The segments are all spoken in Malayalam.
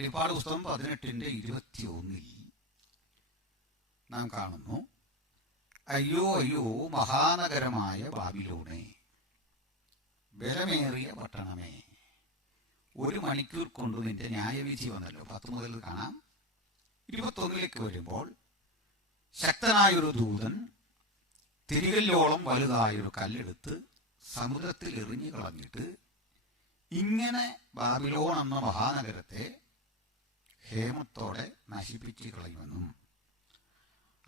വെളിപ്പാട് പുസ്തകം 18:21 നാം കാണുന്നു, അയ്യോ അയ്യോ മഹാനഗരമായ ബാബിലോണേ, ബലമേറിയ പട്ടണമേ, 1 മണിക്കൂർ കൊണ്ട് നിന്റെ ന്യായവിധി വന്നല്ലോ. 10 മുതൽ കാണാം. 21 വരുമ്പോൾ, ശക്തനായൊരു ദൂതൻ തിരികല്ലോളം വലുതായൊരു കല്ലെടുത്ത് സമുദ്രത്തിൽ എറിഞ്ഞു കളഞ്ഞിട്ട് ഇങ്ങനെ ബാബിലോൺ എന്ന മഹാനഗരത്തെ ഹേമത്തോടെ നശിപ്പിച്ചു കളയുമെന്നും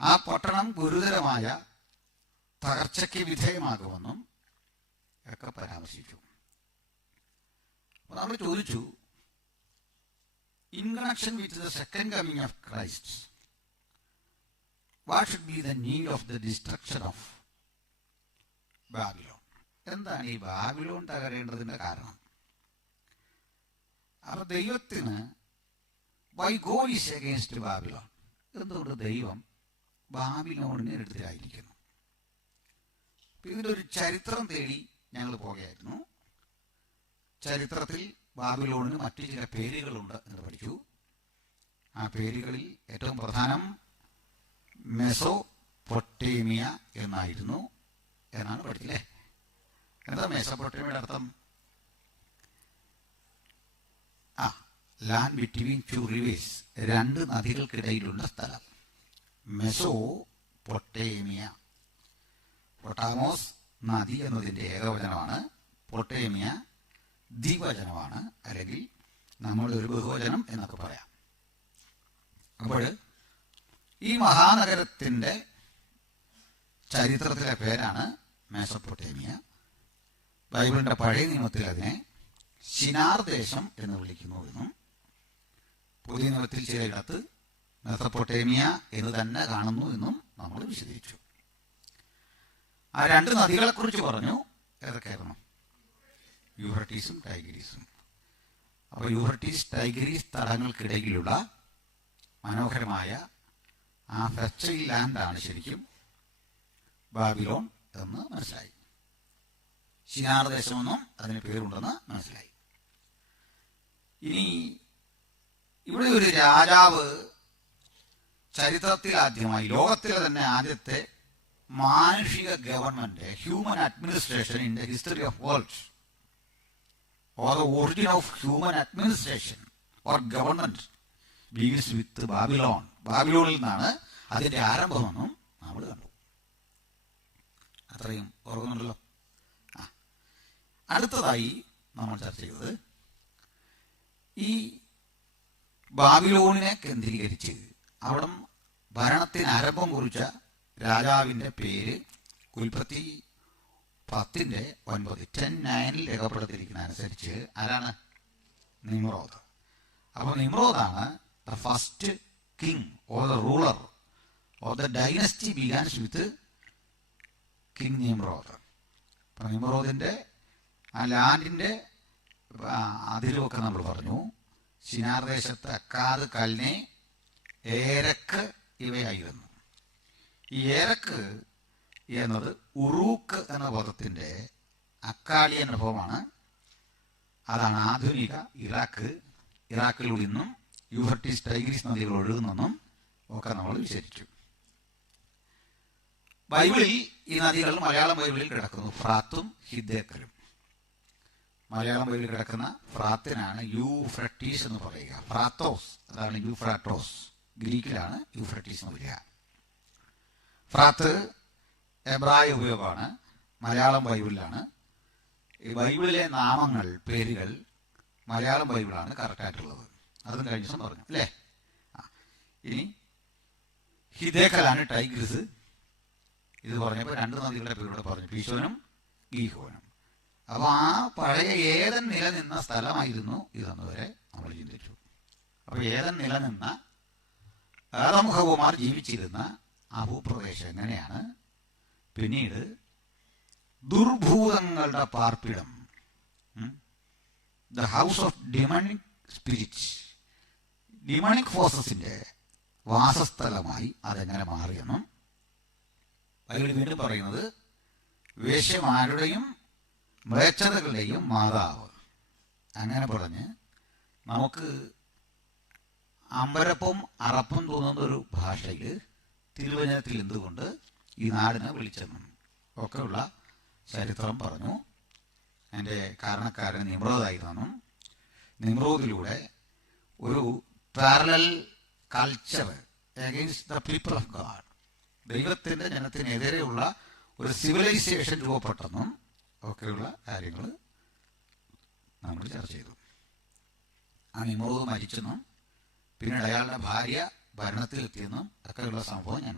ആ പട്ടണം ഗുരുതരമായ തകർച്ചയ്ക്ക് വിധേയമാകുമെന്നും ഒക്കെ പരാമർശിച്ചു. അപ്പോൾ നമ്മൾ ചോദിച്ചു, in connection with the second coming of Christ, what should be the need of the destruction of Babylon? എന്താണ് ഈ ബാബിലോൺ തകരേണ്ടതിൻ്റെ കാരണം? അപ്പോൾ ദൈവത്തിന് why God is against Babylon? എന്തുകൊണ്ട് ദൈവം ബാബിലോണിനെ എതിരായിരിക്കുന്നു? ഇതിൻ്റെ ഒരു ചരിത്രം തേടി ഞങ്ങൾ പോകുകയായിരുന്നു. ചരിത്രത്തിൽ ബാബിലോണിന് മറ്റു ചില പേരുകളുണ്ട് എന്ന് പഠിച്ചു. ആ പേരുകളിൽ ഏറ്റവും പ്രധാനം മെസോപ്പൊട്ടേമിയ എന്നായിരുന്നു എന്നാണ് പഠിച്ചില്ലേ? എന്താ മെസോപ്പൊട്ടേമിയയുടെ അർത്ഥം? ലാൻഡ് ബിറ്റ്വീൻ 2 rivers, 2 നദികൾക്കിടയിലുള്ള സ്ഥലം. മെസോപ്പൊട്ടേമിയ. പൊട്ടാമോസ് നദി എന്നതിൻ്റെ ഏകവചനമാണ്, പൊട്ടേമിയ ദ്വിവചനമാണ്, അല്ലെങ്കിൽ നമ്മുടെ ഒരു ബഹുവചനം എന്നൊക്കെ പറയാം. അപ്പോൾ ഈ മഹാനഗരത്തിൻ്റെ ചരിത്രത്തിലെ പേരാണ് മെസോപ്പൊട്ടേമിയ. ബൈബിളിൻ്റെ പഴയ നിയമത്തിൽ അതിനെ ശിനാർ ദേശം എന്ന് വിളിക്കുന്നു എന്നും, പുതിയ നിയമത്തിൽ ചിലയിടത്ത് മെസോപ്പൊട്ടേമിയ എന്ന് തന്നെ കാണുന്നു എന്നും നമ്മൾ വിശദീകരിച്ചു. ആ 2 നദികളെക്കുറിച്ച് പറഞ്ഞു. ഏതൊക്കെയായിരുന്നു? യൂഫ്രട്ടീസും ടൈഗ്രീസും. അപ്പോൾ യൂഫ്രട്ടീസ് ടൈഗ്രീസ് തടങ്ങൾക്കിടയിലുള്ള മനോഹരമായ ആ ഫെർച്ചൈൽ ലാൻഡാണ് ശരിക്കും ബാബിലോൺ എന്ന് മനസ്സിലായി. ശിനാർ ദേശമെന്നും അതിന് പേരുണ്ടെന്ന് മനസ്സിലായി. ഇനി ഇവിടെ ഒരു രാജാവ് ചരിത്രത്തിൽ ആദ്യമായി, ലോകത്തിലെ തന്നെ ആദ്യത്തെ മാനുഷിക government, human administration in the history of world, or the origin of human administration or government begins with Babylon. ബാബിലോണിൽ നിന്നാണ് അതിന്റെ ആരംഭമെന്നും നമ്മൾ കണ്ടു. അത്രയും ഓർക്കുന്നുണ്ടല്ലോ. അടുത്തതായി നമ്മൾ ചർച്ച ചെയ്തത് ഈ ബാബിലോണിനെ കേന്ദ്രീകരിച്ച് അവിടെ ഭരണത്തിന് ആരംഭം കുറിച്ച രാജാവിൻ്റെ പേര് ഉൽപ്പത്തി 10:9 10:9 രേഖപ്പെടുത്തിയിരിക്കുന്ന അനുസരിച്ച് ആരാണ്? നിമ്രോദ്. അപ്പോൾ നിമ്രോദാണ് the first king or the ruler of the dynasty begins with king Nimrod. അപ്പം നിമ്രോദിൻ്റെ ആ ലാൻഡിൻ്റെ അതിരുമൊക്കെ നമ്മൾ പറഞ്ഞു. ശിനാർ ദേശത്ത് അക്കാദ്, കൽനെ, ഏരക്ക് ഇവയായിരുന്നു. ഈ ഏരക്ക് എന്നത് ഉറൂക്ക് എന്ന പദത്തിൻ്റെ അക്കാലിയൻ അനുഭവമാണ്. അതാണ് ആധുനിക ഇറാഖ്. ഇറാഖിലൂടെ നിന്നും യൂഫ്രട്ടീസ് ടൈഗ്രീസ് നദികൾ ഒഴുകുന്നെന്നും ഒക്കെ നമ്മൾ വിശദീകരിച്ചു. ബൈബിളിൽ ഈ നദികൾ മലയാളം ബൈബിളിൽ കിടക്കുന്നു, ഫ്രാത്തും ഹിദ്ദേക്കലും. മലയാളം ബൈബിളിൽ കിടക്കുന്ന ഫ്രാത്തിനാണ് യൂഫ്രട്ടീസ് എന്ന് പറയുക. ഫ്രാത്തോസ്, അതാണ് യൂഫ്രാട്ടോസ്. ഗ്രീക്കിലാണ് യൂഫ്രട്ടീസ് എന്ന് വരിക. ഫ്രാത്ത് എബ്രായ ഉപയോഗമാണ്, മലയാളം ബൈബിളിലാണ്. ഈ ബൈബിളിലെ നാമങ്ങൾ, പേരുകൾ മലയാളം ബൈബിളാണ് കറക്റ്റായിട്ടുള്ളത്. അതും കഴിഞ്ഞ ദിവസം പറഞ്ഞു അല്ലേ? ഇനി ഹിദ്ദേക്കലാണ് ടൈഗ്രിസ്. ഇത് പറഞ്ഞപ്പോൾ 2 നദികളുടെ പേരുടെ പറഞ്ഞു, പീശോനും ഗീഹോനും. അപ്പോൾ ആ പഴയ ഏതൻ നിലനിന്ന സ്ഥലമായിരുന്നു ഇതെന്ന് വരെ നമ്മൾ ചിന്തിച്ചു. അപ്പോൾ ഏതൻ നിലനിന്ന ആദംഹവമാർ ജീവിച്ചിരുന്ന ആ ഭൂപ്രദേശം എങ്ങനെയാണ് പിന്നീട് ദുർഭൂതങ്ങളുടെ പാർപ്പിടം, ദ ഹൗസ് ഓഫ് ഡിമണിക് സ്പിരിറ്റ്സ്, ഡിമണിക് ഫോഴ്സസിൻ്റെ വാസസ്ഥലമായി അതെങ്ങനെ മാറിയെന്നും ബൈബിൾ വീണ്ടും പറയുന്നത് വേശ്യമാരുടെയും മ്ലേച്ഛതകളുടെയും മാതാവ്. അങ്ങനെ പറഞ്ഞ് നമുക്ക് അമ്പരപ്പും അറപ്പും തോന്നുന്ന ഒരു ഭാഷയിൽ തിരുവചനത്തിൽ എന്തുകൊണ്ട് ഈ നാടിനെ വിളിച്ചെന്നും ഒക്കെയുള്ള ചരിത്രം പറഞ്ഞു. എൻ്റെ കാരണക്കാരൻ നിമ്രോദായിരുന്നെന്നും നിമ്രോദിലൂടെ ഒരു parallel culture against the people of God, ദൈവത്തിൻ്റെ ജനത്തിനെതിരെയുള്ള ഒരു സിവിലൈസേഷൻ രൂപപ്പെട്ടെന്നും ഒക്കെയുള്ള കാര്യങ്ങൾ നമ്മൾ ചർച്ച ചെയ്തു. ആ നിമ്രോദ് മരിച്ചെന്നും പിന്നീട് അയാളുടെ ഭാര്യ ഭരണത്തിലെത്തിയെന്നും ഒക്കെയുള്ള സംഭവം ഞാൻ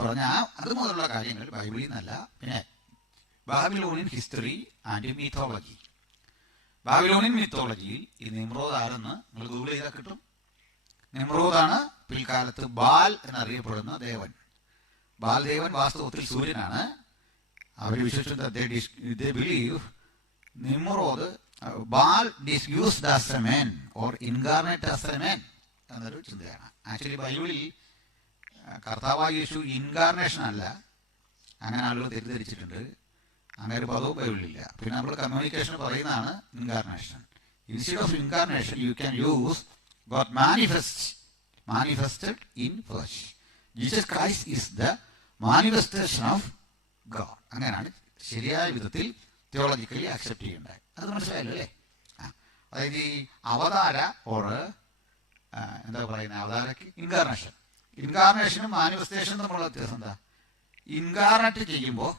പറഞ്ഞ അത് മുതലുള്ള കാര്യങ്ങൾ ബൈബിളിൽ നിന്നല്ല. പിന്നെ ബാബിലോണിയൻ ഹിസ്റ്ററി ആൻഡ് മീത്തോളജി. ബാബിലോണിയൻ മിത്തോളജിയിൽ ഈ നിമ്രോദ് ആരെന്ന് നിങ്ങൾ ഗൂഗിൾ ചെയ്താൽ കിട്ടും. നിമ്രോദാണ് പിൽക്കാലത്ത് ബാൽ എന്നറിയപ്പെടുന്ന ദേവൻ. ബാൽ ദേവൻ വാസ്തവത്തിൽ സൂര്യനാണ്. അവർ വിശ്വസിച്ചു Nimrod Baal is used as a man or incarnate as a man എന്നൊരു ചിന്തയാണ്. ആക്ച്വലി ബൈബിളിൽ കർത്താവായ യേശു ഇൻകാർണേഷൻ അല്ല, അങ്ങനെ ആളുകൾ തെറ്റിദ്ധരിച്ചിട്ടുണ്ട്. അങ്ങനെ ഒരു പദവും ബൈബിളിലില്ല. പിന്നെ നമ്മൾ കമ്മ്യൂണിക്കേഷൻ പറയുന്നതാണ് incarnation. Instead of incarnation you can use God manifested in flush. Jesus Christ is the manifestation of God. അങ്ങനെയാണ് ശരിയായ വിധത്തിൽ തിയോളജിക്കലി അക്സെപ്റ്റ് ചെയ്യേണ്ടത്. അത് മനസ്സിലായല്ലോ അല്ലേ? അതായത് ഈ അവതാര ഓർ എന്താ പറയുന്നത്, അവതാരക്ക് ഇൻകാർണേഷനും മാനിഫെസ്റ്റേഷനും തമ്മിലുള്ള വ്യത്യാസം എന്താ? ഇൻകാർണേറ്റ് ചെയ്യുമ്പോൾ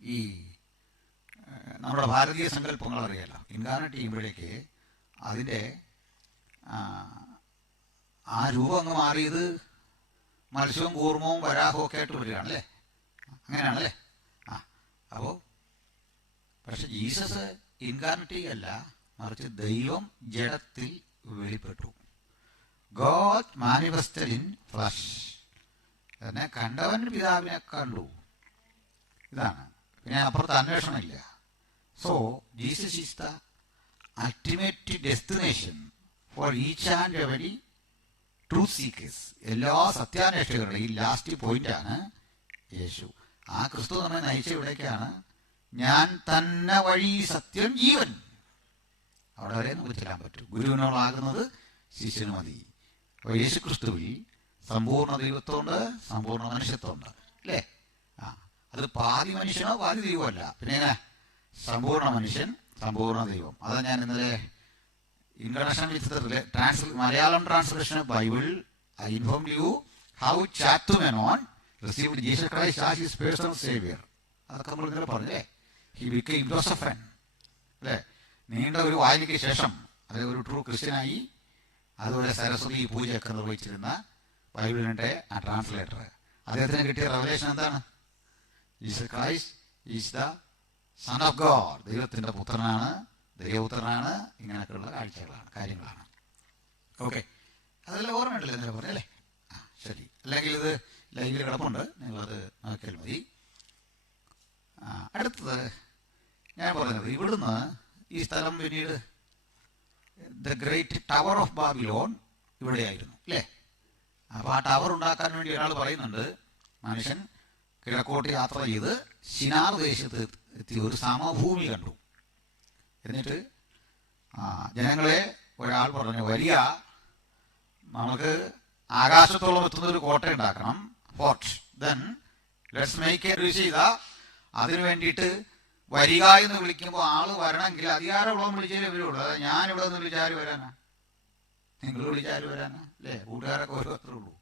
ഈ നമ്മുടെ ഭാരതീയ സങ്കല്പങ്ങൾ അറിയാലോ. ഇൻകാർണേറ്റ് ചെയ്യുമ്പോഴേക്ക് അതിൻ്റെ ആ രൂപം അങ്ങ് മാറിയത് മത്സ്യവും കൂർമ്മവും വരാഹവും ഒക്കെ ആയിട്ട് വരികയാണല്ലേ, അങ്ങനെയാണല്ലേ? അപ്പോൾ പക്ഷെ ജീസസ് ഇൻകാർണേറ്റ് ചെയ്യല്ല, മറിച്ച് ദൈവം ജഡത്തിൽ വെളിപ്പെട്ടു. God manifested in flesh. എന്നെ കണ്ടവൻ പിതാവിനെ കണ്ടു. ഇതാണ്. പിന്നെ അപ്പുറത്ത് അന്വേഷണമില്ല. So Jesus is the ultimate destination for each and every truth seekers. എല്ലാ സത്യാന്വേഷകരുടെയും ലാസ്റ്റ് പോയിന്റാണ് യേശു. ആ ക്രിസ്തു നമ്മെ നയിച്ച ഇവിടേക്കാണ്. ഞാൻ തന്നെ വഴി സത്യം ജീവൻ. അവിടെ വരെ നമുക്ക് ചെല്ലാൻ പറ്റും. ഗുരുവിനോളാകുന്നത് ശിഷ്യന് മതി. അപ്പോൾ യേശു ക്രിസ്തുവിൽ സമ്പൂർണ്ണ ദൈവത്വമുണ്ട്, സമ്പൂർണ്ണ മനുഷ്യത്വമുണ്ട് അല്ലേ? അത് പാതി മനുഷ്യനോ പാതി ദൈവമല്ല. പിന്നെ എങ്ങനെ സമ്പൂർണ്ണ മനുഷ്യൻ സമ്പൂർണ്ണ ദൈവം? അതാ ഞാൻ ഇന്നലെ international with Malayalam translation of Bible I informed you how Chathu Menon received Jesus Christ as his personal saviour. അതൊക്കെ നമ്മൾ ഇന്നലെ പറഞ്ഞേ. ഹി ബിക്കെയിം ജോസഫൻ അല്ലേ? നീണ്ട ഒരു വായനയ്ക്ക് ശേഷം അത് ഒരു ട്രൂ ക്രിസ്ത്യനായി. അതുപോലെ സരസ്വതി പൂജയൊക്കെ നിർവഹിച്ചിരുന്ന ബൈബിളിൻ്റെ ആ ട്രാൻസ്ലേറ്റർ, അദ്ദേഹത്തിന് കിട്ടിയ റെവലേഷൻ എന്താണ്? Jesus Christ is the son of God. ദൈവത്തിൻ്റെ പുത്രനാണ്, ദൈവപുത്രനാണ്. ഇങ്ങനെയൊക്കെയുള്ള കാര്യങ്ങളാണ്. ഓക്കെ, അതെല്ലാം ഓർമ്മയുണ്ടല്ലോ എന്നല്ലേ പറഞ്ഞല്ലേ? ശരി. അല്ലെങ്കിൽ ഇത് ലൈവിൽ കിടപ്പുണ്ട്, നിങ്ങളത് നോക്കിയാൽ മതി. അടുത്തത് ഞാൻ പറഞ്ഞത്, ഇവിടുന്ന് ഈ സ്ഥലം പിന്നീട് the great tower of Babylon ഇവിടെയായിരുന്നു അല്ലേ? അപ്പോൾ ആ ടവർ ഉണ്ടാക്കാൻ വേണ്ടി ഒരാൾ പറയുന്നുണ്ട്, മനുഷ്യൻ കിഴക്കോട്ട് യാത്ര ചെയ്ത് ശിനാർ ദേശത്ത് എത്തി ഒരു സമഭൂമി കണ്ടു. എന്നിട്ട് ജനങ്ങളെ ഒരാൾ പറഞ്ഞു, വരിക, നമുക്ക് ആകാശത്തോളം എത്തുന്നൊരു കോട്ട ഉണ്ടാക്കണം, fort. Then let's make A ചെയ്ത അതിനു വേണ്ടിയിട്ട് വരിക എന്ന് വിളിക്കുമ്പോൾ ആള് വരണമെങ്കിൽ അധികാരമുള്ളവൻ വിളിച്ചാലേ വരുള്ളൂ. അതായത് ഞാനിവിടെ നിന്ന് വിളിച്ചാൽ വരാനാ, നിങ്ങൾ വിളിച്ചാൽ വരാനാ അല്ലേ? കൂട്ടുകാരൊക്കെ ഓരോരുത്തരേ ഉള്ളൂ.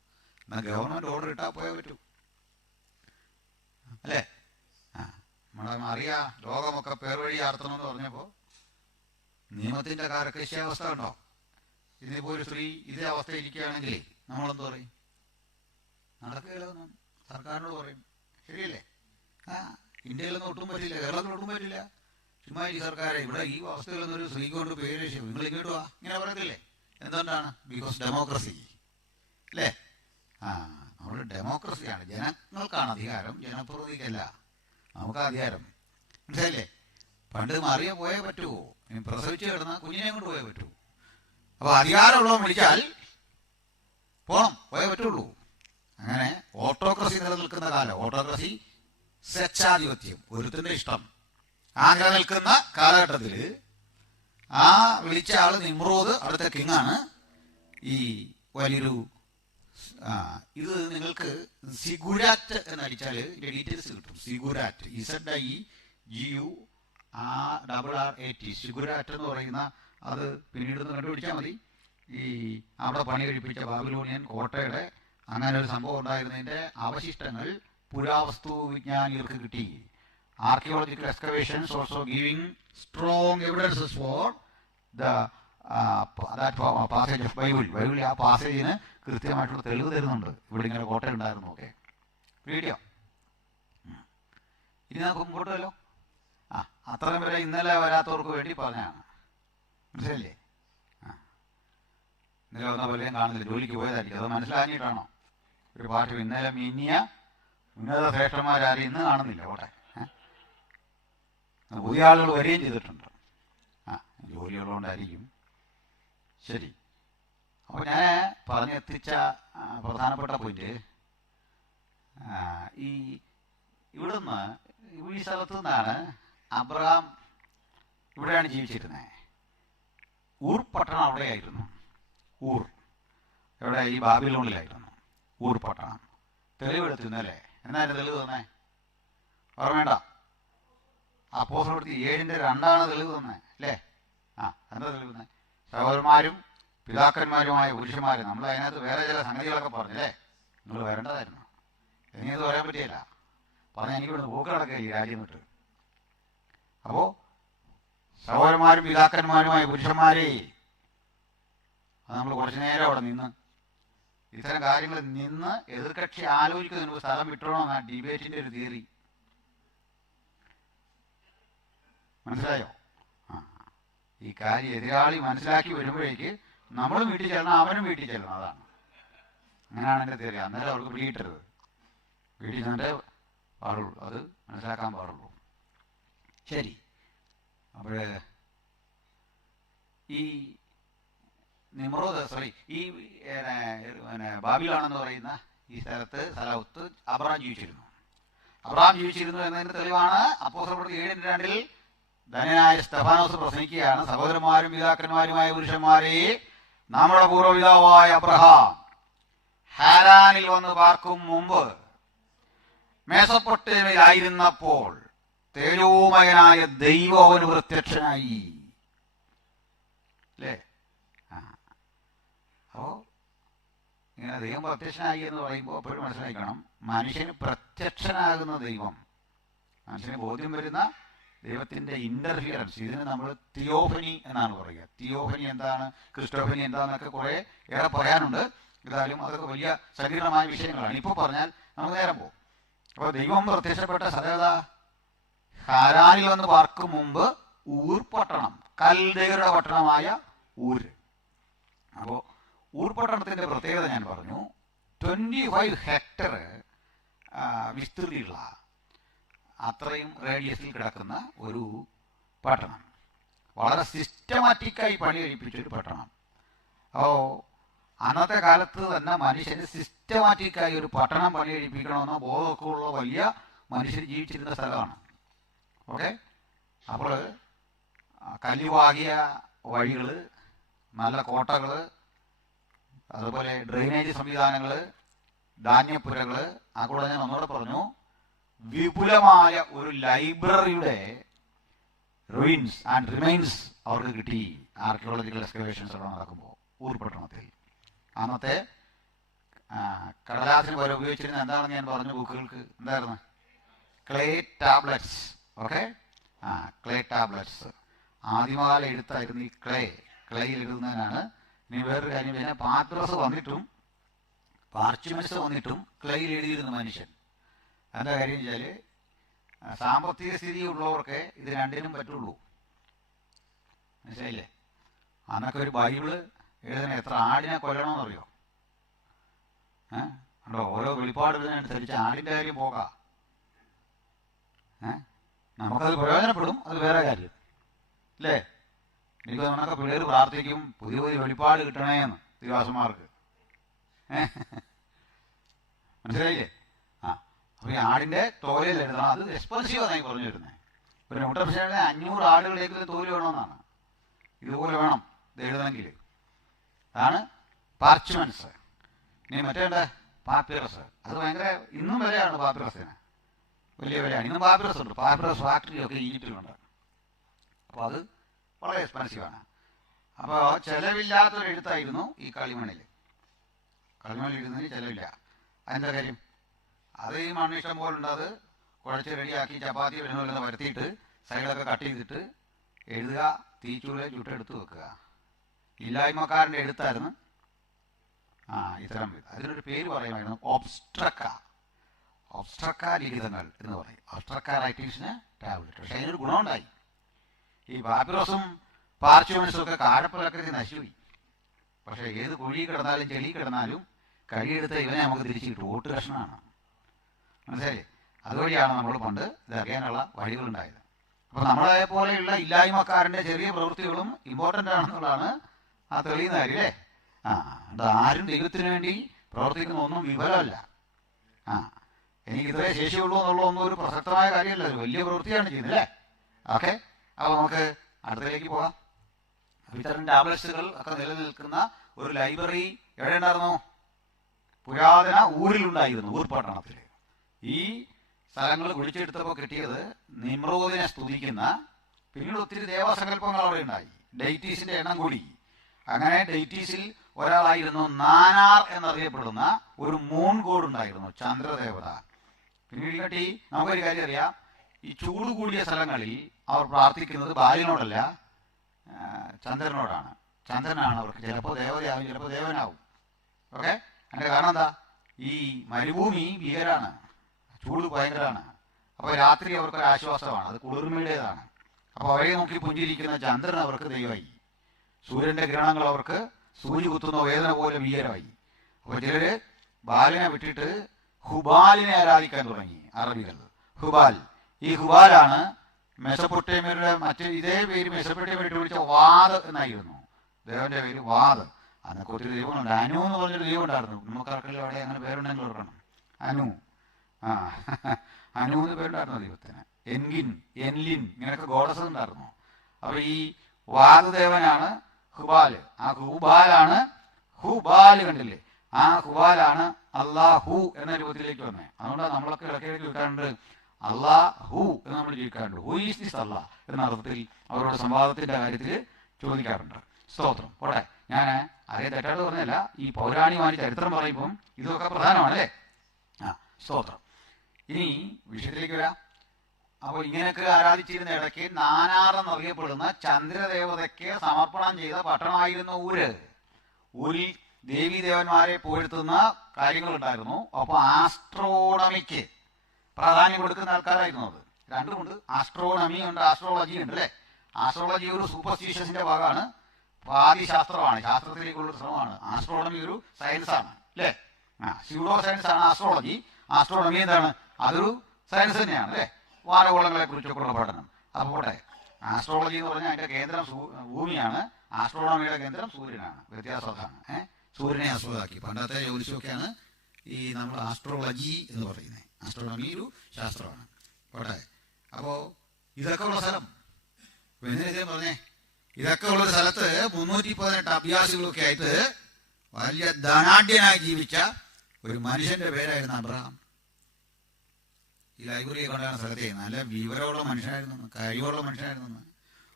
എന്നാൽ ഗവൺമെന്റ് ഓർഡർ ഇട്ടാൽ പോയാൽ പറ്റൂ അല്ലേ? നമ്മളെ അറിയാ, ലോകമൊക്കെ പേർ വഴി ആർത്തണമെന്ന് പറഞ്ഞപ്പോൾ നിയമത്തിന്റെ കാരക്കശ്യാവസ്ഥ ഉണ്ടോ? ഇതിനിപ്പോ ഒരു സ്ത്രീ ഇതേ അവസ്ഥ ഇരിക്കുകയാണെങ്കിൽ നമ്മളെന്ത് പറയും? നടക്കുകയില്ലെന്ന് സർക്കാരിനോട് പറയും. ശരിയല്ലേ? ഇന്ത്യയിലൊന്നും ഒട്ടും പറ്റില്ല, കേരളത്തിലൊട്ടും പറ്റില്ല. ചുമ്മാ ഈ സർക്കാരെ ഇവിടെ ഈ അവസ്ഥയിലൊന്നും ഒരു സ്ത്രീ കൊണ്ട് പേര് നിങ്ങൾ ഇങ്ങോട്ട് വാ ഇങ്ങനെ പറയത്തില്ലേ? എന്തുകൊണ്ടാണ്? ബിക്കോസ് ഡെമോക്രസി അല്ലേ? നമ്മൾ ഡെമോക്രസിയാണ്. ജനങ്ങൾക്കാണ് അധികാരം, ജനപ്രതിനിധിക്കല്ല. നമുക്ക് അധികാരം, മനസ്സിലല്ലേ? പണ്ട് മറിയ പോയേ പറ്റുമോ? പ്രസവിച്ച് കിടന്ന കുഞ്ഞിനെ കൊണ്ട് പോയേ പറ്റൂ. അപ്പൊ അധികാരമുള്ളവൻ വിളിച്ചാൽ പോണം, പോയേ പറ്റുള്ളൂ. അങ്ങനെ ഓട്ടോക്രസി നിലനിൽക്കുന്ന കാലം, ഓട്ടോക്രസി സ്വേച്ഛാധിപത്യം, ഒരുത്തിന്റെ ഇഷ്ടം, ആ നിലനിൽക്കുന്ന കാലഘട്ടത്തിൽ ആ വിളിച്ച ആള് നിമ്രോദ് അവിടുത്തെ കിങ്ങാണ്. ഈ വലിയൊരു ഇത് നിങ്ങൾക്ക് സിഗുരാറ്റ് എന്നടിച്ചാൽ ഇതിൻ്റെ ഡീറ്റെയിൽസ് കിട്ടും. സിഗുരാറ്റ് ZIGURRAT സിഗുരാറ്റ് എന്ന് പറയുന്ന അത് പിന്നീട് കണ്ടുപിടിച്ചാൽ മതി. ഈ അവിടെ പണി കഴിപ്പിച്ച ബാബിലോണിയൻ കോട്ടയുടെ അങ്ങനെ ഒരു സംഭവം ഉണ്ടായിരുന്നതിൻ്റെ അവശിഷ്ടങ്ങൾ പുരാവസ്തു വിജ്ഞാനികൾക്ക് കിട്ടി. Archaeological excavations also giving strong evidences for passage of ബൈബിളിൽ ആ പാസേജിന് കൃത്യമായിട്ടുള്ള തെളിവ് തരുന്നുണ്ട്. ഇവിടെ ഇങ്ങനെ കോട്ട ഉണ്ടായിരുന്നു. ഓക്കെ, വീഡിയോ ഇനി നമുക്ക് മുമ്പോട്ടല്ലോ. അത്രയും വരെ ഇന്നലെ വരാത്തവർക്ക് വേണ്ടി പറഞ്ഞാണ്, മനസ്സിലല്ലേ? ഇന്നലെ വന്ന പോലെ കാണുന്നില്ല, ജോലിക്ക് പോയതായിരിക്കും. അത് മനസ്സിലാക്കിയിട്ടാണോ? ഒരു പാർട്ടി ഇന്നലെ മിന്നിയ ഉന്നത ശ്രേഷ്ഠന്മാരും ഇന്ന് കാണുന്നില്ല. കോട്ടെ പുതിയ ആളുകൾ വരികയും ചെയ്തിട്ടുണ്ട്. ജോലിയുള്ളതുകൊണ്ടായിരിക്കും. ശരി, അപ്പോൾ ഞാൻ പറഞ്ഞെത്തിച്ച പ്രധാനപ്പെട്ട പോയിന്റ് ഇവിടുന്ന് ഈ സ്ഥലത്ത് നിന്നാണ് അബ്രഹാം ഇവിടെയാണ് ജീവിച്ചിരുന്നത്. ഊർ പട്ടണം അവിടെയായിരുന്നു. ഊർ എവിടെ? ഈ ബാബിലോണിലായിരുന്നു ഊർ പട്ടണം. തെളിവെടുത്തിരുന്നല്ലേ? എന്നാലും തെളിവ് തന്നെ ഓർമ്മേണ്ട. അപ്പോസ്തലപ്രവൃത്തി 7:2 തെളിവ് തന്നെ അല്ലേ? എന്താ തെളിവ് തന്നെ? സഹോദരന്മാരും പിതാക്കന്മാരുമായ പുരുഷന്മാർ. നമ്മൾ അതിനകത്ത് വേറെ ചില സംഗതികളൊക്കെ പറഞ്ഞല്ലേ? നിങ്ങൾ വരേണ്ടതായിരുന്നു. എനിക്കത് പറയാൻ പറ്റിയില്ല. പറഞ്ഞാൽ എനിക്ക് ഇവിടുന്ന് പോക്ക് നടക്കുക ഈ രാജ്യം വിട്ട്. അപ്പോൾ സഹോദരന്മാരും പിതാക്കന്മാരുമായ പുരുഷന്മാരെ, അത് നമ്മൾ കുറച്ചു നേരം അവിടെ നിന്ന് ഇത്തരം കാര്യങ്ങൾ നിന്ന് എതിർകക്ഷി ആലോചിക്കുന്നതിന് മുമ്പ് സ്ഥലം വിട്ടണമെന്നാണ് ഡിബേറ്റിന്റെ ഒരു തിയറി. മനസ്സിലായോ? ഈ കാര്യം എതിരാളി മനസ്സിലാക്കി വരുമ്പോഴേക്ക് നമ്മളും വീട്ടിൽ ചെല്ലണം, അവനും വീട്ടിൽ ചെല്ലണം. അതാണ്, അങ്ങനെയാണ് എൻ്റെ തിയറി. അന്നേരം അവർക്ക് പിടിയിട്ടരുത്. വീട്ടിൽ ചെന്നിട്ടേ പാടുള്ളൂ, അത് മനസ്സിലാക്കാൻ പാടുള്ളൂ. ശരി, അപ്പോൾ ഈ ഈ ബാബിലോണെന്ന് പറയുന്ന ഈ സ്ഥലത്ത് അബ്രഹാം ജീവിച്ചിരുന്നു എന്നതിന് തെളിവാണ് അപ്പോസ്തലപ്രവൃത്തി 7:2 ധനനായ സ്തെഫാനോസ് പ്രസംഗിക്കുകയാണ്. സഹോദരന്മാരും പിതാക്കന്മാരുമായ പുരുഷന്മാരെ, നമ്മുടെ പൂർവ്വപിതാവായ അബ്രഹാം ഹാരാനിൽ വന്ന് പാർക്കും മുമ്പ് മെസൊപ്പൊട്ടേമിയയിലായിരുന്നപ്പോൾ തേജോമയനായ ദൈവം അവന് പ്രത്യക്ഷനായി. അല്ലേ? അപ്പോൾ ഇങ്ങനെ ദൈവം പ്രത്യക്ഷനായി എന്ന് പറയുമ്പോൾ എപ്പോഴും മനസ്സിലാക്കണം, മനുഷ്യന് പ്രത്യക്ഷനാകുന്ന ദൈവം, മനുഷ്യന് ബോധ്യം വരുന്ന ദൈവത്തിൻ്റെ ഇൻ്റർഫിയറൻസ്. ഇതിന് നമ്മൾ തിയോഫനി എന്നാണ് പറയുക. തിയോഫനി എന്താണ്, ക്രിസ്റ്റോഫനി എന്താണെന്നൊക്കെ കുറേ ഏറെ പറയാനുണ്ട്. ഏതായാലും അതൊക്കെ വലിയ സങ്കീർണമായ വിഷയങ്ങളാണ്. ഇപ്പോൾ പറഞ്ഞാൽ നമുക്ക് നേരം പോകും. അപ്പോൾ ദൈവം പ്രത്യക്ഷപ്പെട്ട സ്ഥലത ഹാരാനിൽ വന്ന് പാർക്കും മുമ്പ് ഊർ പട്ടണം, കൽദയരുടെ പട്ടണമായ ഊര്. അപ്പോൾ ഊർ പട്ടണത്തിൻ്റെ പ്രത്യേകത ഞാൻ പറഞ്ഞു. 25 ഹെക്ടർ വിസ്തൃതിയുള്ള, അത്രയും റേഡിയസിൽ കിടക്കുന്ന ഒരു പട്ടണം. വളരെ സിസ്റ്റമാറ്റിക്കായി പണി കഴിപ്പിച്ചൊരു പട്ടണം. അപ്പോൾ അന്നത്തെ കാലത്ത് തന്നെ മനുഷ്യന് സിസ്റ്റമാറ്റിക്കായി ഒരു പട്ടണം പണി കഴിപ്പിക്കണമെന്ന ബോധമൊക്കെ ഉള്ള വലിയ മനുഷ്യർ ജീവിച്ചിരുന്ന സ്ഥലമാണ്. ഓക്കെ, അപ്പോൾ കല്ലുവാകിയ വഴികൾ, നല്ല കോട്ടകൾ, അതുപോലെ ഡ്രെയിനേജ് സംവിധാനങ്ങൾ, ധാന്യപ്പുരകൾ, ആ കൂടെ ഞാൻ ഒന്നുകൂടെ പറഞ്ഞു, വിപുലമായ ഒരു ലൈബ്രറിയുടെ റൂയിൻസ് ആൻഡ് റിമൈൻസ് അവർക്ക് കിട്ടി. ആർക്കിയോളജിക്കൽ എക്സ്കവേഷൻസ് ഒക്കെ നടക്കുമ്പോൾ ഊർ പട്ടണത്തിൽ അന്നത്തെ കടലാസിന് പോലെ ഉപയോഗിച്ചിരുന്ന എന്താണെന്ന് ഞാൻ പറഞ്ഞു, ബുക്കുകൾക്ക് എന്തായിരുന്നു? Clay tablets. Okay, clay tablets. ആദ്യകാല എഴുത്തായിരുന്നു ഈ ക്ലേയിൽ എഴുതുന്നതിനാണ്. ഇനി വേറൊരു കാര്യം, പിന്നെ പാത്രസ് വന്നിട്ടും പാർച്ച്മെന്റ്സ് വന്നിട്ടും ക്ലേയിൽ എഴുതിയിരുന്ന മനുഷ്യൻ. എന്താ കാര്യം വെച്ചാൽ, സാമ്പത്തിക സ്ഥിതി ഉള്ളവർക്ക് ഇത് രണ്ടിനും പറ്റുള്ളൂ. മനസ്സിലായില്ലേ? അന്നൊക്കെ ഒരു ബൈബിള് എഴുതണ എത്ര ആടിനെ കൊല്ലണമെന്നറിയോ? ഉണ്ടോ? ഓരോ വെളിപ്പാട് ഇതിനനുസരിച്ച് ആടിൻ്റെ കാര്യം പോകാം. നമുക്കത് പ്രയോജനപ്പെടും, അത് വേറെ കാര്യം അല്ലേ? എനിക്ക് നമ്മളൊക്കെ പിള്ളേർ പ്രാർത്ഥിക്കും, പുതിയ പുതിയ വെളിപ്പാട് കിട്ടണേന്ന് ദിവാസന്മാർക്ക്. മനസ്സിലായില്ലേ? അപ്പോൾ ഈ ആടിൻ്റെ തോലിൽ എഴുതണം. അത് എക്സ്പെൻസീവ് ആയി പറഞ്ഞു വരുന്നത്. ഒരു ന്യൂട്രഫിഷനെ 500 ആടുകളിലേക്ക് തോല് വേണമെന്നാണ്. ഇതുപോലെ വേണം ഇത് എഴുതണമെങ്കിൽ. അതാണ് പാർച്ച്മെന്റ്സ്. ഇനി മറ്റേ പാപ്പിറസ്, അത് ഭയങ്കര ഇന്നും വിലയാണ് പാപ്പിറസിന്, വലിയ വിലയാണ്. ഇന്നും പാപ്പിറസ് ഉണ്ട്, പാപ്പിറസ് ഫാക്ടറിയൊക്കെ ഈജിപ്തിലുണ്ട്. അപ്പോൾ അത് വളരെ എക്സ്പെൻസീവാണ്. അപ്പോൾ ചിലവില്ലാത്തൊരു എഴുത്തായിരുന്നു ഈ കളിമണ്ണിൽ. കളിമണ്ണിൽ എഴുതുന്നതിന് ചിലവില്ല. അതിൻ്റെ കാര്യം അത് ഈ മണ്ണ് ഇഷ്ടം പോലുണ്ട്. അത് കുഴച്ച് റെഡിയാക്കി ചപ്പാത്തി വരുന്ന വരുത്തിയിട്ട് സൈഡൊക്കെ കട്ട് ചെയ്തിട്ട് എഴുതുക, തീച്ചൂളെ ചുട്ടെടുത്ത് വെക്കുക. ഇല്ലായ്മക്കാരൻ്റെ എഴുത്തായിരുന്നു ഇത്തരം. അതിനൊരു പേര് പറയുമായിരുന്നു ഒബ്സ്ട്രക്ക. ഒബ്സ്ട്രക്ക ലിഖിതങ്ങൾ എന്ന് പറയും. ഒബ്സ്ട്രക്ക റൈറ്റിങ്സിന് ടാബ്ലറ്റ്. പക്ഷെ അതിനൊരു ഗുണമുണ്ടായി. ഈ പാപ്പിറസും പാർച്ച്മെന്റ്സും ഒക്കെ കാഴപ്പലക്കത്തിൽ നശിച്ചുപോയി. പക്ഷെ ഏത് കുഴി കിടന്നാലും ചെളി കിടന്നാലും കഴിയെടുത്ത് ഇവനെ നമുക്ക് തിരിച്ചു കിട്ടും. വോട്ട് കഷ്ണമാണ്, മനസ്സിലായി? അതുവഴിയാണ് നമ്മൾ പണ്ട് ഇതറിയാനുള്ള വഴികളുണ്ടായത്. അപ്പോൾ നമ്മളെ പോലെയുള്ള ഇല്ലായ്മക്കാരൻ്റെ ചെറിയ പ്രവൃത്തികളും ഇമ്പോർട്ടൻ്റ് ആണെന്നുള്ളതാണ് ആ തെളിയുന്ന കാര്യം അല്ലേ? ആരും ദൈവത്തിന് വേണ്ടി പ്രവർത്തിക്കുന്ന ഒന്നും വിഫലമല്ല. എനിക്ക് ഇത്രേ ശേഷിയുള്ളൂ എന്നുള്ളതൊന്നും ഒരു പ്രസക്തമായ കാര്യമല്ല, ഒരു വലിയ പ്രവൃത്തിയാണ് ചെയ്യുന്നത് അല്ലേ? ഓക്കെ, അപ്പോൾ നമുക്ക് അടുത്തതിലേക്ക് പോകാം. ഇത്തരം ടാബ്ലറ്റ്സുകൾ ഒക്കെ നിലനിൽക്കുന്ന ഒരു ലൈബ്രറി എവിടെ ഉണ്ടായിരുന്നു? പുരാതന ഊരിലുണ്ടായിരുന്നു, ഊർ പട്ടണത്തിൽ. ഈ സ്ഥലങ്ങൾ കുഴിച്ചെടുത്തപ്പോൾ കിട്ടിയത് നിമ്രോദിനെ സ്തുതിക്കുന്ന, പിന്നീട് ഒത്തിരി ദേവസങ്കല്പങ്ങൾ അവിടെ ഉണ്ടായി. ഡെയ്റ്റീസിന്റെ എണ്ണം കൂടി. അങ്ങനെ ഡെയ്റ്റീസിൽ ഒരാളായിരുന്നു നാനാർ എന്നറിയപ്പെടുന്ന ഒരു മൂൺ ഗോഡ് ഉണ്ടായിരുന്നു, ചന്ദ്രദേവത. പിന്നീട് കട്ടി നമുക്കൊരു കാര്യം അറിയാം, ഈ ചൂട് കൂടിയ സ്ഥലങ്ങളിൽ അവർ പ്രാർത്ഥിക്കുന്നത് ബാലിനോടല്ല, ചന്ദ്രനോടാണ്. ചന്ദ്രനാണ് അവർക്ക് ചിലപ്പോൾ ദേവതയാവും, ചിലപ്പോൾ ദേവനാവും. ഓക്കെ, അതിൻ്റെ കാരണം എന്താ? ഈ മരുഭൂമി ഭീകരാണ്, ചൂട് ഭയങ്കരമാണ്. അപ്പോൾ രാത്രി അവർക്കൊരു ആശ്വാസമാണ്, അത് കുളിർമയുടേതാണ്. അപ്പോൾ അവരെ നോക്കി പുഞ്ചിരിക്കുന്ന ചന്ദ്രൻ അവർക്ക് ദൈവമായി. സൂര്യന്റെ കിരണങ്ങൾ അവർക്ക് സൂചി കുത്തുന്ന വേദന പോലെ ഭീകരമായി. അപ്പോൾ ചിലര് ബാലിനെ വിട്ടിട്ട് ഹുബാലിനെ ആരാധിക്കാൻ തുടങ്ങി. അറബികൾ ഹുബാൽ. ഈ ഹുബാലാണ് മെസപ്പൊട്ടേമിയയുടെ ഇതേ പേര് മെസപ്പൊട്ടേമിയ വിളിച്ച വാദ് എന്നായിരുന്നു. ദേവന്റെ പേര് വാദ്. അന്നൊക്കെ ഒത്തിരി ദൈവങ്ങളുണ്ട്. അനു എന്ന് പറഞ്ഞൊരു ദൈവം ഉണ്ടായിരുന്നു. നമുക്കാർക്കെങ്കിലും അവിടെ അങ്ങനെ പേരുണ്ടെങ്കിൽ ഓർക്കണം. അനു, അനു എന്ന് പേരുണ്ടായിരുന്നു ദൈവത്തിന്. എൻഗിൻ, എൻലിൻ, ഇങ്ങനെയൊക്കെ ഗോഡസ് ഉണ്ടായിരുന്നു. അപ്പൊ ഈ വാദദേവനാണ് ഹുബാല്. ആ ഹുബാലാണ്, ഹുബാല് കണ്ടില്ലേ, ആ ഹുബാലാണ് അല്ലാഹു എന്ന രൂപത്തിലേക്ക് വന്നത്. അതുകൊണ്ടാണ് നമ്മളൊക്കെ ഇടയ്ക്കിടയ്ക്ക് ചോദിക്കാറുണ്ട് അല്ലാഹു എന്ന് നമ്മൾ ചോദിക്കാറുണ്ട്. ഹു ഈസ് ദിസ് അല്ലാ എന്ന അർത്ഥത്തിൽ അവരുടെ സംവാദത്തിന്റെ കാര്യത്തിൽ ചോദിക്കാറുണ്ട്. സ്തോത്രം. പോട്ടെ, ഞാൻ അതേ തെറ്റായിട്ട് പറഞ്ഞല്ല, ഈ പൗരാണികമായ ചരിത്രം പറയുമ്പം ഇതൊക്കെ പ്രധാനമാണല്ലേ. സ്തോത്രം. ഇനി വിഷയത്തിലേക്ക് വരാം. അപ്പോൾ ഇങ്ങനെയൊക്കെ ആരാധിച്ചിരുന്ന ഇടയ്ക്ക് നാനാർ എന്നറിയപ്പെടുന്ന ചന്ദ്രദേവതയ്ക്ക് സമർപ്പണം ചെയ്ത പട്ടണമായിരുന്നു ഊര്. ഊരിൽ ദേവീദേവന്മാരെ പുകഴ്ത്തുന്ന കാര്യങ്ങളുണ്ടായിരുന്നു. അപ്പോൾ ആസ്ട്രോണമിക്ക് പ്രാധാന്യം കൊടുക്കുന്ന ആൾക്കാരായിരുന്നു അത്. രണ്ടുമുണ്ട്, ആസ്ട്രോണമി ഉണ്ട്, ആസ്ട്രോളജി ഉണ്ട് അല്ലേ. ആസ്ട്രോളജി ഒരു സൂപ്പർസ്റ്റീഷ്യസിന്റെ ഭാഗമാണ്, ആദിശാസ്ത്രമാണ്, ശാസ്ത്രത്തിലേക്കുള്ള ശ്രമമാണ്. ആസ്ട്രോണമി ഒരു സയൻസാണ് അല്ലേ. സ്യൂഡോ സയൻസ് ആണ് ആസ്ട്രോളജി. ആസ്ട്രോണമി എന്താണ്? അതൊരു സയൻസ് തന്നെയാണ് അല്ലേ, വാനഗോളങ്ങളെ കുറിച്ചൊക്കെയുള്ള പഠനം. അപ്പോൾ പോട്ടെ, ആസ്ട്രോളജി എന്ന് പറഞ്ഞാൽ അതിന്റെ കേന്ദ്രം ഭൂമിയാണ്, ആസ്ട്രോണമിയുടെ കേന്ദ്രം സൂര്യനാണ്. വ്യത്യാസം അതാണ്. സൂര്യനെ ആസ്പദമാക്കി പണ്ടത്തെ ജ്യോതിഷമൊക്കെയാണ് ഈ നമ്മൾ ആസ്ട്രോളജി എന്ന് പറയുന്നത്. ആസ്ട്രോണമി ഒരു ശാസ്ത്രമാണ്. പോട്ടെ, അപ്പോൾ ഇതൊക്കെ ഉള്ള സ്ഥലം എന്തിനും പറഞ്ഞേ, ഇതൊക്കെ ഉള്ളൊരു സ്ഥലത്ത് 318 അഭ്യാസികളൊക്കെ ആയിട്ട് വലിയ ധനാഢ്യനായി ജീവിച്ച ഒരു മനുഷ്യന്റെ പേരായിരുന്നു അബ്രഹാം. ഈ ലൈബ്രറിയെ കൊണ്ടാണ് സ്ഥലത്തെ നല്ല വിവരമുള്ള മനുഷ്യനായിരുന്നു, കഴിവുള്ള മനുഷ്യനായിരുന്നു.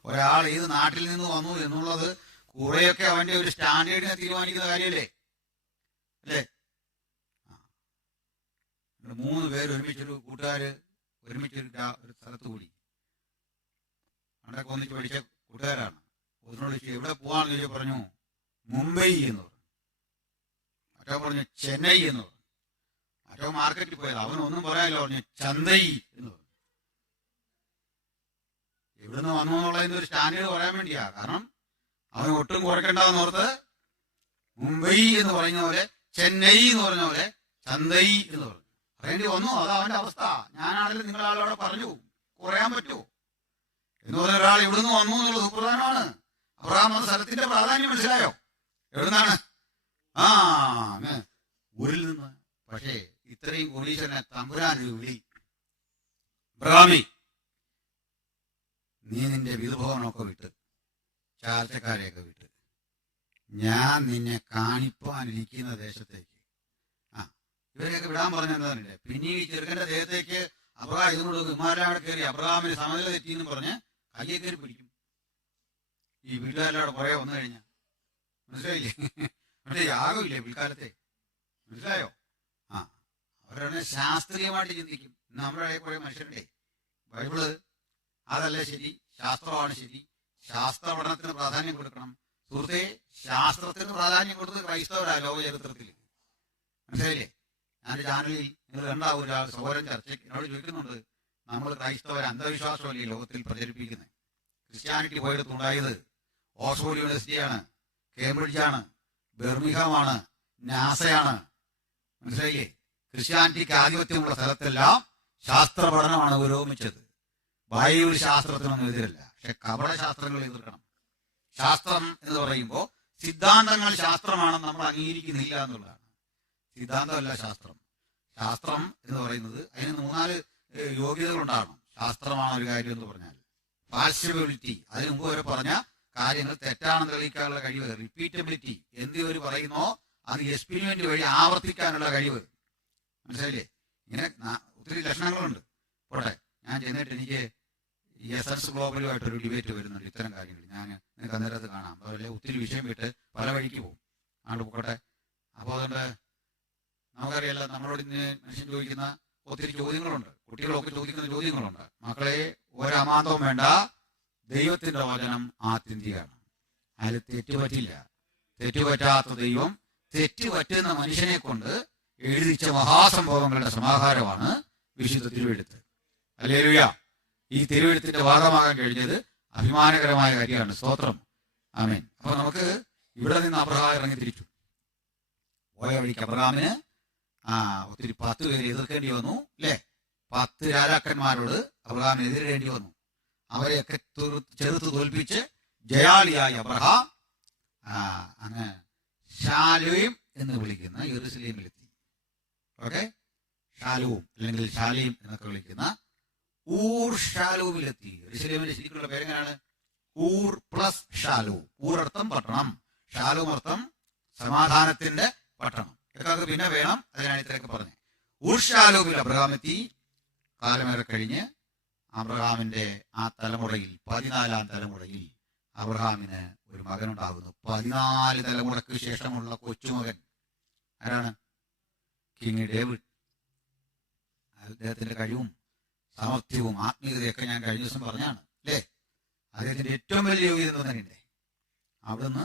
ഒരാൾ ഏത് നാട്ടിൽ നിന്ന് വന്നു എന്നുള്ളത് കുറെയൊക്കെ അവന്റെ ഒരു സ്റ്റാൻഡേർഡിനെ തീരുമാനിക്കുന്ന കാര്യമല്ലേ അല്ലേ. 3 പേര് ഒരുമിച്ചൊരു കൂട്ടുകാര് ഒരുമിച്ചൊരു സ്ഥലത്ത് കൂടി. പണ്ടൊക്കെ ഒന്നിച്ച് പഠിച്ച കൂട്ടുകാരാണ്. ഒന്നിനോട് ചോദിച്ചു എവിടെ പോവാന്ന് ചോദിച്ചാൽ പറഞ്ഞു മുംബൈ എന്ന് പറഞ്ഞു. മറ്റോ പറഞ്ഞു ചെന്നൈ എന്ന് പറഞ്ഞു. മറ്റോ മാർക്കറ്റിൽ പോയത് അവനൊന്നും പറയാനില്ല, പറഞ്ഞു ചന്തൈ എന്ന് പറഞ്ഞു. എവിടുന്ന് വന്നു എന്നുള്ളതിന്റെ ഒരു സ്റ്റാൻഡേർഡ് പറയാൻ വേണ്ടിയാ. കാരണം അവൻ ഒട്ടും കുറയ്ക്കേണ്ടതെന്ന് ഓർത്ത് മുംബൈ എന്ന് പറഞ്ഞ പോലെ, ചെന്നൈ എന്ന് പറഞ്ഞ പോലെ ചന്തൈ എന്ന് പറഞ്ഞു. പറയേണ്ടി വന്നു. അത് അവന്റെ അവസ്ഥ. ഞാനാണെങ്കിലും നിങ്ങളാളോടെ പറഞ്ഞു കുറയാൻ പറ്റുമോ എന്ന് പറഞ്ഞ ഒരാൾ ഇവിടുന്ന് വന്നു എന്നുള്ളത് സുപ്രധാനമാണ്. അബ്രഹാം എന്ന സ്ഥലത്തിന്റെ പ്രാധാന്യം മനസ്സിലായോ? എവിടുന്നാണ്? ഊരിൽ നിന്ന്. പക്ഷേ ഇത്രയും കോടീശ്വരനെ തമ്പുരാനൊരു വിളി, അബ്രഹാമി നീ നിന്റെ വിധുഭവനമൊക്കെ വിട്ട് ചാർച്ചക്കാരെയൊക്കെ വിട്ട് ഞാൻ നിന്നെ കാണിപ്പാനിരിക്കുന്ന ദേശത്തേക്ക്. ആ, ഇവരെയൊക്കെ വിടാൻ പറഞ്ഞ എന്താണില്ലേ? പിന്നെ ഈ ചെറുക്കന്റെ ദേഹത്തേക്ക് അബ്രഹാം ഇതിനോട് വിമാനവിടെ കയറി അബ്രഹാമിന് സമനില തെറ്റിയെന്ന് പറഞ്ഞ് കയ്യെ കയറി പിടിക്കും. ഈ വീട്ടുകാരുടെ പുറകെ വന്നു കഴിഞ്ഞാൽ മനസ്സിലായില്ലേ? മറ്റേ യാഗമില്ലേ പിൽക്കാലത്തെ, മനസ്സിലായോ? ആ, അവരുടെ ശാസ്ത്രീയമായിട്ട് ചിന്തിക്കും. നമ്മുടെ കുറെ മനുഷ്യരുടെ ബൈബിള് അതല്ലേ ശരി, ശാസ്ത്രമാണ് ശരി, ശാസ്ത്ര പഠനത്തിന് പ്രാധാന്യം കൊടുക്കണം. സുഹൃത്തെ, ശാസ്ത്രത്തിന് പ്രാധാന്യം കൊടുത്തത് ക്രൈസ്തവരാ ലോക ചരിത്രത്തിൽ, മനസ്സിലായില്ലേ? ഞാൻ ചാനലിൽ നിങ്ങൾ കണ്ടാവും ഒരാൾ സഹോദരൻ ചർച്ചയ്ക്ക് എന്നോട് ചോദിക്കുന്നുണ്ട്, നമ്മൾ ക്രൈസ്തവർ അന്ധവിശ്വാസമല്ലേ ലോകത്തിൽ പ്രചരിപ്പിക്കുന്നത്? ക്രിസ്ത്യാനിറ്റി പോയെടുത്തുണ്ടായത് ഓക്സ്ഫോർഡ് യൂണിവേഴ്സിറ്റിയാണ്, കേംബ്രിഡ്ജാണ്, ബെർമിംഗ്ഹാമാണ്, നാസയാണ്, മനസ്സിലായില്ലേ? ക്രിസ്ത്യാനിറ്റിക്ക് ആധിപത്യമുള്ള സ്ഥലത്തെല്ലാം ശാസ്ത്ര പഠനമാണ് പുരോഗമിച്ചത്. ബൈബിൾ ശാസ്ത്രത്തിനൊന്നും എതിരല്ല, പക്ഷെ കപട ശാസ്ത്രങ്ങൾ എതിർക്കണം. ശാസ്ത്രം എന്ന് പറയുമ്പോൾ സിദ്ധാന്തങ്ങൾ ശാസ്ത്രമാണെന്ന് നമ്മൾ അംഗീകരിക്കുന്നില്ല എന്നുള്ളതാണ്. സിദ്ധാന്തമല്ല ശാസ്ത്രം. ശാസ്ത്രം എന്ന് പറയുന്നത് അതിന് 3-4 യോഗ്യതകൾ ഉണ്ടാകണം. ശാസ്ത്രമാണ് ഒരു കാര്യം എന്ന് പറഞ്ഞാൽ. ഫാൾസിബിലിറ്റി, അതിന് മുമ്പ് വരെ പറഞ്ഞ കാര്യങ്ങൾ തെറ്റാണെന്ന് തെളിയിക്കാനുള്ള കഴിവ്. റിപ്പീറ്റബിലിറ്റി, എന്തിവർ പറയുന്നോ അത് എക്സ്പെരിമെന്റ് വഴി ആവർത്തിക്കാനുള്ള കഴിവ്, മനസ്സിലായില്ലേ? ഇങ്ങനെ ഒത്തിരി ലക്ഷണങ്ങളുണ്ട്. പോട്ടെ, ഞാൻ ചെന്നിട്ട് എനിക്ക് എസൻസ് ഗ്ലോബലുമായിട്ടൊരു ഡിബേറ്റ് വരുന്നുണ്ട് ഇത്തരം കാര്യങ്ങൾ. ഞാൻ നിങ്ങൾക്ക് അന്നേരത്ത് കാണാം. അതുപോലെ ഒത്തിരി വിഷയം വിട്ട് പല വഴിക്ക് പോകും. ആണ്ട് പോട്ടെ. അപ്പോൾ അതുകൊണ്ട് നമുക്കറിയാലോ, നമ്മളോട് ഇന്ന് മനുഷ്യൻ ചോദിക്കുന്ന ഒത്തിരി ചോദ്യങ്ങളുണ്ട്, കുട്ടികളൊക്കെ ചോദിക്കുന്ന ചോദ്യങ്ങളുണ്ട്. മക്കളെ, ഒരമാന്തവും വേണ്ട, ദൈവത്തിന്റെ വചനം ആത്യന്തികമാണ്. അതിൽ തെറ്റുപറ്റില്ല. തെറ്റുപറ്റാത്ത ദൈവം തെറ്റുപറ്റുന്ന മനുഷ്യനെ കൊണ്ട് എഴുതിച്ച മഹാസംഭവങ്ങളുടെ സമാഹാരമാണ് വിശുദ്ധ തിരുവെഴുത്ത്. ഹല്ലേലൂയ! ഈ തിരുവെഴുത്തിന്റെ ഭാഗമാകാൻ കഴിഞ്ഞത് അഭിമാനകരമായ കാര്യമാണ്. സ്തോത്രം, ആമേൻ. അപ്പൊ നമുക്ക് ഇവിടെ നിന്ന് അബ്രഹാം ഇറങ്ങി തിരിച്ചു പോയ വഴിക്ക് അബ്രഹാമിന് ഒത്തിരി 10 പേര് എതിർക്കേണ്ടി വന്നു, അല്ലെ? 10 രാജാക്കന്മാരോട് അബ്രഹാമിന് എതിരേണ്ടി വന്നു. അവരെയൊക്കെ ചെറുത്ത് തോൽപ്പിച്ച് ജയാളിയായി അബ്രഹാം അങ്ങ് ഷാലൂം എന്ന് വിളിക്കുന്ന യെരൂശലേമിലെത്തി. ഓക്കെ, ഷാലൂം അല്ലെങ്കിൽ ഷാലീം എന്നൊക്കെ വിളിക്കുന്ന ഊർ ഷാലൂമിലെത്തി. യെരൂശലേമിന്റെ ശരിക്കുള്ള പേരെങ്ങനെയാണ്? ഊർ പ്ലസ് ഷാലൂം. ഊർ അർത്ഥം പട്ടണം, ഷാലൂം അർത്ഥം സമാധാനത്തിന്റെ പട്ടണം. ഇതൊക്കെ പിന്നെ വേണം, അതിനാണ് ഇത്രയൊക്കെ പറഞ്ഞത്. ഊർ ഷാലൂമിൽ അബ്രഹാം എത്തി. കാലമേറെ കഴിഞ്ഞ് അബ്രഹാമിന്റെ ആ തലമുറയിൽ 14-ാം തലമുറയിൽ അബ്രഹാമിന് ഒരു മകനുണ്ടാകുന്നു. 14 തലമുറയ്ക്ക് ശേഷമുള്ള കൊച്ചുമകൻ ആരാണ്? King David. അദ്ദേഹത്തിന്റെ കഴിവും സാമർഥ്യവും ആത്മീയതയൊക്കെ ഞാൻ കഴിഞ്ഞ ദിവസം പറഞ്ഞാണ്, അല്ലേ? അദ്ദേഹത്തിന്റെ ഏറ്റവും വലിയ യോഗ്യത തന്നെയുണ്ട്. അവിടുന്ന്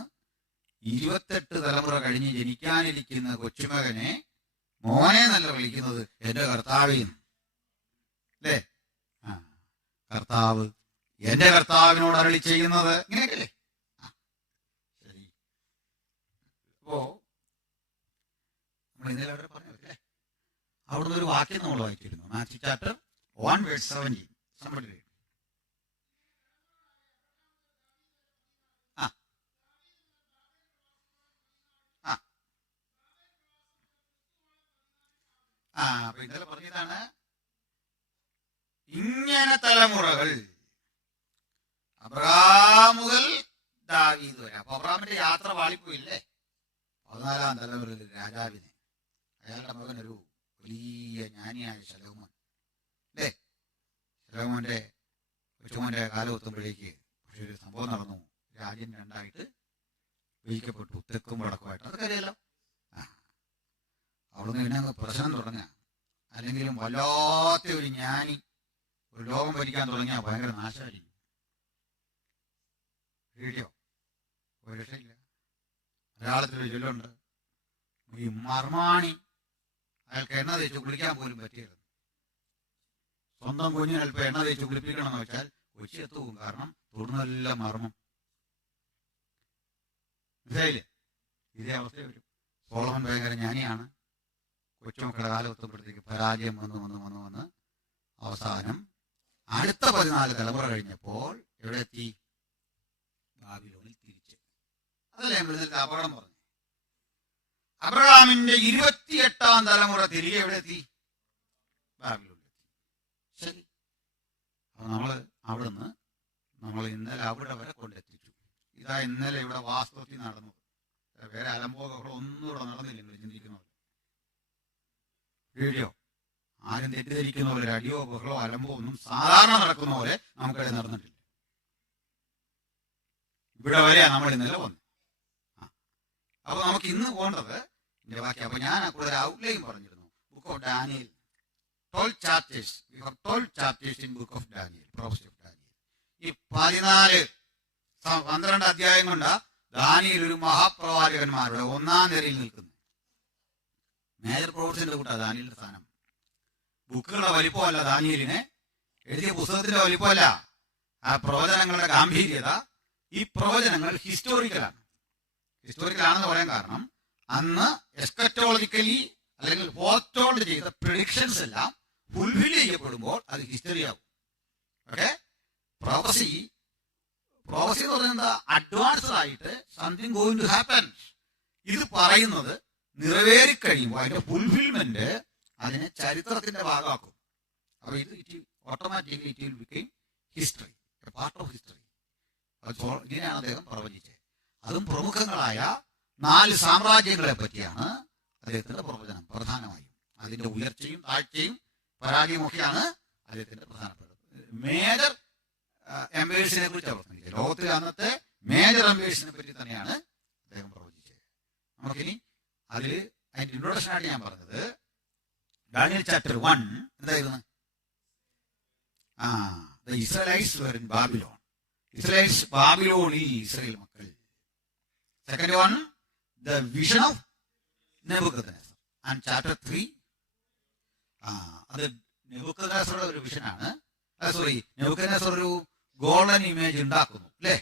28 തലമുറ കഴിഞ്ഞ് ജനിക്കാനിരിക്കുന്ന കൊച്ചുമകനെ മോനെ നല്ല വിളിക്കുന്നത് എന്റെ കർത്താവിനും, അല്ലേ? കർത്താവ് എന്റെ കർത്താവിനോട് അരുളി ചെയ്യുന്നത് ഇങ്ങനെയൊക്കെയല്ലേ? ശരി. അപ്പോ നമ്മൾ ഇന്നലെ അവിടെ പറഞ്ഞു, അല്ലേ? അവിടുന്ന് ഒരു വാക്യം നമ്മൾ വായിച്ചിരുന്നു, മാത്യു ചാപ്റ്റർ 1:17. somebody അപ്പൊ ഇന്നലെ പറഞ്ഞതാണ് ഇങ്ങനെ തലമുറകൾ അബ്രഹാം മുതൽ ദാവീദ് വരെ. അപ്പൊ അബ്രഹാമിന്റെ യാത്ര വാളിപ്പോയില്ലേ? 14-ാം തലമുറയിൽ രാജാവിനെ, അയാളുടെ മകൻ ഒരു വലിയ ജ്ഞാനിയായ ശലോമോൻ, അല്ലേ? ശലോമോന്റെ കൊച്ചുമോന്റെ കാലമെത്തുമ്പോഴേക്ക് പക്ഷെ ഒരു സംഭവം നടന്നു. രാജ്യം 2ആയിട്ട് വിഭജിക്കപ്പെട്ടു, തെക്കും വടക്കുമായിട്ട്. അതൊക്കെ അറിയാലോ. അവിടുന്ന് പിന്നെ പ്രശ്നം തുടങ്ങുക. അല്ലെങ്കിലും വല്ലാത്ത ഒരു ജ്ഞാനി ഒരു ലോകം ഭരിക്കാൻ തുടങ്ങിയാൽ ഭയങ്കര നാശമായിരിക്കും. റേഡിയോ ഒരു രക്ഷയില്ല. മലയാളത്തിലൊരു ചൊല്ലുണ്ട്, ഈ മർമാണി അയാൾക്ക് എണ്ണ തേച്ച് കുളിക്കാൻ പോലും പറ്റിയത്. സ്വന്തം കുഞ്ഞിന് അല്പം എണ്ണ തേച്ച് കുളിപ്പിക്കണമെന്ന് വെച്ചാൽ കൊച്ചിയെത്തും. കാരണം തൊടുന്നല്ല മർമ്മം. മനസ്സിലായില്ലേ? ഇതേ അവസ്ഥ വരും. സോളമൻ ഭയങ്കര ജ്ഞാനിയാണ്. കൊച്ചുമക്കളുടെ കാലത്തുമ്പോഴത്തേക്ക് പരാജയം വന്ന് അവസാനം അടുത്ത 14 തലമുറ കഴിഞ്ഞപ്പോൾ എവിടെ എത്തി? ബാബിലോണിൽ തിരിച്ച്. അതല്ലേ നമ്മൾ ഇതിന്റെ അപകടം പറഞ്ഞു. അബ്രഹാമിന്റെ 28-ാം തലമുറ തിരികെ എവിടെ എത്തി? ബാബിലോണിൽ എത്തി. ശരി. അപ്പൊ നമ്മൾ ഇന്നലെ അവിടെ വരെ കൊണ്ടെത്തിച്ചു. ഇതാ ഇന്നലെ ഇവിടെ വാസ്തവത്തിൽ നടന്നത്. വേറെ അലമ്പോകളോ ഒന്നും ഇവിടെ നടന്നില്ല. നിങ്ങൾ ചിന്തിക്കുന്ന പോലെ വീഡിയോ ആരും തെറ്റിദ്ധരിക്കുന്ന പോലെ അടിയോ ബഹളോ അലമ്പോ ഒന്നും സാധാരണ നടക്കുന്ന പോലെ നമുക്കിടെ നടന്നിട്ടില്ല. ഇവിടെ വരെയാ നമ്മൾ ഇന്നലെ വന്നു. അപ്പൊ നമുക്ക് ഇന്ന് പോകേണ്ടത് ഇതിന്റെ ബാക്കി. അപ്പൊ ഞാൻ കൂടുതൽ ഔട്ട്ലൈൻ പറഞ്ഞിരുന്നു. Book of Daniel 12 chapters. We have 12 chapters in book of Daniel, prophecy of Daniel. ഈ 12 അധ്യായം കൊണ്ട് ദാനിയേൽ ഒരു മഹാപ്രവാചകന്മാരുടെ ഒന്നാം നിരയിൽ നിൽക്കുന്നു. മേജർ പ്രോഫറ്റ്സിന്റെ കൂട്ടാ ദാനിയേലിന്റെ സ്ഥാനം. ബുക്കുകളുടെ വലിപ്പമല്ല ദാനിയേലിനെ, എഴുതിയ പുസ്തകത്തിന്റെ വലിപ്പമല്ല, ആ പ്രവചനങ്ങളുടെ ഗാംഭീര്യത. ഈ പ്രവചനങ്ങൾ ഹിസ്റ്റോറിക്കലാണ്. ഹിസ്റ്റോറിക്കലാണെന്ന് പറയാൻ കാരണം അന്ന് എസ്കറ്റോളജിക്കലി അല്ലെങ്കിൽ ഫോർട്ടോൾഡ് ചെയ്ത പ്രെഡിക്ഷൻസ് എല്ലാം ഫുൾഫിൽ ചെയ്യപ്പെടുമ്പോൾ അത് ഹിസ്റ്ററി ആകും. ഓക്കെ, പ്രോഫസി എന്ന് പറയുന്നത് അഡ്വാൻസ്ഡ് ആയിട്ട് സംതിങ് ഗോയിങ് ടു ഹാപ്പൻ. ഇത് പറയുന്നത് നിറവേറിക്കഴിയുമ്പോൾ അതിന്റെ ഫുൾഫിൽമെന്റ് അതിനെ ചരിത്രത്തിന്റെ ഭാഗമാക്കും. അപ്പൊ ഇത് automatically it will become history, A part of history. ഇങ്ങനെയാണ് അദ്ദേഹം പ്രവചിച്ചത്. അതും പ്രമുഖങ്ങളായ 4 സാമ്രാജ്യങ്ങളെ പറ്റിയാണ് അദ്ദേഹത്തിന്റെ പ്രവചനം പ്രധാനമായും. അതിന്റെ ഉയർച്ചയും താഴ്ചയും പരാജയമൊക്കെയാണ് അദ്ദേഹത്തിന്റെ പ്രധാനപ്പെട്ടത്. മേജർ എംപയേഴ്സിനെ കുറിച്ചാണ് പ്രസംഗിച്ചത്. ലോകത്തിലെ അന്നത്തെ മേജർ എംപയേഴ്സിനെ പറ്റി തന്നെയാണ് അദ്ദേഹം പ്രവചിച്ചത്. നമുക്കിനി അതിൽ അതിന്റെ ഇൻട്രൊഡക്ഷൻ ആയിട്ട് ഞാൻ പറഞ്ഞത് ഡാനിയൽ ചാപ്റ്റർ 1 എന്തായിരുന്നു? The Israelites were in Babylon. Israels ബാബിലോണിൽ ഇസ്രായേൽ മക്കൾ. Second one the vision of Nebuchadnezzar. And chapter 3 അത് നെബൂഖദ്നേസറുടെ ഒരു വിഷനാണ്. സോറി, നെബൂഖദ്നേസർ ഒരു ഗോൾഡൻ ഇമേജ് ഉണ്ടാക്കുന്നു, അല്ലേ?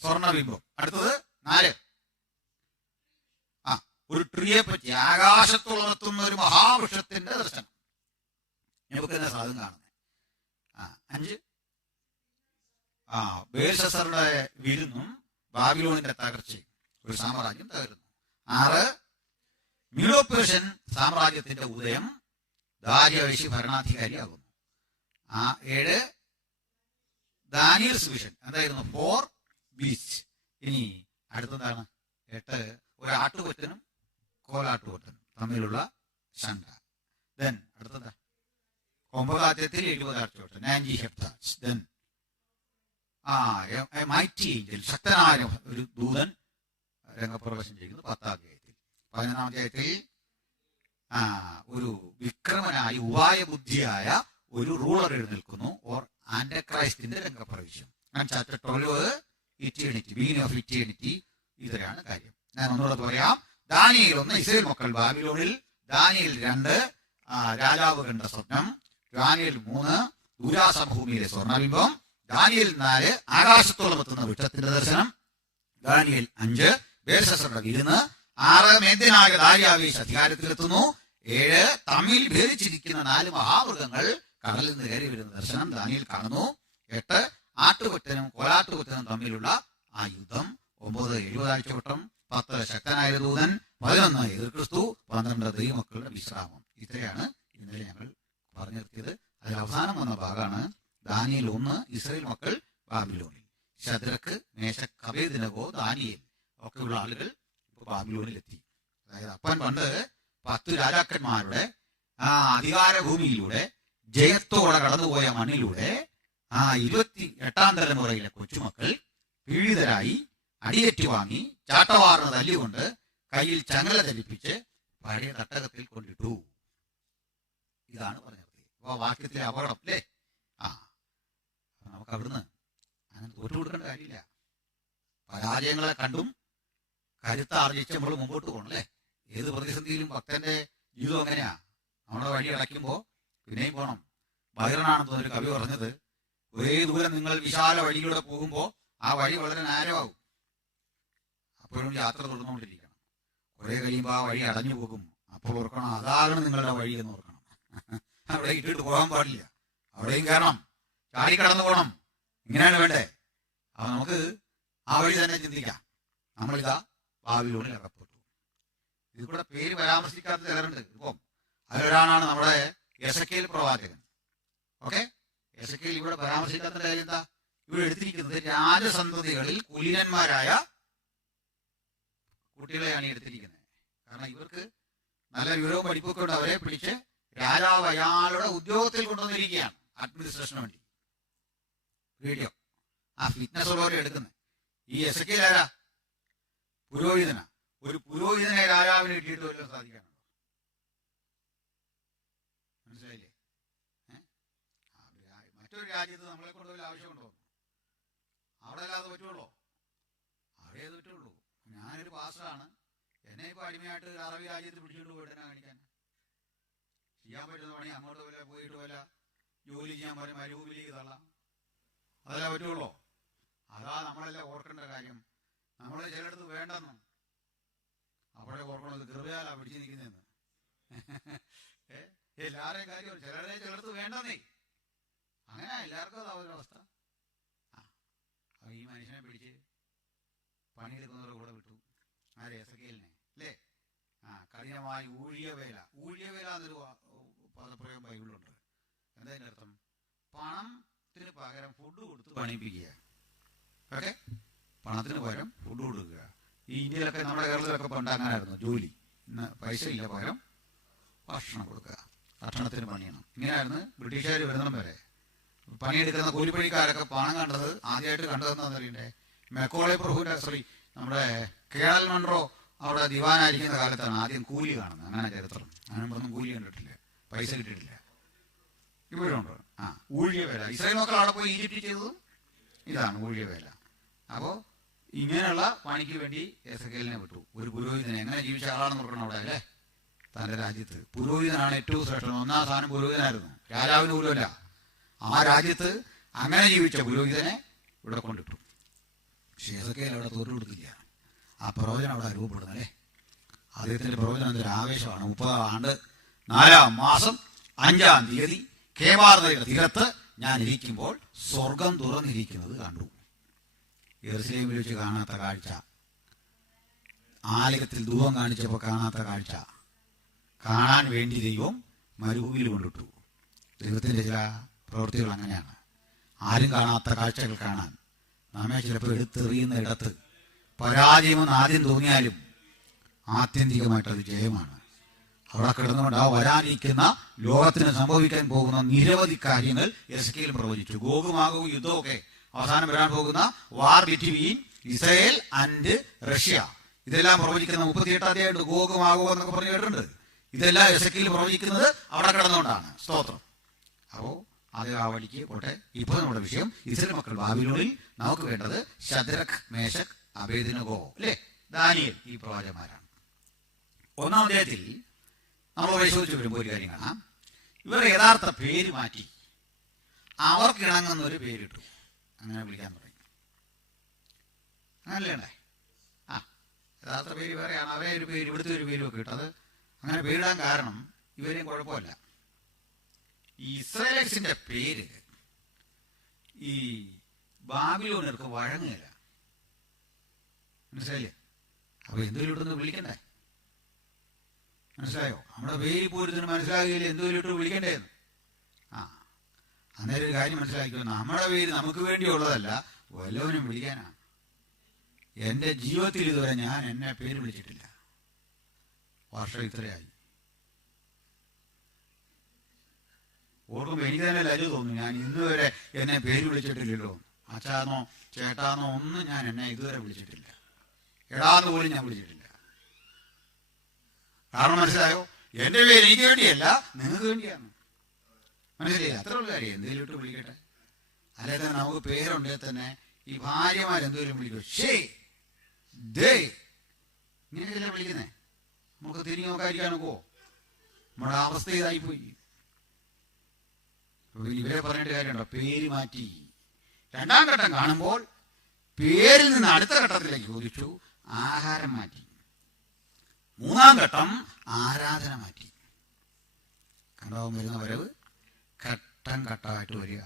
സ്വർണ്ണബിംബം. അടുത്തത് 4 ഒരു ട്രീയെ പറ്റി, ആകാശത്തുളർത്തുന്ന ഒരു മഹാവൃക്ഷത്തിന്റെ ദർശനം. നെബൂഖദ്നേസർ അതും കാണുന്നത്. 5 ബേൽഷസ്സറുടെ വിരുന്നും ബാബിലോണിന്റെ തകർച്ചയും, ഒരു സാമ്രാജ്യം തകരുന്നു. 6 മീഡോ പേർഷ്യൻ സാമ്രാജ്യത്തിന്റെ ഉദയം, ദാരിയവേശി ഭരണാധികാരിയാകുന്നു. 7 ദാനിയേൽസ് വിഷൻ എന്തായിരുന്നു? 4 ബീസ്റ്റ്. ഇനി അടുത്തതാണ് 8 ഒരു ആട്ടുകൊറ്റനും കോലാട്ടുകൊറ്റനും തമ്മിലുള്ള ശണ്ട. ദെൻ അടുത്തത് 9 അധ്യായത്തിൽ 70 ആട്ടുകൊറ്റൻ 90 ഹെപ്താസ്. ദെൻ മൈറ്റി ഏഞ്ചൽ, ശക്തനായ ഒരു ദൂതൻ രംഗപ്രവേശം ചെയ്യുന്നു 10 അധ്യായത്തിൽ. 11 അധ്യായത്തിൽ ഒരു വിക്രമനായി ഉപായബുദ്ധിയായ ഒരു റൂളർ എഴുന്നേൽക്കുന്നു, ഓർ ആന്റക്രൈസ്റ്റിന്റെ രംഗപ്രവേശം. Chapter 12 eternity, beginning of eternity. ഇതിലാണ് കാര്യം. ഞാൻ ഒന്നുകൂടെ പറയാം. ദാനിയേൽ 1 ഇസ്രായേൽ മക്കൾ ബാബിലോണിൽ. ദാനിയേൽ 2 രാജാവ് കണ്ട സ്വപ്നം. ദാനിയേൽ 3 ദൂരാസമഭൂമിയിലെ സ്വർണ്ണബിംബം. ദാനിയേൽ 4 ആകാശത്തോളം എത്തുന്ന വൃക്ഷത്തിന്റെ ദർശനം. ദാനിയേൽ 5 ബേൽഷസ്സറുടെ വിരുന്ന്. 6 മേദ്യനായ ദാരിയാവേശ് അധികാരത്തിലെത്തുന്നു. 7 തമ്മിൽ ഭേദിച്ചിരിക്കുന്ന 4 മഹാമൃഗങ്ങൾ കടലിൽ നിന്ന് കയറി വരുന്ന ദർശനം ദാനിയേൽ കാണുന്നു. 8 ആട്ടുകൊറ്റനും കോലാട്ടുകൊറ്റനും തമ്മിലുള്ള ആ യുദ്ധം. 9 70 ആഴ്ചവട്ടം. 10 ശക്തനായ ദൂതൻ. 11 എതിർക്രിസ്തു. 12 ദൈവമക്കളുടെ വിശ്രാമം. ഇത്രയാണ് ഇന്നലെ ഞങ്ങൾ പറഞ്ഞു നിർത്തിയത്. അതിൽ അവസാനം വന്ന ഭാഗമാണ് ദാനിയേൽ 1 ഇസ്രായേൽ മക്കൾ ബാബിലോണിൽ. ശദ്രക്ക്, മേശക്ക്, അബേദ്നെഗോ, ദാനിയേൽ ഒക്കെയുള്ള ആളുകൾ ഇപ്പോൾ ബാബിലോണിലെത്തി. അതായത് അപ്പൻ പണ്ട് 10 രാജാക്കന്മാരുടെ അധികാരഭൂമിയിലൂടെ ജയത്തോടെ കടന്നുപോയ മണ്ണിലൂടെ 28ാം തലമുറയിലെ കൊച്ചുമക്കൾ പീഡിതരായി അടിയേറ്റു വാങ്ങി ചാട്ടവാറിന് തല്ലിക്കൊണ്ട് കയ്യിൽ ചങ്ങല ധരിപ്പിച്ച് പഴയ തട്ടകത്തിൽ കൊണ്ടിട്ടു. ഇതാണ് പറഞ്ഞത്. അപ്പൊ വാക്യത്തിലെ അപകടം അല്ലേ? നമുക്ക് അവിടുന്ന് അങ്ങനെ തോറ്റുകൊടുക്കേണ്ട കാര്യമില്ല. പരാജയങ്ങളെ കണ്ടും കരുത്താർജിച്ച് നമ്മൾ മുമ്പോട്ട് പോകണം, അല്ലേ? ഏത് പ്രതിസന്ധിയിലും ഭക്തന്റെ ജീവിതം അങ്ങനെയാ. നമ്മുടെ വഴി അടയ്ക്കുമ്പോൾ പിന്നെയും പോകണം. ബൈറനാണെന്ന് ഒരു കവി പറഞ്ഞത്, ഒരേ ദൂരം നിങ്ങൾ വിശാല വഴിയിലൂടെ പോകുമ്പോൾ ആ വഴി വളരെ നാരമാകും. അപ്പോഴും യാത്ര തുടർന്നുകൊണ്ടിരിക്കണം. കുറെ കഴിയുമ്പോൾ ആ വഴി അടഞ്ഞു പോകും. അപ്പോൾ ഓർക്കണം, അതാണ് നിങ്ങളുടെ വഴി എന്ന് ഓർക്കണം. അവിടെ ഇട്ടിട്ട് പോകാൻ പാടില്ല. അവിടെയും കയറണം, ചാടിക്കടന്നു പോകണം. ഇങ്ങനെയാണ് വേണ്ടേ? അപ്പൊ നമുക്ക് ആ വഴി തന്നെ ചിന്തിക്കാം. നമ്മളിതാ ബാബിലോണിൽ അകപ്പെട്ടു. ഇതിൽ കൂടെ പേര് പരാമർശിക്കാത്ത ചിലരുണ്ട്. ഇപ്പം അതിലൊരാളാണ് നമ്മുടെ എസെക്കിയേൽ പ്രവാചകൻ. ഓക്കെ, എസെക്കിയേൽ ഇവിടെ പരാമർശിക്കാത്ത കാര്യം എന്താ? ഇവിടെ എടുത്തിരിക്കുന്നത് രാജസന്തതികളിൽ കുലീനന്മാരായ കുട്ടികളെയാണ് എടുത്തിരിക്കുന്നത്. കാരണം ഇവർക്ക് നല്ല വിവരവും പഠിപ്പൊക്കെ ഉണ്ട്. അവരെ പിടിച്ച് രാജാവ് അയാളുടെ ഉദ്യോഗത്തിൽ കൊണ്ടുവന്നിരിക്കുകയാണ് അഡ്മിനിസ്ട്രേഷന് വേണ്ടി. വീഡിയോ ആ ഫിറ്റ്നസ് ഉള്ളവരെ എടുക്കുന്നത്. ഈ എസെക്കിയേൽ ആരാ? പുരോഹിതനാ. ഒരു പുരോഹിതനെ രാജാവിന് കിട്ടിയിട്ട് വല്ലതും സാധിക്കാനുണ്ടോ? മനസ്സിലായില്ലേ? മറ്റൊരു രാജ്യത്ത് നമ്മളെ കൊണ്ട് വല്ല ആവശ്യമുണ്ടോ? അവിടെ അല്ലാതെ പറ്റുള്ളൂ. അവിടെ പറ്റുള്ളൂ. ഞാനൊരു പാസ്റ്ററാണ്. എന്നെ ഇപ്പൊ അടിമയായിട്ട് അറബി രാജ്യത്ത് പിടിച്ചുകൊണ്ട് പോയിട്ട് എന്നാ കാണിക്കാൻ? ചെയ്യാൻ പറ്റുന്ന പണി അങ്ങോട്ട് വല്ല പോയിട്ട് വല്ല ജോലി ചെയ്യാൻ പറയും, മരുഭൂമിയിലേക്ക് തള്ളാം. അതല്ല പറ്റുള്ളൂ. അതാ നമ്മളെല്ലാം ഓർക്കേണ്ട കാര്യം. നമ്മൾ ചിലയിടത്ത് വേണ്ടെന്നും അവിടെ ഓർക്കണത് കൃപയാലാ പിടിച്ചു നിൽക്കുന്നതെന്ന്. എല്ലാവരുടെയും കാര്യം ചിലയിടത്ത് വേണ്ടെന്നേ. അങ്ങനെ എല്ലാവർക്കും അതാ ഒരവസ്ഥ. ഈ മനുഷ്യനെ പിടിച്ച് പണിയെടുക്കുന്നവരുടെ കൂടെ വിട്ടു. ആരെ? എസെക്കിയേലിനെ അല്ലേ? കഠിനമായി ഊഴിയവേല. ഊഴിയവേല എന്നൊരു പദപ്രയോഗം ബൈബിളിലുണ്ട്. എന്താ അതിൻ്റെ അർത്ഥം? പണത്തിന് പകരം ഫുഡ് കൊടുത്ത് പണിയിപ്പിക്കുക. ഓക്കെ, പണത്തിന് പകരം ഫുഡ് കൊടുക്കുക. ഈ ഇന്ത്യയിലൊക്കെ, നമ്മുടെ കേരളത്തിലൊക്കെ പണ്ട് അങ്ങനായിരുന്നു ജോലി. ഇന്ന് പൈസ ഇല്ല, പകരം ഭക്ഷണം കൊടുക്കുക, ഭക്ഷണത്തിന് പണിയണം. ഇങ്ങനെയായിരുന്നു ബ്രിട്ടീഷുകാർ വരുന്നിടം വരെ. പണിയെടുക്കുന്ന കൂലിപ്പണിക്കാരൊക്കെ പണം കണ്ടത്, ആദ്യമായിട്ട് കണ്ടതെന്ന് അറിയണ്ടേ, മെക്കോളെ പ്രഭുവിന്റെ നമ്മുടെ കേണൽ മൺറോ അവിടെ ദിവാനായിരിക്കുന്ന കാലത്താണ് ആദ്യം കൂലി കാണുന്നത്. അങ്ങനെ ചരിത്രം. അങ്ങനൊന്നും കൂലി കണ്ടിട്ടില്ല, പൈസ കിട്ടിയിട്ടില്ല. ഇപ്പോഴുണ്ട് ഊഴിയവേല. ഇസ്രായേൽ മക്കൾ അവിടെ പോയി ഈജിപ്റ്റ് ചെയ്തതും ഇതാണ്, ഊഴിയവേല. അപ്പോൾ ഇങ്ങനെയുള്ള പണിക്ക് വേണ്ടി എസെക്കിയേലിനെ വിട്ടു. ഒരു പുരോഹിതനെ എങ്ങനെ ജീവിച്ച ആളാണെന്ന് നോക്കണം അവിടെ അല്ലേ? തൻ്റെ രാജ്യത്ത് പുരോഹിതനാണ് ഏറ്റവും ശ്രേഷ്ഠം. ഒന്നാം സ്ഥാനം പുരോഹിതനായിരുന്നു, രാജാവിന് പോലുമല്ല. ആ രാജ്യത്ത് അങ്ങനെ ജീവിച്ച പുരോഹിതനെ ഇവിടെ കൊണ്ടിട്ടു. പക്ഷേ എസെക്കിയേൽ അവിടെ തോറ്റു കൊടുക്കില്ല. ആ പ്രവചനം അവിടെ രൂപപ്പെടുന്നല്ലേ. അദ്ദേഹത്തിൻ്റെ പ്രവചനം എന്തൊരു ആവേശമാണ്. 30 ആണ്ട് 4-ാം മാസം 5-ാം തീയതി കേബാർ നദിയുടെ തീരത്ത് ഞാൻ ഇരിക്കുമ്പോൾ സ്വർഗം തുറന്നിരിക്കുന്നത് കണ്ടു. യെരുശലേമിൽ വെച്ച് കാണാത്ത കാഴ്ച, ആലയത്തിൽ ധൂപം കാണിച്ചപ്പോൾ കാണാത്ത കാഴ്ച കാണാൻ വേണ്ടി ദൈവം മരുഭൂമിയിൽ കൊണ്ടിട്ടു. ദൈവത്തിൻ്റെ ചില പ്രവൃത്തികൾ അങ്ങനെയാണ്. ആരും കാണാത്ത കാഴ്ചകൾ കാണാൻ നമ്മെ ചിലപ്പോൾ എടുത്തെറിയുന്ന ഇടത്ത് പരാജയമെന്ന് ആദ്യം തോന്നിയാലും ആത്യന്തികമായിട്ടത് ജയമാണ്. അവിടെ കിടന്നുകൊണ്ട് ആ വരാനിരിക്കുന്ന ലോകത്തിന് സംഭവിക്കാൻ പോകുന്ന നിരവധി കാര്യങ്ങൾ എസെക്കിയേൽ പ്രവചിച്ചു. ഗോഗ് മാഗോഗ് യുദ്ധമൊക്കെ അവസാനം വരാൻ പോകുന്ന വാർ ബിറ്റ്വീൻ ഇസ്രായേൽ ആൻഡ് റഷ്യ, ഇതെല്ലാം പ്രവചിക്കുന്ന 38 അധ്യായമുണ്ട്. ഗോഗ് മാഗോഗ് എന്നൊക്കെ പറഞ്ഞു കേട്ടിട്ടുണ്ട്. ഇതെല്ലാം എസെക്കിയേൽ പ്രവചിക്കുന്നത് അവിടെ കിടന്നുകൊണ്ടാണ്. സ്തോത്രം. അപ്പോൾ അത് ആ വഴിക്ക് പോട്ടെ. ഇപ്പോൾ നമ്മുടെ വിഷയം ഇസ്രായേൽ മക്കൾ ബാബിലോണിൽ. നമുക്ക് വേണ്ടത് ശദ്രക്, മേശക്, അബേദ്നെഗോ അല്ലേ, ദാനിയേൽ, ഈ പ്രവാചകന്മാരാണ്. 1-ാം അധ്യായത്തിൽ നമ്മൾ പരിശോധിച്ച് വരുമ്പോൾ ഒരു കാര്യം കാണാം. ഇവർ യഥാർത്ഥ പേര് മാറ്റി അവർക്കിണങ്ങുന്ന ഒരു പേരിട്ടു. അങ്ങനെ വിളിക്കാൻ തുടങ്ങി. അങ്ങനല്ലേ? യഥാർത്ഥ പേര് വേറെയാണ്. അവരെ ഒരു പേര്, ഇവിടുത്തെ ഒരു പേരും ഒക്കെ ഇട്ടത്. അങ്ങനെ പേരിടാൻ കാരണം ഇവരെയും കുഴപ്പമില്ല. ഈ ഇസ്രായേൽസിന്റെ പേര് ഈ ബാബിലോണിയർക്ക് വഴങ്ങുകയില്ല. മനസ്സിലായില്ലേ? അപ്പൊ എന്തെങ്കിലും ഇട്ടൊന്ന് വിളിക്കണ്ടേ? മനസ്സിലായോ? നമ്മുടെ പേര് പോലും മനസ്സിലാകുകയില്ല, എന്തെങ്കിലും ഇട്ട് വിളിക്കണ്ടേന്ന്. അന്നേരം ഒരു കാര്യം മനസ്സിലാക്കിയോ, നമ്മുടെ പേര് നമുക്ക് വേണ്ടിയുള്ളതല്ല, വല്ലവനും വിളിക്കാനാണ്. എൻ്റെ ജീവിതത്തിൽ ഇതുവരെ ഞാൻ എന്നെ പേര് വിളിച്ചിട്ടില്ല. വർഷം ഇത്രയായി. ഓർക്കുമ്പോൾ എനിക്ക് തന്നെ ലജ്ജ തോന്നുന്നു. ഞാൻ ഇന്നുവരെ എന്നെ പേര് വിളിച്ചിട്ടില്ലല്ലോ. അച്ഛാന്നോ ചേട്ടാന്നോ ഒന്നും ഞാൻ എന്നെ ഇതുവരെ വിളിച്ചിട്ടില്ല. എടാന്ന് പോലും ഞാൻ വിളിച്ചിട്ടില്ല. കാരണം മനസ്സിലായോ, എൻ്റെ പേര് എനിക്ക് വേണ്ടിയല്ല, നിങ്ങൾക്ക് വേണ്ടിയാണ്. മനസ്സിലായില്ല? അത്ര ഉള്ള കാര്യം. എന്തെങ്കിലും ഇട്ട് വിളിക്കട്ടെ. അല്ലെ തന്നെ നമുക്ക് പേരുണ്ടെങ്കിൽ തന്നെ ഈ ഭാര്യമാരെന്തെങ്കിലും വിളിക്കും. ഷേ ദേ ഇങ്ങനെയല്ലേ വിളിക്കുന്നേ? നമുക്ക് തിരിഞ്ഞു നോക്കാതിരിക്കാനൊക്കോ? നമ്മുടെ അവസ്ഥ ഇതായിപ്പോയി. ഇവരെ പറഞ്ഞിട്ട് കാര്യമുണ്ടോ? പേര് മാറ്റി. 2-ാം ഘട്ടം കാണുമ്പോൾ പേരിൽ നിന്ന് അടുത്ത ഘട്ടത്തിലേക്ക് ചോദിച്ചു, ആഹാരം മാറ്റി. 3-ാം ഘട്ടം ആരാധന മാറ്റി. കണ്ടോ വരുന്ന വരവ് ഘട്ടം ഘട്ടമായിട്ട് വരിക.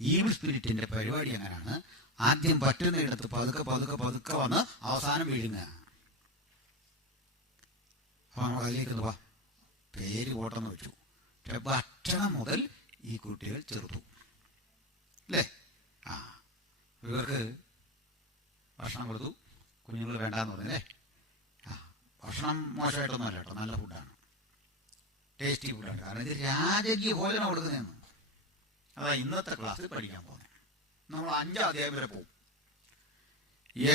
ഈവിൾ സ്പിരിറ്റിന്റെ പരിപാടി അങ്ങനെയാണ്. ആദ്യം പറ്റുന്നയിടത്ത് പതുക്കെ പതുക്കെ പതുക്കെ വന്ന് അവസാനം വീഴുക. അപ്പൊ നമ്മൾ അതിലേക്ക് പോവാ. പേര് പോട്ടെന്ന് വെച്ചു. ഭക്ഷണം മുതൽ ഈ കുട്ടികൾ ചെറുത്തു അല്ലേ? ഇവർക്ക് ഭക്ഷണം കൊടുത്തു, കുഞ്ഞുങ്ങൾ വേണ്ടാന്ന് പറഞ്ഞല്ലേ? ഭക്ഷണം മോശമായിട്ടൊന്നുമല്ല കേട്ടോ, നല്ല ഫുഡാണ്, ടേസ്റ്റി ഫുഡാണ്. കാരണം ഇത് രാജകീയ ഭോജനം കൊടുക്കുന്നതെന്ന്. അതാ ഇന്നത്തെ ക്ലാസ്സിൽ പഠിക്കാൻ പോകുന്നത്. നമ്മൾ 5-ാം അധ്യായം വരെ പോകും.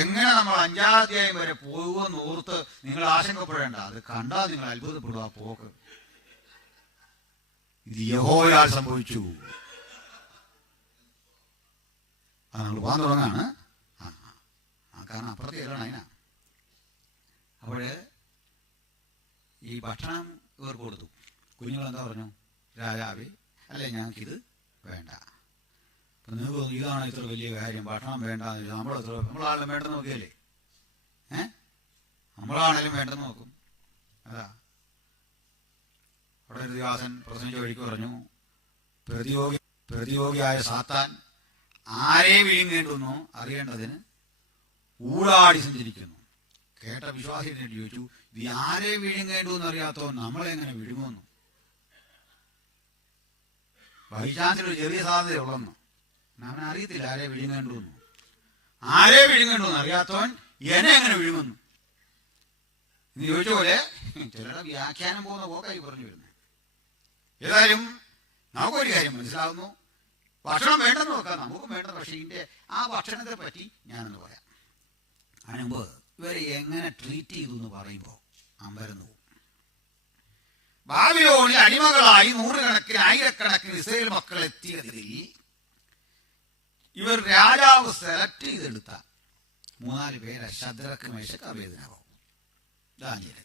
എങ്ങനെ നമ്മൾ 5-ാം അധ്യായം വരെ പോകുമെന്ന് ഓർത്ത് നിങ്ങൾ ആശങ്കപ്പെടേണ്ട. അത് കണ്ടാൽ നിങ്ങൾ അത്ഭുതപ്പെടുക. ആ പോക്ക് ഇത് യഹോവയാൽ സംഭവിച്ചു. അത് നമ്മൾ പോകാൻ തുടങ്ങാണ്. കാരണം അപ്പുറത്ത് ചെല്ലണം അതിനാ. അപ്പോൾ ഈ ഭക്ഷണം ഇവർക്ക് കൊടുത്തു. കുഞ്ഞുങ്ങളെന്താ പറഞ്ഞു? രാജാവേ, അല്ലേ ഞങ്ങൾക്കിത് വേണ്ട. അപ്പം നിങ്ങൾക്ക് ഇതാണ് ഇത്ര വലിയ കാര്യം, ഭക്ഷണം വേണ്ടെന്ന്. നമ്മളാണെങ്കിലും വേണ്ടെന്ന് നോക്കിയല്ലേ? നമ്മളാണെങ്കിലും വേണ്ടെന്ന് നോക്കും. അതാ അവിടെ ഒരു ദാസൻ പ്രസംഗിച്ച വഴിക്ക് പറഞ്ഞു, പ്രതിയോഗിയായ സാത്താൻ ആരെ വിഴുങ്ങേണ്ടുന്നോ അറിയേണ്ടതിന് ഊടാടി സഞ്ചരിക്കുന്നു. കേട്ട വിശ്വാസിനെ ചോദിച്ചു, ഇത് ആരെ വിഴുങ്ങേണ്ടു അറിയാത്തോ നമ്മളെങ്ങനെ വിഴുങ്ങുന്നു? ബൈചാൻസിൽ ഒരു ചെറിയ സാധ്യത ഉള്ളെന്നു. അവൻ അറിയത്തില്ല ആരെ വിഴുങ്ങേണ്ടു. ആരെ വിഴുങ്ങേണ്ടു അറിയാത്തവൻ എന്നെ എങ്ങനെ വിഴുങ്ങുന്നു എന്ന് ചോദിച്ച പോലെ ചിലരുടെ വ്യാഖ്യാനം പോകുന്ന പോക്കായി പറഞ്ഞു വരുന്നത്. ഏതായാലും നമുക്കൊരു കാര്യം മനസ്സിലാവുന്നു, ഭക്ഷണം വേണ്ടെന്ന് നോക്കാം, നമുക്കും വേണ്ട. പക്ഷേ ഇതിൻ്റെ ആ ഭക്ഷണത്തെ പറ്റി ഞാനൊന്ന് പറയാം. അതിനുമ്പ് ഇവരെ എങ്ങനെ ട്രീറ്റ് ചെയ്തു എന്ന് പറയുമ്പോൾ അമ്പരന്നു പോകും. ബാബിലോണിൽ അടിമകളായി 100 ആയിരക്കണക്കിന് ഇസ്രായേൽ മക്കൾ എത്തിയതിൽ ഇവർ രാജാവ് സെലക്ട് ചെയ്തെടുത്ത 3-4 പേരെ ശദ്രക്ക്, മേശക്ക്, അബേദ്നെഗോ, ദാനിയേൽ.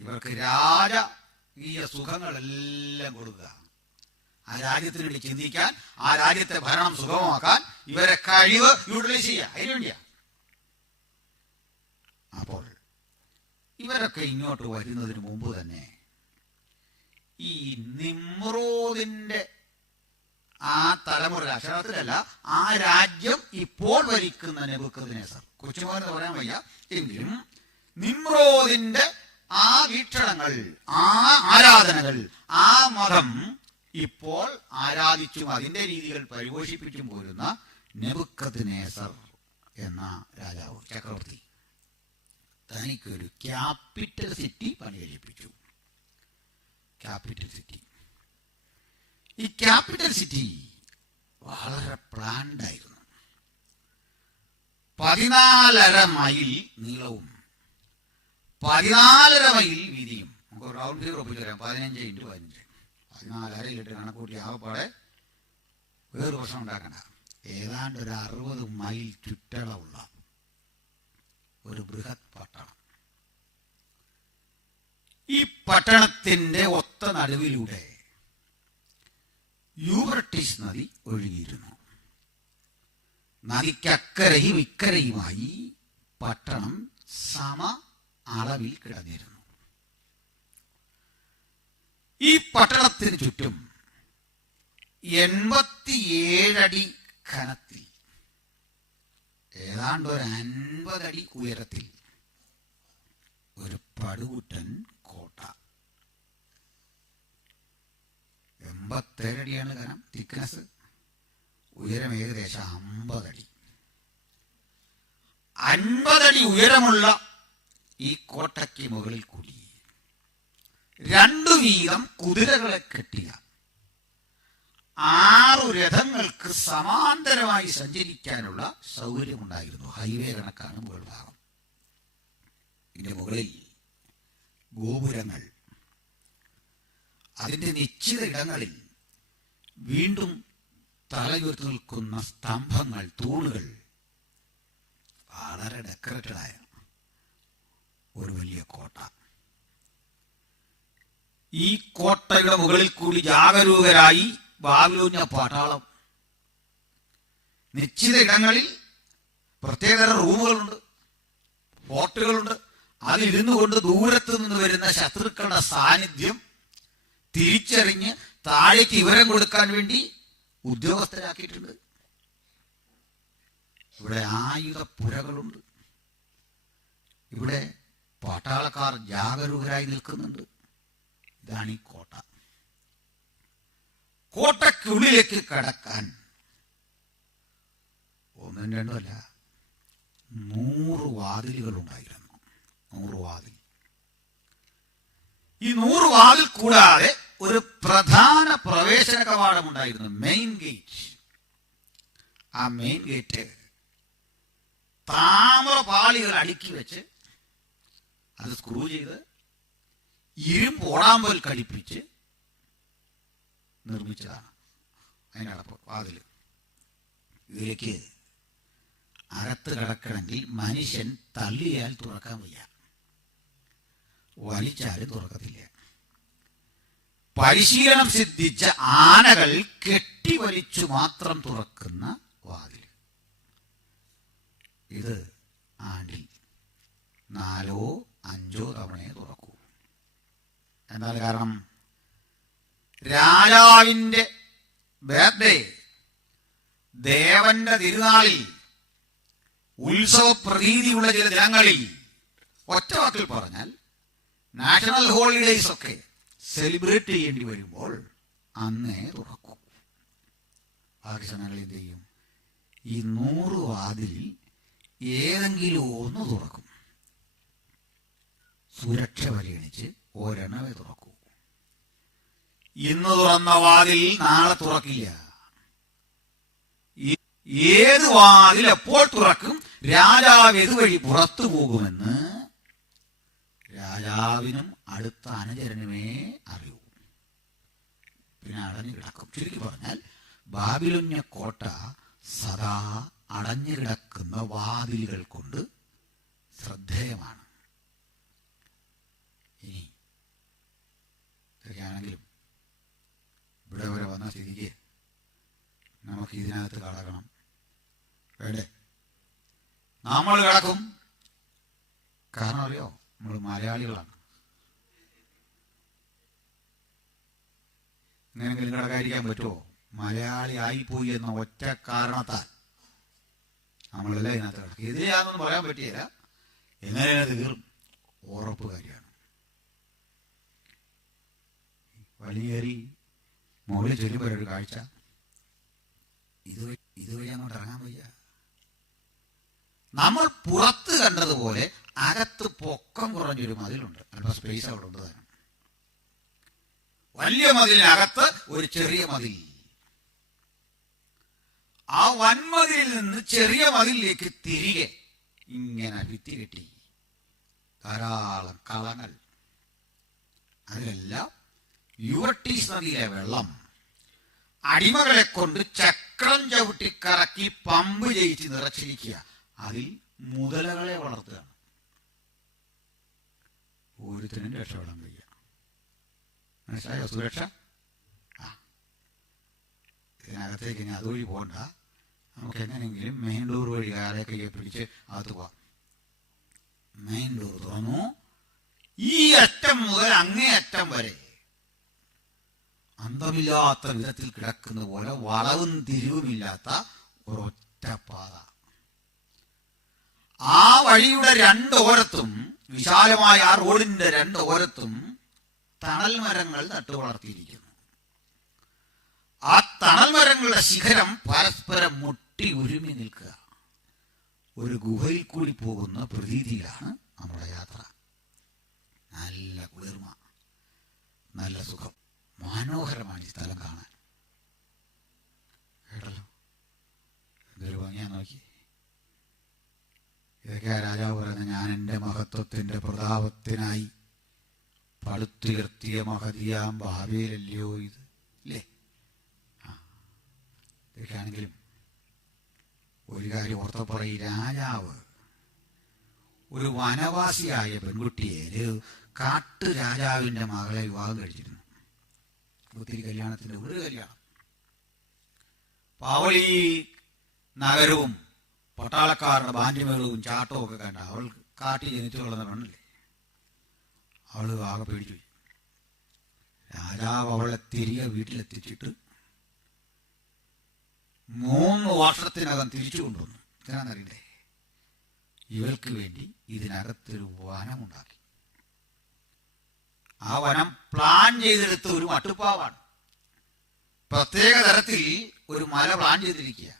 ഇവർക്ക് രാജകീയ സുഖങ്ങളെല്ലാം കൊടുക്കുക. ആ രാജ്യത്തിന് വേണ്ടി ചിന്തിക്കാൻ, ആ രാജ്യത്തെ ഭരണം സുഗമമാക്കാൻ ഇവരെ കഴിവ് യൂട്ടിലൈസ് ചെയ്യുക. അതിനുവേണ്ടിയാ. അപ്പോൾ ഇവരൊക്കെ ഇങ്ങോട്ട് വരുന്നതിന് മുമ്പ് തന്നെ ഈ നിമ്രോദിന്റെ ആ തലമുറ, അക്ഷരത്തിലല്ല, ആ രാജ്യം ഇപ്പോൾ ഭരിക്കുന്ന നെബൂഖദ്നേസർ, കൊച്ചുമോനെന്ന് പറയാൻ വയ്യ എങ്കിലും നിമ്രോദിന്റെ ആ വീക്ഷണങ്ങൾ, ആ ആരാധനകൾ, ആ മതം ഇപ്പോൾ ആരാധിച്ചും അതിന്റെ രീതികൾ പരിപോഷിപ്പിച്ചും പോരുന്ന നെബൂഖദ്നേസർ എന്ന രാജാവ്, ചക്രവർത്തി, തനിക്കൊരു ക്യാപിറ്റൽ സിറ്റി പണികഴിപ്പിച്ചു. Capital city. ഈ ക്യാപിറ്റൽ സിറ്റി വളരെ പ്ലാൻഡ് ആയിരുന്നു. 14.5 മൈൽ നീളവും 14.5 മൈൽ വീതിയും. നമുക്ക് റൗണ്ട് ഫിഗർ ഒപ്പിച്ചു തരാം. 15x15. 14.5 കണക്കൂട്ടി ആകപ്പാടെ വേറൊരു പ്രശ്നം ഉണ്ടാക്കണ്ട. ഏതാണ്ട് ഒരു 60 മൈൽ ചുറ്റളവുള്ള ഒരു ബൃഹത് പട്ടണം. ഈ പട്ടണത്തിന്റെ ഒത്ത നടുവിലൂടെ യൂഫ്രട്ടീസ് നദി ഒഴുകിയിരുന്നു. നദിക്കക്കരയും ഇക്കരയുമായി പട്ടണം സമ അളവിൽ കിടന്നിരുന്നു. ഈ പട്ടണത്തിന് ചുറ്റും 87 അടി ഘനത്തിൽ, ഏതാണ്ട് ഒരു 50 അടി ഉയരത്തിൽ ഒരു പടുകുട്ടൻ കോട്ട. 87 അടിയാണ് ഘനം, തിക്നെസ്. ഉയരം ഏകദേശം 50 അടി. 50 അടി ഉയരമുള്ള ഈ കോട്ടയ്ക്ക് മുകളിൽ കൂടി 2 വീതം കുതിരകളെ കെട്ടിയ 6 രഥങ്ങൾക്ക് സമാന്തരമായി സഞ്ചരിക്കാനുള്ള സൗകര്യമുണ്ടായിരുന്നു. ഹൈവേ കണക്കാണ് മുകൾ ഭാഗം. ഇതിന്റെ മുകളിൽ ഗോപുരങ്ങൾ, അതിന്റെ നിശ്ചിത ഇടങ്ങളിൽ വീണ്ടും തലയുയർത്തി നിൽക്കുന്ന സ്തംഭങ്ങൾ, തൂണുകൾ. വളരെ ഡെക്കറേറ്റഡായ ഒരു വലിയ കോട്ട. ഈ കോട്ടയുടെ മുകളിൽ കൂടി ജാഗരൂകരായി ബാബിലോന്യ പട്ടാളം. നിശ്ചിത ഇടങ്ങളിൽ പ്രത്യേകതര റൂമുകളുണ്ട്, ഫോർട്ടുകളുണ്ട്. അതിലിരുന്നു കൊണ്ട് ദൂരത്ത് നിന്ന് വരുന്ന ശത്രുക്കളുടെ സാന്നിധ്യം തിരിച്ചറിഞ്ഞ് താഴേക്ക് വിവരം കൊടുക്കാൻ വേണ്ടി ഉദ്യോഗസ്ഥരാക്കിയിട്ടുണ്ട്. ഇവിടെ ആയുധപ്പുരകളുണ്ട്. ഇവിടെ പട്ടാളക്കാർ ജാഗരൂകരായി നിൽക്കുന്നുണ്ട്. ഇതാണ് ഈ കോട്ട. കോട്ടയ്ക്കുള്ളിലേക്ക് കടക്കാൻ 1 2 അല്ല 100 വാതിലുകൾ ഉണ്ടായിരുന്നു. 100 വാതിൽ. ഈ 100 വാതിൽ കൂടാതെ ഒരു പ്രധാന പ്രവേശന കവാടം ഉണ്ടായിരുന്നു, മെയിൻ ഗേറ്റ്. ആ മെയിൻ ഗേറ്റ് താമ്രപാളികൾ അടുക്കി വെച്ച് അത് സ്ക്രൂ ചെയ്ത് ഇരുമ്പ് ഓടാമ്പൽ ഘടിപ്പിച്ച് നിർമ്മിച്ചതാണ് അതിനടപ്പ് വാതിൽ. ഇതിലേക്ക് അകത്ത് കിടക്കണമെങ്കിൽ മനുഷ്യൻ തള്ളിയാൽ തുറക്കാൻ വയ്യ, വലിച്ചാലും തുറക്കത്തില്ല. പരിശീലനം സിദ്ധിച്ച ആനകൾ കെട്ടിവലിച്ചു മാത്രം തുറക്കുന്ന വാതിൽ. ഇത് ആണ്ടിൽ 4-5 തവണയെ തുറക്കൂ. എന്താണ് കാരണം? രാജാവിന്റെ ബർത്ത്ഡേ, ദേവന്റെ തിരുനാളിൽ, ഉത്സവ പ്രതീതിയുള്ള ചില ദിനങ്ങളിൽ, ഒറ്റ വാക്കിൽ പറഞ്ഞാൽ നാഷണൽ ഹോളിഡേയ്സ് ഒക്കെ സെലിബ്രേറ്റ് ചെയ്യേണ്ടി വരുമ്പോൾ അന്നേ തുറക്കൂ. ബാക്കി സമയങ്ങളിൽ എന്ത് ചെയ്യും? ഈ 100 വാതിലിൽ ഏതെങ്കിലും ഒന്ന് തുറക്കും. സുരക്ഷ പരിഗണിച്ച് ഒരെണ്ണമേ തുറക്കൂ. ഇന്ന് തുറന്ന വാതിൽ നാളെ തുറക്കില്ല. ഏത് വാതിൽ എപ്പോൾ തുറക്കും, രാജാവ് ഏതുവഴി പുറത്തു പോകുമെന്ന് രാജാവിനും അടുത്ത അനുചരനുമേ അറിയൂ. പിന്നെ അടഞ്ഞു കിടക്കും. ചുരുക്കി പറഞ്ഞാൽ ബാബിലോന്യ കോട്ട സദാ അടഞ്ഞു കിടക്കുന്ന വാതിലുകൾ കൊണ്ട് ശ്രദ്ധേയമാണ്. ഇനി ഇതൊക്കെയാണെങ്കിലും ഇവിടെ വരെ വന്ന സ്ഥിതിക്ക് നമുക്ക് ഇതിനകത്ത് കടക്കണം വേണ്ടേ? നമ്മൾ കിടക്കും. കാരണം അറിയോ, നമ്മൾ മലയാളികളാണ്. എങ്ങനെങ്കിലും കിടക്കാതിരിക്കാൻ പറ്റുമോ? മലയാളി ആയിപ്പോയി എന്ന ഒറ്റ കാരണത്താൽ നമ്മളെല്ലാം ഇതിനകത്ത് കിടക്കും. എതിരെയാണെന്നൊന്നും പറയാൻ പറ്റിയില്ല, എങ്ങനെയാണ് തീർന്നു ഉറപ്പ് കാര്യമാണ്. വലിയേറി മുകളിൽ ചെല്ലുമ്പോൾ ഒരു കാഴ്ച, ഇതുവഴി അങ്ങോട്ട് ഇറങ്ങാൻ വയ്യ. നമ്മൾ പുറത്ത് കണ്ടതുപോലെ അകത്ത് പൊക്കം കുറഞ്ഞൊരു മതിലുണ്ട്, അല്പം സ്പേസ് അവിടെ ഉണ്ട് താനും. വലിയ മതിലിനകത്ത് ഒരു ചെറിയ മതിൽ. ആ വൻമതിലിൽ നിന്ന് ചെറിയ മതിലിലേക്ക് തിരികെ ഇങ്ങനെ ഭിത്തി കെട്ടി ധാരാളം കളങ്ങൾ. അതിലെല്ലാം യൂഫ്രട്ടീസ് നദിയിലെ വെള്ളം അടിമകളെ കൊണ്ട് ചക്രം ചവിട്ടി കറക്കി പമ്പ് ചെയ്യിച്ച് നിറച്ചിരിക്കുക. അതിൽ മുതലകളെ വളർത്തുകയാണ്. ഒരുത്തിനും രക്ഷപ്പെടാൻ വയ്യ. മനസ്സിലായോ? സുരക്ഷ. ഇതിനകത്തേക്ക് ഇനി അതുവഴി പോകണ്ട, നമുക്ക് എങ്ങനെയെങ്കിലും മെയിൻ ഡോർ വഴി കാലെ കയ്യെ പിടിച്ച് അകത്ത് പോവാം. മെയിൻ ഡോർ തുറന്നു. ഈ അറ്റം മുതൽ അങ്ങേ അറ്റം വരെ അന്തമില്ലാത്ത വിധത്തിൽ കിടക്കുന്ന പോലെ വളവും തിരിവുമില്ലാത്ത ഒരൊറ്റ പാത. ആ വഴിയുടെ 2 ഓരത്തും, വിശാലമായ ആ റോഡിന്റെ 2 ഓരത്തും തണൽ മരങ്ങൾ നട്ടു വളർത്തിയിരിക്കുന്നു. ആ തണൽ മരങ്ങളുടെ ശിഖരം പരസ്പരം മുട്ടി ഉരുമി നിൽക്കുക. ഒരു ഗുഹയിൽ കൂടി പോകുന്ന പ്രതീതിയിലാണ് നമ്മുടെ യാത്ര. നല്ല കുളിർമ, നല്ല സുഖം, മനോഹരമാണ് ഈ സ്ഥലം കാണാൻ. കേട്ടല്ലോ എന്തൊരു ഭംഗിയാ നോക്കി. ഇതൊക്കെ രാജാവ് പറയുന്നത്, ഞാൻ എൻ്റെ മഹത്വത്തിൻ്റെ പ്രതാപത്തിനായി പടുത്തുയർത്തിയ മഹതിയാം ഭാവിയിലല്ലയോ ഇത്, അല്ലേ? ഇതൊക്കെയാണെങ്കിലും ഒരു കാര്യം ഓർത്തപ്പറ, ഈ രാജാവ് ഒരു വനവാസിയായ പെൺകുട്ടിയെ, ഒരു കാട്ടു രാജാവിൻ്റെ മകളെ വിവാഹം കഴിച്ചിരുന്നു. ഒത്തിരി കല്യാണത്തിൻ്റെ ഒരു കല്യാണം. അവൾ ഈ നഗരവും പട്ടാളക്കാരുടെ ബാൻഡ്യമേളവും ചാട്ടവും ഒക്കെ കണ്ട അവൾ കാട്ടി ജനിച്ചു കൊള്ളുന്ന പെണ്ണല്ലേ. അവൾ ആകെ പേടിച്ചു പോയി. രാജാവ് അവളെ തിരികെ വീട്ടിലെത്തിച്ചിട്ട് 3 വർഷത്തിനകം തിരിച്ചു കൊണ്ടുവന്നു. ഇതിനാണെന്നറിയില്ലേ? ഇവൾക്ക് വേണ്ടി ഇതിനകത്തൊരു വനമുണ്ടാക്കി. ആ വനം പ്ലാൻ ചെയ്തെടുത്ത ഒരു മട്ടുപ്പാവാണ്. പ്രത്യേക തരത്തിൽ ഒരു മല പ്ലാൻ ചെയ്തിരിക്കുക.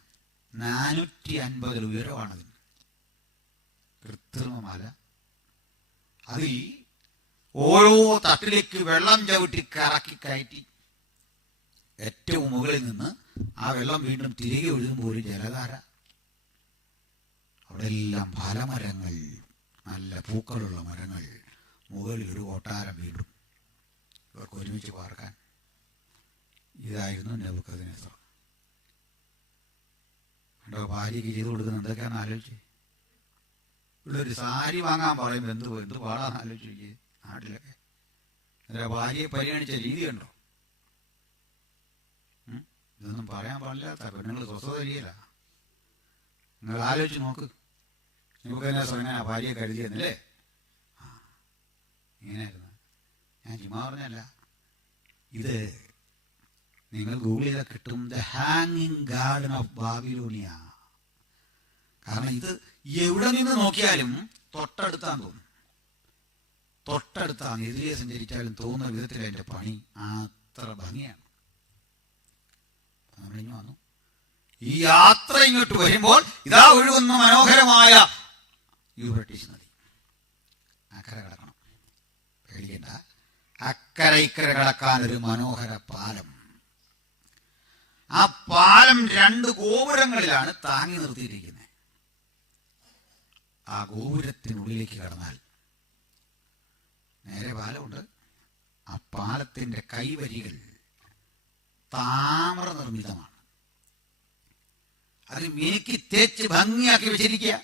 450 ഉയരമാണതിന്. കൃത്രിമ മല. അതിൽ ഓരോ തട്ടിലേക്ക് വെള്ളം ചവിട്ടി കറക്കി കയറ്റി ഏറ്റവും മുകളിൽ നിന്ന് ആ വെള്ളം വീണ്ടും തിരികെ ഒഴുകുമ്പോൾ ഒരു ജലധാര. അവിടെ എല്ലാം ഫലമരങ്ങൾ, നല്ല പൂക്കളുള്ള മരങ്ങൾ, മുകളിൽ ഒരു കൊട്ടാരം വീണ്ടും ഇവർക്ക് ഒരുമിച്ച് പാർക്കാൻ. ഇതായിരുന്നു നെബൂഖദ്നേസർ. കണ്ടോ, ഭാര്യയ്ക്ക് ചെയ്തു കൊടുക്കുന്ന എന്തൊക്കെയാണെന്ന് ആലോചിച്ച്. ഇവിടെ ഒരു സാരി വാങ്ങാൻ പറയുമ്പോൾ എന്ത് പാടാന്ന് ആലോചിച്ച് നാട്ടിലൊക്കെ. എന്താ ഭാര്യയെ പരിഗണിച്ച രീതി കണ്ടോ? ഇതൊന്നും പറയാൻ പാടില്ലാത്ത പെണ്ണുങ്ങൾ സ്വസ്ഥത ചെയ്യല. നിങ്ങൾ ആലോചിച്ച് നോക്ക്. നെബൂഖദ്നേസർ എങ്ങനെയാ ഭാര്യയെ കരുതിയെന്നല്ലേ? ഇങ്ങനെയായിരുന്നു. ഞാൻ ചുമ്മാ പറഞ്ഞല്ല, ഇത് നിങ്ങൾ ഗൂഗിൾ ചെയ്താൽ കിട്ടും. ദ ഹാങ്ങിങ് ഗാർഡൻ ഓഫ് ബാബിലോണിയ. കാരണം ഇത് എവിടെ നിന്ന് നോക്കിയാലും തൊട്ടടുത്താന്ന് തോന്നും. തൊട്ടടുത്താണ്, എതിരെ സഞ്ചരിച്ചാലും തോന്നുന്ന വിധത്തിൽ അതിൻ്റെ പണി അത്ര ഭംഗിയാണ്. നമ്മളിങ്ങ് വന്നു. ഈ യാത്ര ഇങ്ങോട്ട് വരുമ്പോൾ ഇതാ ഒഴുകുന്ന മനോഹരമായ യൂഫ്രട്ടീസ് നദി. അക്കരെ കിടക്കണം, പേടിക്കണ്ട. അക്കരെ ഇക്കരെ കിടക്കാൻ ഒരു മനോഹര പാലം. ആ പാലം 2 ഗോപുരങ്ങളിലാണ് താങ്ങി നിർത്തിയിരിക്കുന്നത്. ആ ഗോപുരത്തിനുള്ളിലേക്ക് കടന്നാൽ നേരെ പാലമുണ്ട്. ആ പാലത്തിന്റെ കൈവരികൾ താമ്ര നിർമ്മിതമാണ്. അത് മേക്കി തേച്ച് ഭംഗിയാക്കി വെച്ചിരിക്കുക.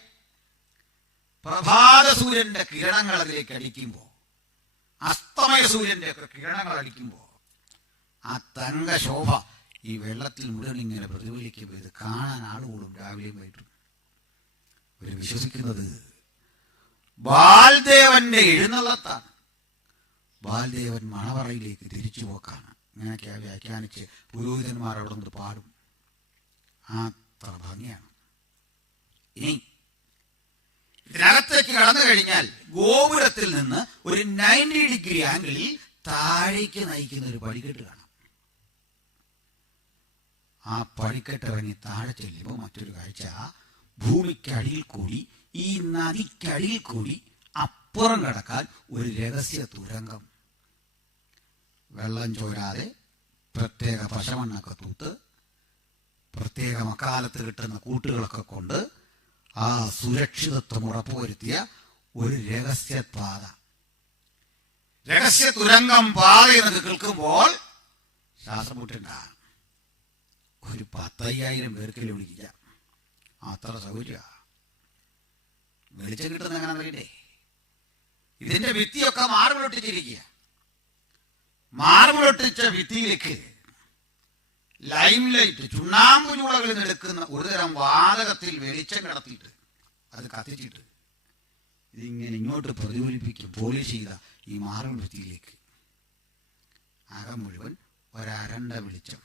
പ്രഭാത സൂര്യന്റെ കിരണങ്ങൾ അതിലേക്ക് അടിക്കുമ്പോൾ, അസ്തമയ സൂര്യന്റെ ഒക്കെ കിരണങ്ങൾ അടിക്കുമ്പോൾ ആ തങ്കശോഭ ഈ വെള്ളത്തിൽ മുഴുവൻ ഇങ്ങനെ പ്രതിഫലിക്കുമ്പോൾ ഇത് കാണാൻ ആളുകൂടും രാവിലെയും വൈകിട്ടും. ഇവർ വിശ്വസിക്കുന്നത് ബാൽദേവന്റെ എഴുന്നള്ളത്താണ്. ബാൽദേവൻ മണവറയിലേക്ക് തിരിച്ചു പോക്കാണ്. ഇങ്ങനെയൊക്കെ വ്യാഖ്യാനിച്ച് പുരോഹിതന്മാർ അവിടെ നിന്ന് പാടും. അത്ര ഭംഗിയാണ്. ഇനി ഇതിനകത്തേക്ക് കടന്നു കഴിഞ്ഞാൽ ഗോപുരത്തിൽ നിന്ന് ഒരു 90 ഡിഗ്രി ആംഗിളിൽ താഴേക്ക് നയിക്കുന്ന ഒരു പടിക്കെട്ട് കാണാം. ആ പടിക്കെട്ട് ഇറങ്ങി താഴെ ചെല്ലുമ്പോൾ മറ്റൊരു കാഴ്ച, ഭൂമിക്കടിയിൽ കൂടി, ഈ നദിക്കടിയിൽ കൂടി അപ്പുറം കടക്കാൻ ഒരു രഹസ്യ തുരങ്കം. വെള്ളം ചോരാതെ പ്രത്യേക പശമണ്ണൊക്കെ തൂത്ത് പ്രത്യേക മക്കാലത്ത് കിട്ടുന്ന കൂട്ടുകളൊക്കെ കൊണ്ട് ആ സുരക്ഷിതത്വം ഉറപ്പുവരുത്തിയ ഒരു രഹസ്യപാത. രഹസ്യ തുരങ്കം പാത എന്ന് കേൾക്കുമ്പോൾ ശ്വാസം മുട്ടുണ്ടാകും. ഒരു 10,000 പേർക്ക് വിളിക്കാം. അത്ര സൗകര്യ. വെളിച്ചം കിട്ടുന്ന എങ്ങനെ അറിയണ്ടേ? ഇതിന്റെ ഭിത്തിയൊക്കെ മാർബിളൊട്ടിച്ചിരിക്കുക. മാർബിളൊട്ടിച്ച ഭിത്തിയിലേക്ക് ലൈം ലൈറ്റ്, ചുണ്ണാമ്പ് ചൂളകളിൽ എടുക്കുന്ന ഒരുതരം വാതകത്തിൽ വെളിച്ചം കിടത്തിയിട്ട് അത് കത്തിച്ചിട്ട് ഇതിങ്ങനെ ഇങ്ങോട്ട് പ്രതിഫലിപ്പിക്കും. പോളിഷ് ചെയ്ത ഈ മാർബിൾ ഭിത്തിയിലേക്ക് അകം മുഴുവൻ ഒരരണ്ട വെളിച്ചം.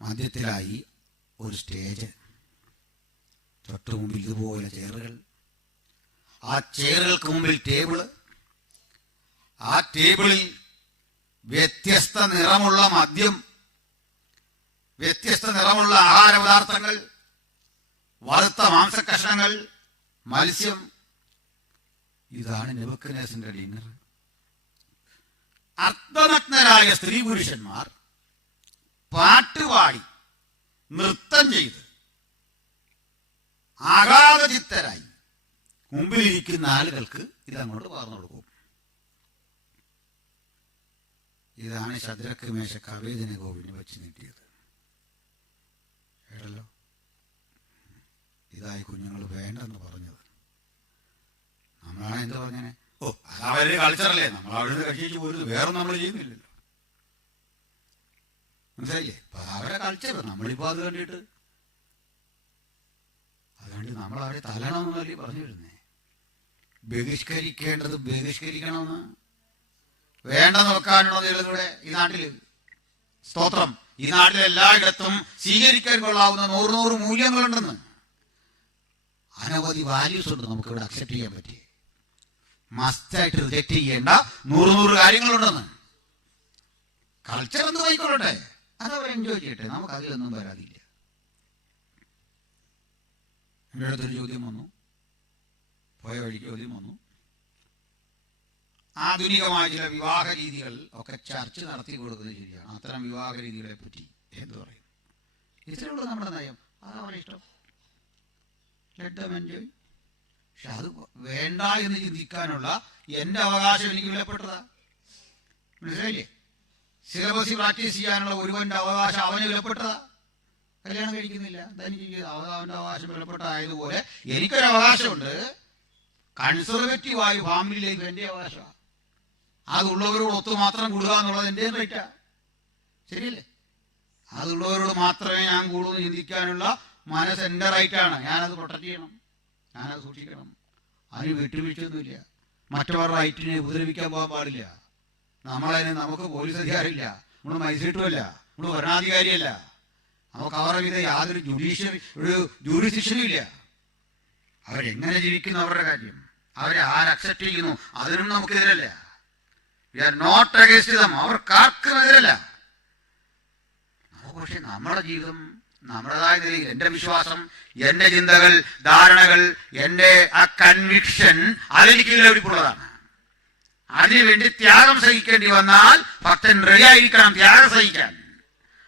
മധ്യത്തിലായി ഒരു സ്റ്റേജ്, തൊട്ടു മുമ്പിൽ ഇതുപോലെ ചെയറുകൾ, ആ ചെയറുകൾക്ക് മുമ്പിൽ ടേബിള്, ആ ടേബിളിൽ വ്യത്യസ്ത നിറമുള്ള മദ്യം, വ്യത്യസ്ത നിറമുള്ള ആഹാര പദാർത്ഥങ്ങൾ, വറുത്ത മാംസക്കഷ്ണങ്ങൾ, മത്സ്യം. ഇതാണ് നെബൂഖദ്നേസറിന്റെ ഡിന്നർ. അർദ്ധനഗ്നരായ സ്ത്രീ പുരുഷന്മാർ പാട്ടുപാടി നൃത്തം ചെയ്ത് ആഹ്ലാദചിത്തരായി മുമ്പിലിരിക്കുന്ന ആളുകൾക്ക് ഇതങ്ങോട്ട് പകർന്നു കൊടുക്കും. ഇതാണ് ശദ്രക്ക്, മേശക്ക്, അബേദ്നെഗോവിന് വെച്ച് നീട്ടിയത്. കേട്ടല്ലോ? ഇതായി കുഞ്ഞുങ്ങൾ വേണ്ടെന്ന് പറഞ്ഞത്. നമ്മളാണ് എന്ത് പറഞ്ഞേ? ഓ, അതവരുടെ കൾച്ചറല്ലേ, നമ്മൾ അവിടെ നിന്ന് കഴിച്ചു പോരുന്നത്, വേറെ നമ്മൾ ചെയ്യുന്നില്ലല്ലോ. മനസ്സിലായില്ലേ? അപ്പൊ അവരുടെ കൾച്ചർ, നമ്മളിപ്പോ അത് കണ്ടിട്ട് അതുകൊണ്ട് നമ്മൾ അവരെ തല്ലണമെന്നല്ലേ പറഞ്ഞു വരുന്നേ. ബഹിഷ്കരിക്കേണ്ടത് ബഹിഷ്കരിക്കണമെന്ന്, വേണ്ടെന്ന് വെക്കാനുള്ളതിലൂടെ ഈ നാട്ടില് സ്തോത്രം, ഈ നാട്ടിൽ എല്ലായിടത്തും സ്വീകരിക്കാൻ കൊള്ളാവുന്ന 100 മൂല്യങ്ങളുണ്ടെന്ന്, അനവധി വാല്യൂസ് ഉണ്ട് നമുക്കിവിടെ അക്സെപ്റ്റ് ചെയ്യാൻ പറ്റി. മസ്റ്റായിട്ട് റിജക്റ്റ് ചെയ്യേണ്ട 100 കാര്യങ്ങളുണ്ടെന്ന്. കൾച്ചർ എന്ത് പോയിക്കൊള്ളട്ടെ, അതവർ എൻജോയ് ചെയ്യട്ടെ, നമുക്ക് അതിലൊന്നും വരാതില്ല. എൻ്റെ അടുത്തൊരു ചോദ്യം വന്നു, പോയ വഴിക്ക് ചോദ്യം വന്നു. ആധുനികമായ ചില വിവാഹ രീതികൾ ഒക്കെ ചർച്ച നടത്തി കൊടുക്കുന്നത് ശരിയാണ്. അത്തരം വിവാഹ രീതികളെ പറ്റി എന്ത് പറയും? ഇത്രയുള്ള നമ്മുടെ നയം. അതാണ് ഇഷ്ടം. Let them enjoy. പക്ഷെ അത് വേണ്ട എന്ന് ചിന്തിക്കാനുള്ള എൻ്റെ അവകാശം എനിക്ക് വിലപ്പെട്ടതാ. മനസ്സിലായില്ലേ? സിലബസ് പ്രാക്ടീസ് ചെയ്യാനുള്ള ഒരുവന്റെ അവകാശം അവന് വിലപ്പെട്ടതാ. കല്യാണം കഴിക്കുന്നില്ല, തനിക്ക് അവന്റെ അവകാശം വിലപ്പെട്ടതായതുപോലെ എനിക്കൊരു അവകാശമുണ്ട്. കൺസർവേറ്റീവായ ഫാമിലിയിലേക്ക് എൻ്റെ അവകാശമാണ്. അതുള്ളവരോട് ഒത്തു മാത്രം കൂടുക എന്നുള്ളത് എൻ്റെ റൈറ്റാ. ശരിയല്ലേ? അതുള്ളവരോട് മാത്രമേ ഞാൻ കൂടൂ എന്ന് ചിന്തിക്കാനുള്ള മനസ്സ് എൻ്റെ റൈറ്റാണ്. ഞാനത് പ്രൊട്ടക്ട് ചെയ്യണം, ഞാനത് സൂക്ഷിക്കണം. അതിന് വിട്ടുവീഴ്ചയൊന്നുമില്ല. മറ്റവരുടെ റൈറ്റിനെ ഉപദ്രവിക്കാൻ പോകാൻ പാടില്ല. നമുക്ക് പോലീസ് അധികാരമില്ല, നമ്മൾ മജിസ്ട്രേറ്റുമല്ല, നമ്മൾ ഭരണാധികാരിയല്ല, നമുക്ക് അവരുടെ വിധ യാതൊരു ജൂറിസ്ഡിക്ഷനും ഇല്ല. അവരെങ്ങനെ ജീവിക്കുന്നു, അവരുടെ കാര്യം, അവരെ ആരക്സെപ്റ്റ് ചെയ്യുന്നു, അതിനും നമുക്കെതിരല്ല. We are not against them. അവർക്കാർക്കും എതിരല്ല. പക്ഷെ നമ്മുടെ ജീവിതം നമ്മുടേതായ നിലയിൽ, എൻ്റെ വിശ്വാസം, എൻ്റെ ചിന്തകൾ, ധാരണകൾ, എൻ്റെ ആ കൺവിക്ഷൻ അതെനിക്ക് ലഭിപ്പുള്ളതാണ്. അതിനുവേണ്ടി ത്യാഗം സഹിക്കേണ്ടി വന്നാൽ ഭക്തൻ റെഡിയായിരിക്കണം ത്യാഗം സഹിക്കാൻ.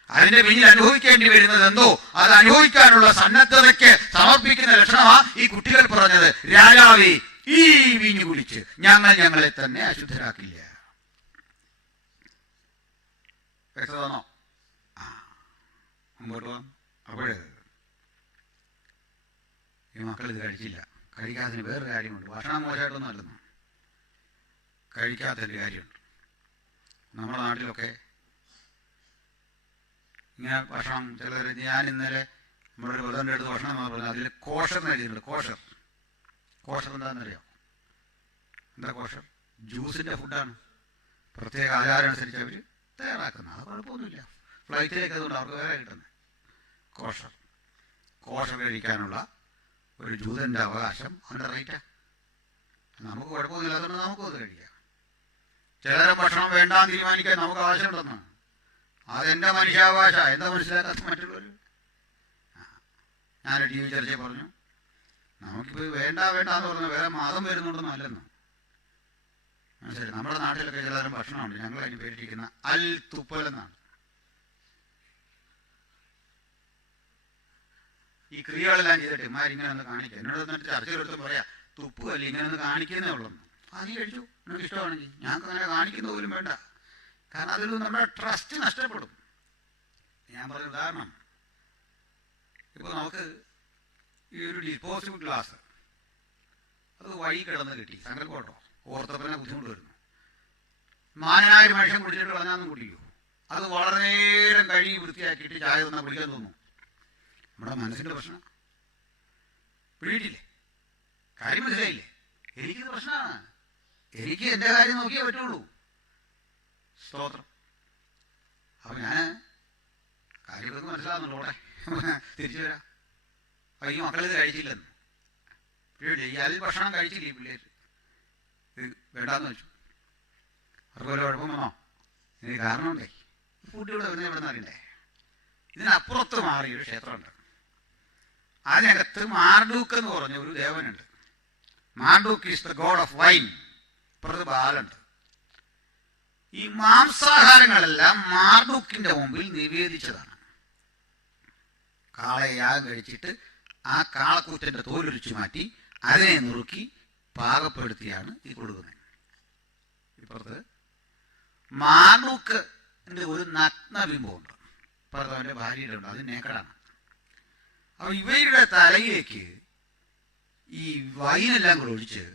അതിന്റെ പിന്നിൽ അനുഭവിക്കേണ്ടി വരുന്നത് എന്തോ അത് അനുഭവിക്കാനുള്ള സന്നദ്ധതയ്ക്ക് സമർപ്പിക്കുന്ന ലക്ഷണമാ ഈ കുട്ടികൾ പറഞ്ഞത്. രാജാവേ, ഈ വീഞ്ഞു കുടിച്ച് ഞങ്ങളെ തന്നെ അശുദ്ധരാക്കില്ല. വ്യക്തമാണോ? മുമ്പോട്ട് പോകാം. അപ്പോഴേ ഈ മക്കൾ ഇത് കഴിച്ചില്ല. കഴിക്കാത്തതിന് വേറൊരു കാര്യമുണ്ട്. ഭക്ഷണം മോശമായിട്ടൊന്നും അല്ലെന്ന്, കഴിക്കാത്തൊരു കാര്യമുണ്ട്. നമ്മുടെ നാട്ടിലൊക്കെ ഇങ്ങനെ ഭക്ഷണം ചിലർ, ഞാൻ ഇന്നലെ നമ്മുടെ ഒരു ബന്ധുവിൻ്റെ അടുത്ത് ഭക്ഷണം എന്ന് പറഞ്ഞാൽ അതിൽ കോഷർ എന്ന് എഴുതിയിട്ടുണ്ട്. കോഷർ എന്താണെന്നറിയാം? എന്താ കോഷർ? ജ്യൂസിൻ്റെ ഫുഡാണ്. പ്രത്യേക ആചാരം അനുസരിച്ച് അവർ തയ്യാറാക്കുന്നത്. അത് കുഴപ്പമൊന്നുമില്ല. ഫ്ലൈറ്റിലേക്ക് അതുകൊണ്ട് അവർക്ക് വേറെ കിട്ടുന്നത് കോഷർ കഴിക്കാനുള്ള ഒരു ജൂതൻ്റെ അവകാശം അവൻ്റെ റൈറ്റാ. നമുക്ക് കുഴപ്പമൊന്നുമില്ലാത്തതുകൊണ്ട് നമുക്കും അത് കഴിക്കാം. ചിലതരം ഭക്ഷണം വേണ്ടാന്ന് തീരുമാനിക്കാൻ നമുക്ക് ആവശ്യമുണ്ടെന്നാണ്. അതെൻ്റെ മനുഷ്യാവകാശ. എന്താ മനസ്സിലാക്കാത്ത മറ്റുള്ളവർ? ഞാനൊരു ടി വി ചർച്ചയിൽ പറഞ്ഞു, നമുക്കിപ്പോൾ വേണ്ട എന്ന് പറഞ്ഞാൽ വേറെ മാസം വരുന്നുണ്ടെന്നും അല്ലെന്ന്. മനസ്സിലായി? നമ്മുടെ നാട്ടിലൊക്കെ ചിലതരം ഭക്ഷണമുണ്ട്, ഞങ്ങൾ അതിന് പേരിട്ടിരിക്കുന്ന അൽ തുപ്പൽ എന്നാണ്. ഈ ക്രിയകളെല്ലാം ചെയ്തിട്ട് ഇമാരിങ്ങനെ ഒന്ന് കാണിക്കുക. എന്നോട് എന്നിട്ട് ചർച്ചയിലെടുത്തും പറയാം, തുപ്പുമല്ല, ഇങ്ങനെ ഒന്ന് കാണിക്കുന്നേ ഉള്ളെന്ന്. അത് കഴിച്ചു, നിങ്ങൾക്ക് ഇഷ്ടമാണെങ്കിൽ. ഞങ്ങൾക്ക് അങ്ങനെ കാണിക്കുന്ന പോലും വേണ്ട. കാരണം അതിൽ നമ്മുടെ ട്രസ്റ്റ് നഷ്ടപ്പെടും. ഞാൻ പറഞ്ഞ ഉദാഹരണം, ഇപ്പോൾ നമുക്ക് ഈ ഒരു ഡിസ്പോസിബിൾ ഗ്ലാസ് അത് വഴി കിടന്ന് കിട്ടി, സങ്കല്പോട്ടോ, ഓർത്തപ്പനെ ബുദ്ധിമുട്ട് വരുന്നു. മാനായ മനുഷ്യൻ കുടിച്ചിട്ട് കളഞ്ഞാന്നും കുടിക്കൂ. അത് വളരെ നേരം കഴുകി വൃത്തിയാക്കിയിട്ട് ചായ തന്നാൽ കുടിക്കാൻ തോന്നും. നമ്മുടെ മനസ്സിൻ്റെ പ്രശ്നം പിടിയിട്ടില്ലേ? കാര്യം മനസ്സിലായില്ലേ? എനിക്കിത് പ്രശ്നമാണ്. എനിക്ക് എൻ്റെ കാര്യം നോക്കിയേ പറ്റുള്ളൂ. സ്തോത്രം. അപ്പം ഞാൻ കാര്യങ്ങളൊക്കെ മനസ്സിലാകുന്നുള്ളൂടെ. തിരിച്ചു വരാം. അപ്പം ഈ മക്കളിത് കഴിച്ചില്ലെന്ന്, ഈ ഭക്ഷണം കഴിച്ചില്ലേ പിള്ളേർ? ഇത് വേണ്ടാന്ന് വെച്ചു. അവർക്ക് വല്ല കുഴപ്പം വന്നോ? ഇതിന് കാരണമുണ്ടേ. ഫുഡ് ഇവിടെ വരുന്ന ഇവിടെ നിന്ന് അറിയണ്ടേ? ഇതിനപ്പുറത്ത് മാറിയൊരു ക്ഷേത്രമുണ്ട്. അതിനകത്ത് മാർഡൂക്ക് എന്ന് പറഞ്ഞ ഒരു ദേവനുണ്ട്. Marduk is the god of wine. ഇപ്പുറത്ത് ബാലുണ്ട്. ഈ മാംസാഹാരങ്ങളെല്ലാം മാർഡൂക്കിന്റെ മുമ്പിൽ നിവേദിച്ചതാണ്. കാളയെ യാഗം കഴിച്ചിട്ട് ആ കാളക്കൂറ്റന്റെ തോലൊരിച്ചു മാറ്റി അതിനെ നുറുക്കി പാകപ്പെടുത്തിയാണ് ഈ കൊടുക്കുന്നത്. ഇപ്പുറത്ത് മാർഡൂക്ക് ഒരു നഗ്നബിംബമുണ്ട്. ഇപ്പുറത്ത് അവൻ്റെ ഭാര്യയുടെ ഉണ്ട്, അത് നേക്കടാണ്. അപ്പൊ ഇവരുടെ തലയിലേക്ക് ഈ വൈനെല്ലാം കൂടെ ഒഴിച്ച്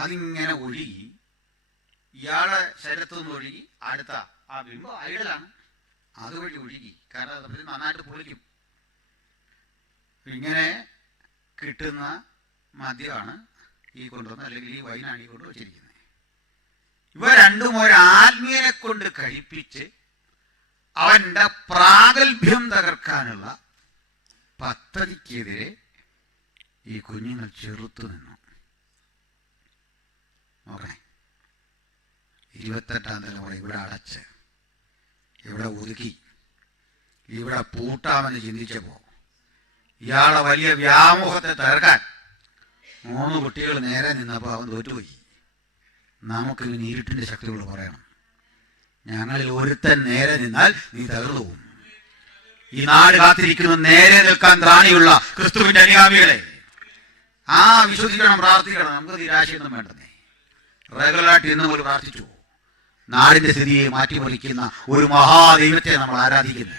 അതിങ്ങനെ ഒഴുകി ഇയാളെ ശരീരത്തു നിന്ന് ഒഴുകി അടുത്ത ആ ബിംബം ഐഡലാണ്, അതുവഴി ഒഴുകി. കാരണം അത് നന്നായിട്ട് പൊളിക്കും. ഇങ്ങനെ കിട്ടുന്ന മദ്യമാണ് ഈ കൊണ്ടുവന്ന്, അല്ലെങ്കിൽ ഈ വൈനാണ് ഈ കൊണ്ട് വച്ചിരിക്കുന്നത്. ഇവ രണ്ടും ഒരാത്മീയനെ കൊണ്ട് കഴിപ്പിച്ച് അവന്റെ പ്രാഗൽഭ്യം തകർക്കാനുള്ള പദ്ധതിക്കെതിരെ ഈ കുഞ്ഞുങ്ങൾ ചെറുത്തു നിന്നു. നോക്കണേ, 28ാം തലമുറ ഇവിടെ അടച്ച്, ഇവിടെ ഒതുക്കി, ഇവിടെ പൂട്ടാമെന്ന് ചിന്തിച്ചപ്പോ ഇയാളെ വലിയ വ്യാമോഹത്തെ തകർക്കാൻ 3 കുട്ടികൾ നേരെ നിന്നപ്പോൾ അവൻ തോറ്റുപോയി. നമുക്ക് ഇനി ഇരുട്ടിന്റെ ശക്തികൾ പറയണം, ഞങ്ങളിൽ ഒരുത്തൻ നേരെ നിന്നാൽ നീ തകർന്നു പോകും. ഈ നാട് കാത്തിരിക്കുന്ന നേരെ നിൽക്കാൻ ത്രാണിയുള്ള ക്രിസ്തുവിന്റെ അനുഗാമികളെ വിശ്വസിക്കണം, പ്രാർത്ഥിക്കണം. നമുക്ക് നിരാശയൊന്നും വേണ്ടതേ. റെഗുലറായിട്ട് ഇന്ന് പോലും പ്രാർത്ഥിച്ചു. നാടിന്റെ സ്ഥിതിയെ മാറ്റിമറിക്കുന്ന ഒരു മഹാദൈവത്തെ നമ്മൾ ആരാധിക്കുന്നു.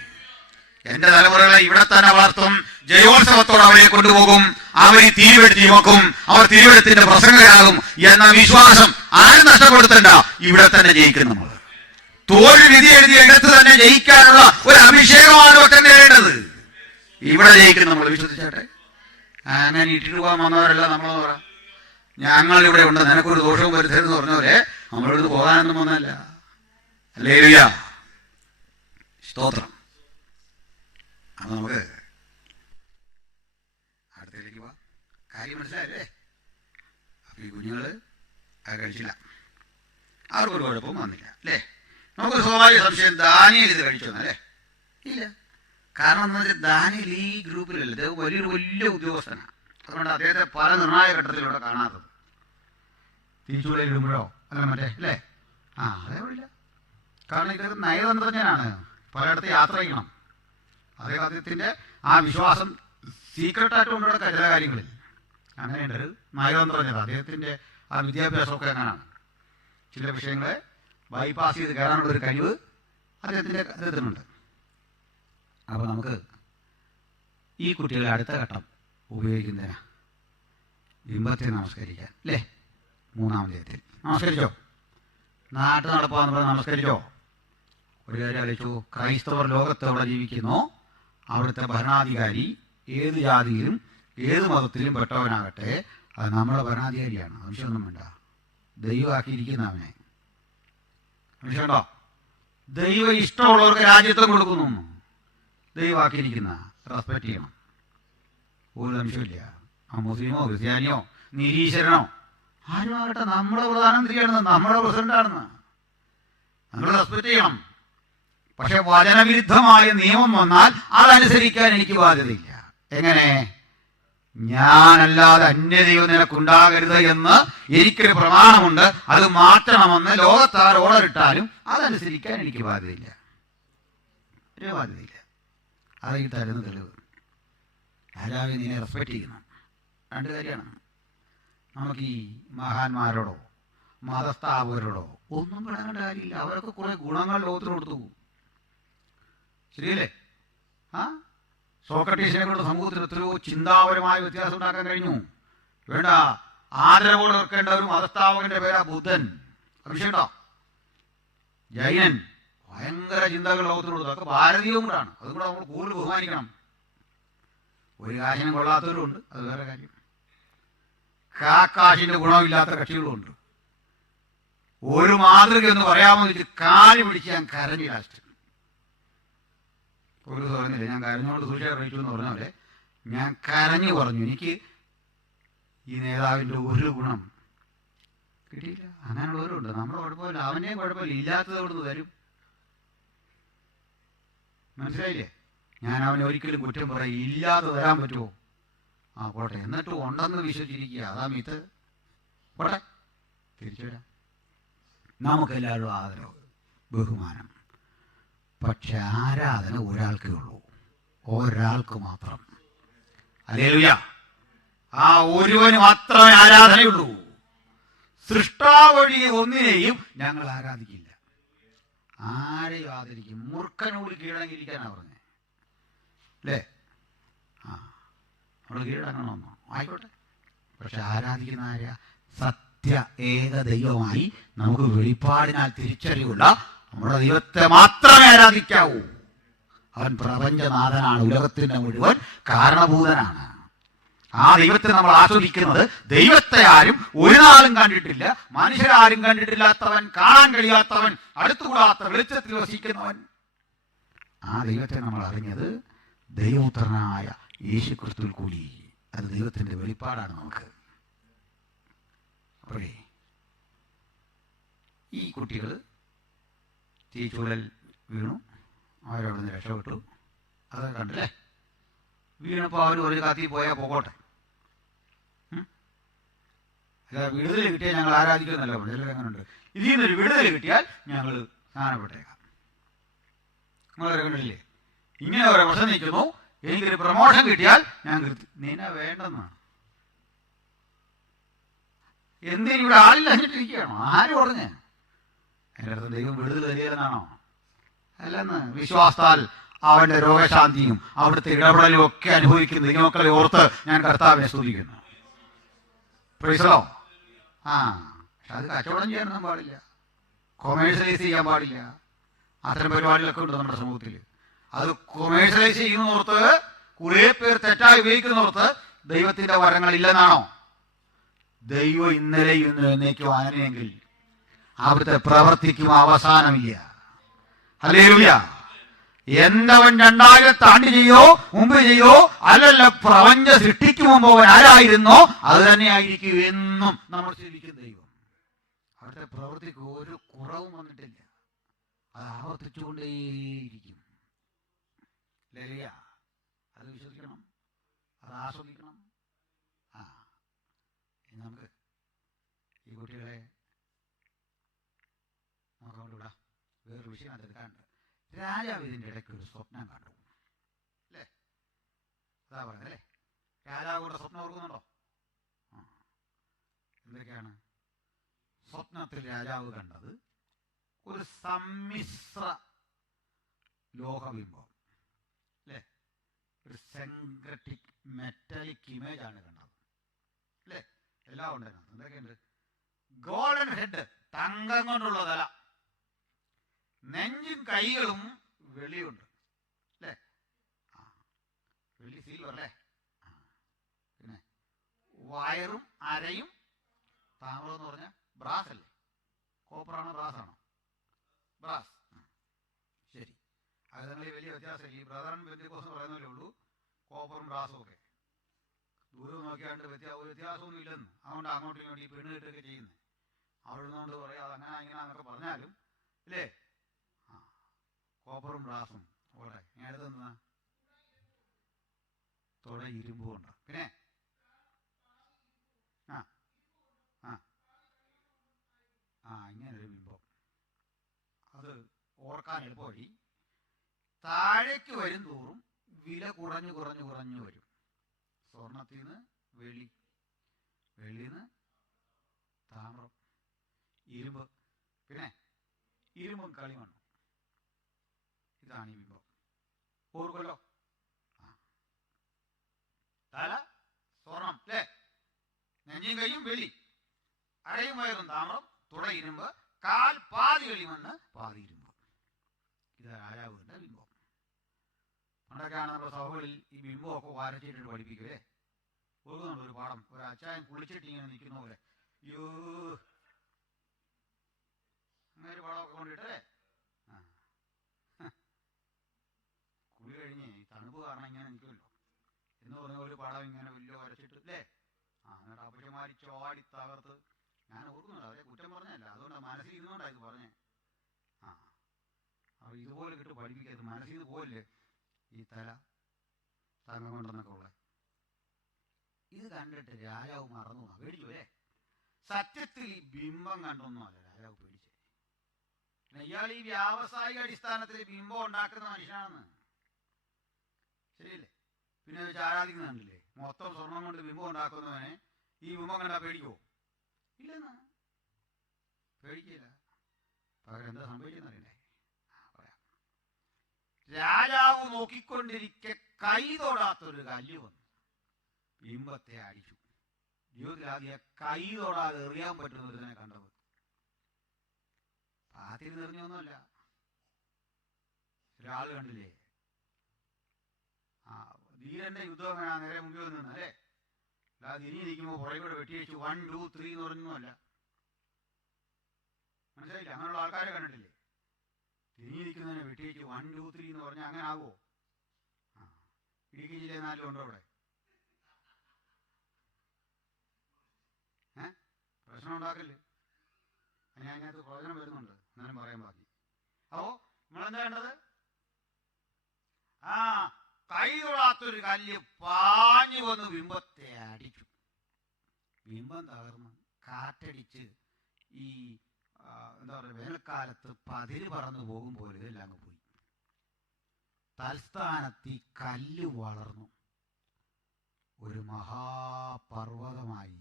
എന്റെ തലമുറകളെ ഇവിടെ തന്നെ വളർത്തും. ജയോത്സവത്തോടെ അവരെ കൊണ്ടുപോകും. അവരെ തിരുവെടുത്തി വെക്കും. അവർ തിരുവെടുത്തിന്റെ പ്രസംഗരാകും എന്ന വിശ്വാസം ആരും നഷ്ടപ്പെടുത്തണ്ട. ഇവിടെ തന്നെ ജയിക്കും. നമ്മൾ തോൽവി വിധി എഴുതിയ ഇടത്ത് തന്നെ ജയിക്കാനുള്ള ഒരു അഭിഷേകമാണ് ഒറ്റ നേടേണ്ടത്. ഇവിടെ ജയിക്കും നമ്മൾ, വിശ്വസിച്ചാട്ടെ. അങ്ങനെ ഇട്ടിട്ട് പോകാൻ വന്നവരല്ല നമ്മളെന്ന് പറയാം. ഞങ്ങളിവിടെ ഉണ്ട്, നിനക്കൊരു ദോഷവും വരുത്തരുതെന്ന് പറഞ്ഞവരെ നമ്മളിവിടുന്ന് പോകാനൊന്നും വന്നല്ല. ഹല്ലേലൂയ, സ്തോത്രം. അപ്പൊ നമുക്ക് അടുത്തേക്ക് പോവാം. കാര്യം മനസ്സിലായല്ലേ? അപ്പൊ ഈ കുഞ്ഞുങ്ങള് അത് കഴിച്ചില്ല, അവർക്കൊരു കുഴപ്പവും വന്നില്ല അല്ലേ? നമുക്കൊരു സ്വാഭാവിക സംശയം, ദാനിയേൽ ഇത് കഴിച്ചോന്നല്ലേ? ഇല്ല. കാരണം എന്താ വെച്ചാൽ ദാനിയേൽ ഈ ഗ്രൂപ്പിലല്ല, ഇത് വലിയ ഉദ്യോഗസ്ഥനാണ്. അതുകൊണ്ട് അദ്ദേഹത്തെ പല നിർണായക ഘട്ടത്തിലൂടെ കാണാത്തത്. തിരിച്ചുള്ളിടുമ്പോഴോ അല്ല മറ്റേ അല്ലേ? അതേപോലില്ല. കാരണം ഇദ്ദേഹം നയതന്ത്രജ്ഞനാണ്, പലയിടത്ത് യാത്ര ചെയ്യണം. അദ്ദേഹത്തിന്റെ ആ വിശ്വാസം സീക്രട്ടായിട്ട് കൊണ്ടുള്ള ചില കാര്യങ്ങളിൽ അങ്ങനെയുണ്ട്. നയതന്ത്രജ്ഞത, അദ്ദേഹത്തിന്റെ ആ വിദ്യാഭ്യാസമൊക്കെ അങ്ങനെയാണ്. ചില വിഷയങ്ങളെ ബൈപ്പാസ് ചെയ്ത് കയറാനുള്ള ഒരു കഴിവ് അദ്ദേഹത്തിനുണ്ട്. അപ്പോൾ നമുക്ക് ഈ കുട്ടികളെ അടുത്ത ഘട്ടം ഉപയോഗിക്കുന്നതിനാ ബിംബത്തെ നമസ്കരിക്കാൻ അല്ലേ? 3-ാം അധ്യായത്തിൽ നമസ്കരിച്ചോ? നാട്ടു നടപ്പാന്ന് പറഞ്ഞ് നമസ്കരിച്ചോ? ഒരു കാര്യം ആലോചിച്ചു. ക്രൈസ്തവർ ലോകത്തോടെ ജീവിക്കുന്നു. അവിടുത്തെ ഭരണാധികാരി ഏത് ജാതിയിലും ഏത് മതത്തിലും പെട്ടവനാകട്ടെ, അത് നമ്മുടെ ഭരണാധികാരിയാണ്. സംശയമൊന്നും വേണ്ട. ദൈവമാക്കിയിരിക്കുന്ന അവനെ സംശയമുണ്ടോ? ദൈവം ഇഷ്ടമുള്ളവർക്ക് രാജ്യത്വം കൊടുക്കുന്നു. ദൈവമാക്കിയിരിക്കുന്ന റെസ്പെക്ട് ചെയ്യണം. ഒരു സംശയമില്ല. ആ മുസ്ലിമോ ക്രിസ്ത്യാനിയോ നിരീശ്വരനോ ആരുമാകട്ടെ, നമ്മുടെ പ്രധാനമന്ത്രിയാണെന്ന്, നമ്മുടെ പ്രസിഡന്റാണെന്ന് നമ്മൾ റെസ്പെക്ട് ചെയ്യണം. പക്ഷെ വചനവിരുദ്ധമായ നിയമം വന്നാൽ അതനുസരിക്കാൻ എനിക്ക് ബാധ്യതയില്ല. എങ്ങനെ? ഞാനല്ലാതെ അന്യദൈവം നിനക്കുണ്ടാകരുത് എന്ന് എനിക്കൊരു പ്രമാണമുണ്ട്, അത് മാറ്റണമെന്ന് ലോകത്താർ ഓർഡറിട്ടാലും അതനുസരിക്കാൻ എനിക്ക് ബാധ്യതയില്ല. ഒരു ബാധ്യതയില്ല. അത് ഈ തരുന്ന തെളിവ്. രാജാവിനെ നിന്നെ റെസ്പെക്ട് ചെയ്യണം. 2 കാര്യമാണ്. നമുക്ക് ഈ മഹാന്മാരോടോ മതസ്ഥാപകരോടോ ഒന്നും പറയേണ്ട കാര്യമില്ല. അവരൊക്കെ കുറെ ഗുണങ്ങൾ ലോകത്തിന് കൊടുത്തു. ശരിയല്ലേ? സോക്രട്ടീസിനെ കൊണ്ട് സമൂഹത്തിൽ എത്രയോ ചിന്താപരമായ വ്യത്യാസം ഉണ്ടാക്കാൻ കഴിഞ്ഞു. വേണ്ട, ആദരവോടെ ഓർക്കേണ്ട ഒരു മതസ്ഥാപകന്റെ പേരാ ബുദ്ധൻ. അഭിഷേകോ ജൈനൻ, ഭയങ്കര ചിന്തകൾ ലോകത്തിന് കൊടുത്തു. അതൊക്കെ ഭാരതീയവും കൂടാണ്. അതും കൂടെ നമ്മൾ കൂടുതൽ ബഹുമാനിക്കണം. ഒരു കാശിനും കൊള്ളാത്തവരും ഉണ്ട്, അത് വേറെ കാര്യം. കാശിന്റെ ഗുണമില്ലാത്ത കക്ഷികളുമുണ്ട്. ഒരു മാതൃക എന്ന് പറയാമെന്ന് വെച്ച് കാല് പിടിച്ച് ഞാൻ കരഞ്ഞു. ലാസ്റ്റ് ഒരു പറഞ്ഞില്ലേ, ഞാൻ കരഞ്ഞോണ്ട് സൂക്ഷിച്ചാൽ കഴിച്ചു എന്ന് പറഞ്ഞ ഞാൻ കരഞ്ഞു പറഞ്ഞു, എനിക്ക് ഈ നേതാവിൻ്റെ ഒരു ഗുണം കിട്ടിയില്ല. അങ്ങനെയുള്ളവരുണ്ട്. നമ്മുടെ കുഴപ്പമില്ല, അവനെയും കുഴപ്പമില്ല, ഇല്ലാത്തത് അവിടുന്ന് തരും. മനസ്സിലായില്ലേ? ഞാൻ അവനെ ഒരിക്കലും കുറ്റം പറയും. ഇല്ലാതെ തരാൻ പറ്റുമോ? പോട്ടെ, എന്നിട്ട് ഉണ്ടെന്ന് വിശ്വസിച്ചിരിക്കുക. അതാ മിത്ത്. പോട്ടെ, തിരിച്ചു വരാം. നമുക്കെല്ലാവരും ആദരവ്, ബഹുമാനം. പക്ഷെ ആരാധന ഒരാൾക്കേ ഉള്ളൂ, ഒരാൾക്ക് മാത്രം. ഹല്ലേലൂയ. ആ ഒരുവന് മാത്രമേ ആരാധനയുള്ളൂ. സൃഷ്ടാവഴി ഒന്നിനെയും ഞങ്ങൾ ആരാധിക്കില്ല. ആരെയും ആദരിക്കും? മൂർഖനോട് കീഴടങ്ങിയിരിക്കാനാ പറഞ്ഞേ അല്ലേ? നമ്മൾ കീഴടങ്ങണമെന്നോ? ആയിക്കോട്ടെ. പക്ഷെ ആരാധിക്കുന്ന ആരാ? സത്യ ഏക ദൈവമായി നമുക്ക് വെളിപ്പാടിനാൽ തിരിച്ചറിവുള്ള നമ്മുടെ ദൈവത്തെ മാത്രമേ ആരാധിക്കാവൂ. അവൻ പ്രപഞ്ചനാഥനാണ്, ഉലകത്തിന്റെ മുഴുവൻ കാരണഭൂതനാണ്. ആ ദൈവത്തെ നമ്മൾ ആസ്വദിക്കുന്നത്, ദൈവത്തെ ആരും ഒരു നാളും കണ്ടിട്ടില്ല, മനുഷ്യരാരും കണ്ടിട്ടില്ലാത്തവൻ, കാണാൻ കഴിയാത്തവൻ, അടുത്തുകൂടാത്ത വെളിച്ചത്തിൽ വസിക്കുന്നവൻ. ആ ദൈവത്തെ നമ്മൾ അറിഞ്ഞത് ദൈവപുത്രനായ യേശു ക്രിസ്തുവിൽ കൂടി. അത് ദൈവത്തിന്റെ വെളിപ്പാടാണ് നമുക്ക്. അപ്പോഴേ ഈ കുട്ടികൾ തീച്ചൂഴൽ വീണു, അവരവിടെ നിന്ന് രക്ഷപ്പെട്ടു. അതൊക്കെ കണ്ടില്ലേ? വീണപ്പോൾ അവർ ഒരു കത്തി പോയാൽ പോകട്ടെ. അല്ല, വിടുതൽ കിട്ടിയാൽ ഞങ്ങൾ ആരാധിക്കുമെന്നല്ല ചിലർ അങ്ങനെ ഉണ്ട്. ഇതിൽ നിന്നൊരു വിടുതൽ കിട്ടിയാൽ ഞങ്ങൾ സ്നാനപ്പെട്ടേക്കാം. നിങ്ങളെ കണ്ടില്ലേ, ഇങ്ങനെ ഒരു പ്രശ്നം നിൽക്കുന്നു, എനിക്കൊരു പ്രമോഷൻ കിട്ടിയാൽ ഞങ്ങൾ നിന്നെ വേണ്ടെന്നാണ്. എന്തിനും ഇവിടെ ആളില്ലാഞ്ഞിട്ടിരിക്കുകയാണോ? ആര് പറഞ്ഞ്? എൻ്റെ അടുത്ത് ദൈവം വിടുതൽ തരികയെന്നാണോ? അല്ലെന്ന്. വിശ്വാസത്താൽ അവന്റെ രോഗശാന്തിയും അവിടുത്തെ ഇടപെടലും ഒക്കെ അനുഭവിക്കുന്ന ദൈവമക്കളെ ഓർത്ത് ഞാൻ കർത്താവിനെ സ്തുതിക്കുന്നു. പ്രൈസലോ. പക്ഷെ അത് കച്ചവടം ചെയ്യാനൊന്നും പാടില്ല, കൊമേഴ്ഷ്യലൈസ് ചെയ്യാൻ പാടില്ല. അത്തരം പരിപാടികളൊക്കെ ഉണ്ട് നമ്മുടെ സമൂഹത്തിൽ. അത് കൊമേഴ്ഷ്യലൈസ് ചെയ്യുന്നോർത്ത്, കുറെ പേർ തെറ്റായി ഉപയോഗിക്കുന്നോർത്ത് ദൈവത്തിന്റെ വരങ്ങളില്ലെന്നാണോ? ദൈവം ഇന്നലെയും ഇന്നും എന്നേക്കും ആനയെങ്കിൽ അവിടുത്തെ പ്രവർത്തിക്കും അവസാനമില്ല. ഹല്ലേലൂയ. എന്നവൻ 2000 ആണ്ട് ചെയ്യോ മുമ്പ് ചെയ്യോ അല്ലല്ല, പ്രപഞ്ച സൃഷ്ടിക്ക് മുമ്പ് അവൻ ആരായിരുന്നോ അത് തന്നെയായിരിക്കും എന്നും നമ്മൾ ചിന്തിക്കുന്ന ദൈവം. അവിടുത്തെ പ്രവൃത്തിക്ക് ഒരു കുറവും വന്നിട്ടില്ല. അത് ആവർത്തിച്ചുകൊണ്ടേയിരിക്കും. ഹല്ലേലൂയ. അത് വിശ്വസിക്കണം, അത് ആസ്വദിക്കണം. നമുക്ക് ഈ കുട്ടികളെ നമുക്കവിടെ വിടാം. വേറൊരു വിഷയം അത് എടുക്കാനുണ്ട്. രാജാവ് ഇതിൻ്റെ ഇടയ്ക്ക് ഒരു സ്വപ്നം കണ്ടു, അല്ലേ? അതാ പറയുന്നത് അല്ലേ? രാജാവ് കൂടെ സ്വപ്നം ഓർക്കുന്നുണ്ടോ? എന്തൊക്കെയാണ് സ്വപ്നത്തിൽ രാജാവ് കണ്ടത്? ഒരു സമ്മിശ്ര ലോഹബിംബം, അല്ലേ? ഒരു സിൻക്രറ്റിക് മെറ്റാലിക് ഇമേജ് ആണ് കണ്ടത്, അല്ലേ? എല്ലാം ഉണ്ട്. എന്തൊക്കെയുണ്ട്? ഗോൾഡൻ ഹെഡ്, തങ്കം കൊണ്ടുള്ള തല, നെഞ്ചും കൈകളും വെള്ളിയുണ്ട്, അല്ലേ? വെള്ളി, സിൽവർ, അല്ലേ? പിന്നെ വയറും അരയും താമ്രം എന്ന് പറഞ്ഞാൽ ബ്രാസ് അല്ലേ? കോപ്പറാണോ ബ്രാസാണോ? ബ്രാസ്. ശരി, അത് നിങ്ങൾ വലിയ വ്യത്യാസമില്ല. ഈ ബ്രദറൻ പെന്തിക്കോസ് പറയുന്നതല്ലേ ഉള്ളൂ കോപ്പറും ബ്രാസും ഒക്കെ. ദൂരം നോക്കിയാണ്ട് വ്യത്യാസമൊന്നും ഇല്ലെന്ന്. അതുകൊണ്ട് അങ്ങോട്ടും ഇങ്ങോട്ടും ഈ പെണ്ണ് കിട്ടുകയൊക്കെ ചെയ്യുന്നത്. അവിടെ നിന്നുകൊണ്ട് പറയാം അതങ്ങനെ ഇങ്ങനെയാന്നൊക്കെ പറഞ്ഞാലും, ഇല്ലേ? കോപ്പറും ബ്രാസും ഓടെ അടുത്ത് നിന്നാ തോടെ ഇരുമ്പും ഉണ്ട്. പിന്നെ ഇങ്ങനൊരു ബിംബം. അത് ഓർക്കാൻ എളുപ്പവഴി, താഴേക്ക് വരും തോറും വില കുറഞ്ഞു കുറഞ്ഞു കുറഞ്ഞു വരും. സ്വർണത്തിൽ നിന്ന് വെള്ളി, വെള്ളിയിൽ നിന്ന് താമ്രം, ഇരുമ്പ്, പിന്നെ ഇരുമ്പും കളിമണ്ണും. ഇതാണ് ഈ ബിംബം. ഓർക്കുമല്ലോ. തല സ്വർണം, അല്ലേ? നെഞ്ചും കൈയും വെള്ളി, അരയും വയറും താമ്രം, തുട ഇരുമ്പ്, കാൽ പാതി കളിമണ്ണ് പാതി ഇരുമ്പ്. ഇത് രാജാവിന്റെ ബിംബം. പണ്ടൊക്കെയാണ് നമ്മുടെ സഭകളിൽ ഈ ബിംബമൊക്കെ വരച്ചിട്ട് പഠിപ്പിക്കുമല്ലേ? ഓർക്കുന്നുണ്ട് ഒരു പാഠം, ഒരു അച്ചായൻ കുളിച്ചിട്ട് ഇങ്ങനെ നിൽക്കുന്ന പോലെ. അയ്യോ, അങ്ങനെ ഒരു പാഠമൊക്കെ കൊണ്ടിട്ടല്ലേ? കുളി കഴിഞ്ഞ് തണുപ്പ് കാരണം ഇങ്ങനെ നിൽക്കുമല്ലോ എന്ന് പറഞ്ഞ ഒരു പടം ഇങ്ങനെ വലിയ വരച്ചിട്ട്, അല്ലേ? എന്നിട്ട് അപശമാരി ചോടി തകർത്ത്. ഞാൻ ഓർക്കുന്നുണ്ട്, അവരെ കുറ്റം പറഞ്ഞല്ല, അതുകൊണ്ട് മനസ്സിൽ ഇരുന്നുകൊണ്ടാണ് ഇത് പറഞ്ഞേ. അപ്പോൾ ഇതുപോലെ കിട്ട് പഠിപ്പിക്കരുത്, മനസ്സിൽ നിന്ന് പോയില്ലേ ഈ തല തങ്കം കൊണ്ടെന്നൊക്കെ ഉള്ളത്. ഇത് കണ്ടിട്ട് രാജാവ് മറന്നു, പേടിച്ചു അല്ലേ? സത്യത്തിൽ ഈ ബിംബം കണ്ടൊന്നുമല്ല രാജാവ് പേടിച്ചത്. ഇയാൾ ഈ വ്യാവസായിക അടിസ്ഥാനത്തിൽ ബിംബം ഉണ്ടാക്കുന്ന മനുഷ്യനാണെന്ന്, ശരിയല്ലേ? പിന്നെ വെച്ച് ആരാധിക്കുന്നുണ്ടല്ലേ? മൊത്തം സ്വർണം കൊണ്ട് ബിംബം ഉണ്ടാക്കുന്നവനെ ഈ ബിംബം കണ്ടാ പേടിക്കുമോ? ഇല്ലെന്ന്, പേടിക്കില്ല. പകരം എന്താ സംഭവിച്ചെന്നറിയണ്ടേ? പറയാം. രാജാവ് നോക്കിക്കൊണ്ടിരിക്കെ കൈ തൊടാത്തൊരു കല്ല് വന്നു ബിംബത്തെ അടിച്ചു. ജീവിതത്തിൽ ആദ്യം കൈ തൊടാതെ എറിയാൻ പറ്റുന്നതിനെ കണ്ടത്. പാത്തിൽ നിറഞ്ഞൊന്നുമല്ല. ഒരാൾ കണ്ടില്ലേ, ധീരന്റെ യുദ്ധം നേരെ മുമ്പിൽ നിന്ന്, അല്ലേ? അല്ലാതെ തിരിഞ്ഞിരിക്കുമ്പോൾ പുറകെ കൂടെ വെട്ടിവെച്ച് 1 2 3 എന്ന് പറഞ്ഞൊന്നുമല്ല. മനസ്സിലായില്ല? അങ്ങനെയുള്ള ആൾക്കാരെ കണ്ടിട്ടില്ലേ? തിരിഞ്ഞിരിക്കുന്നതിനെ വെട്ടിവെച്ച് 1 2 3 എന്ന് പറഞ്ഞാൽ അങ്ങനെ ആകുമോ? ഇടുക്കി ജില്ലയിൽ 4 ഉണ്ടോ അവിടെ? പ്രശ്നം ഉണ്ടാക്കല്ലേ? ഞാൻ അതിനകത്ത് പ്രയോജനം വരുന്നുണ്ട്, എന്നാലും പറയാൻ ബാക്കി. അപ്പോ നമ്മളെന്താ വേണ്ടത്? കൈ തൊടാത്തൊരു കല്ല് പാഞ്ഞു വന്ന് ബിംബത്തെ അടിച്ചു. ബിംബം തകർന്നു. കാറ്റടിച്ച് ഈ എന്താ പറയുക വേനൽക്കാലത്ത് പതിര് പറന്നു പോകും പോലെ ഇതെല്ലാം അങ്ങ് പോയി. തൽസ്ഥാനത്ത് ഈ കല്ല് വളർന്നു ഒരു മഹാപർവ്വതമായി.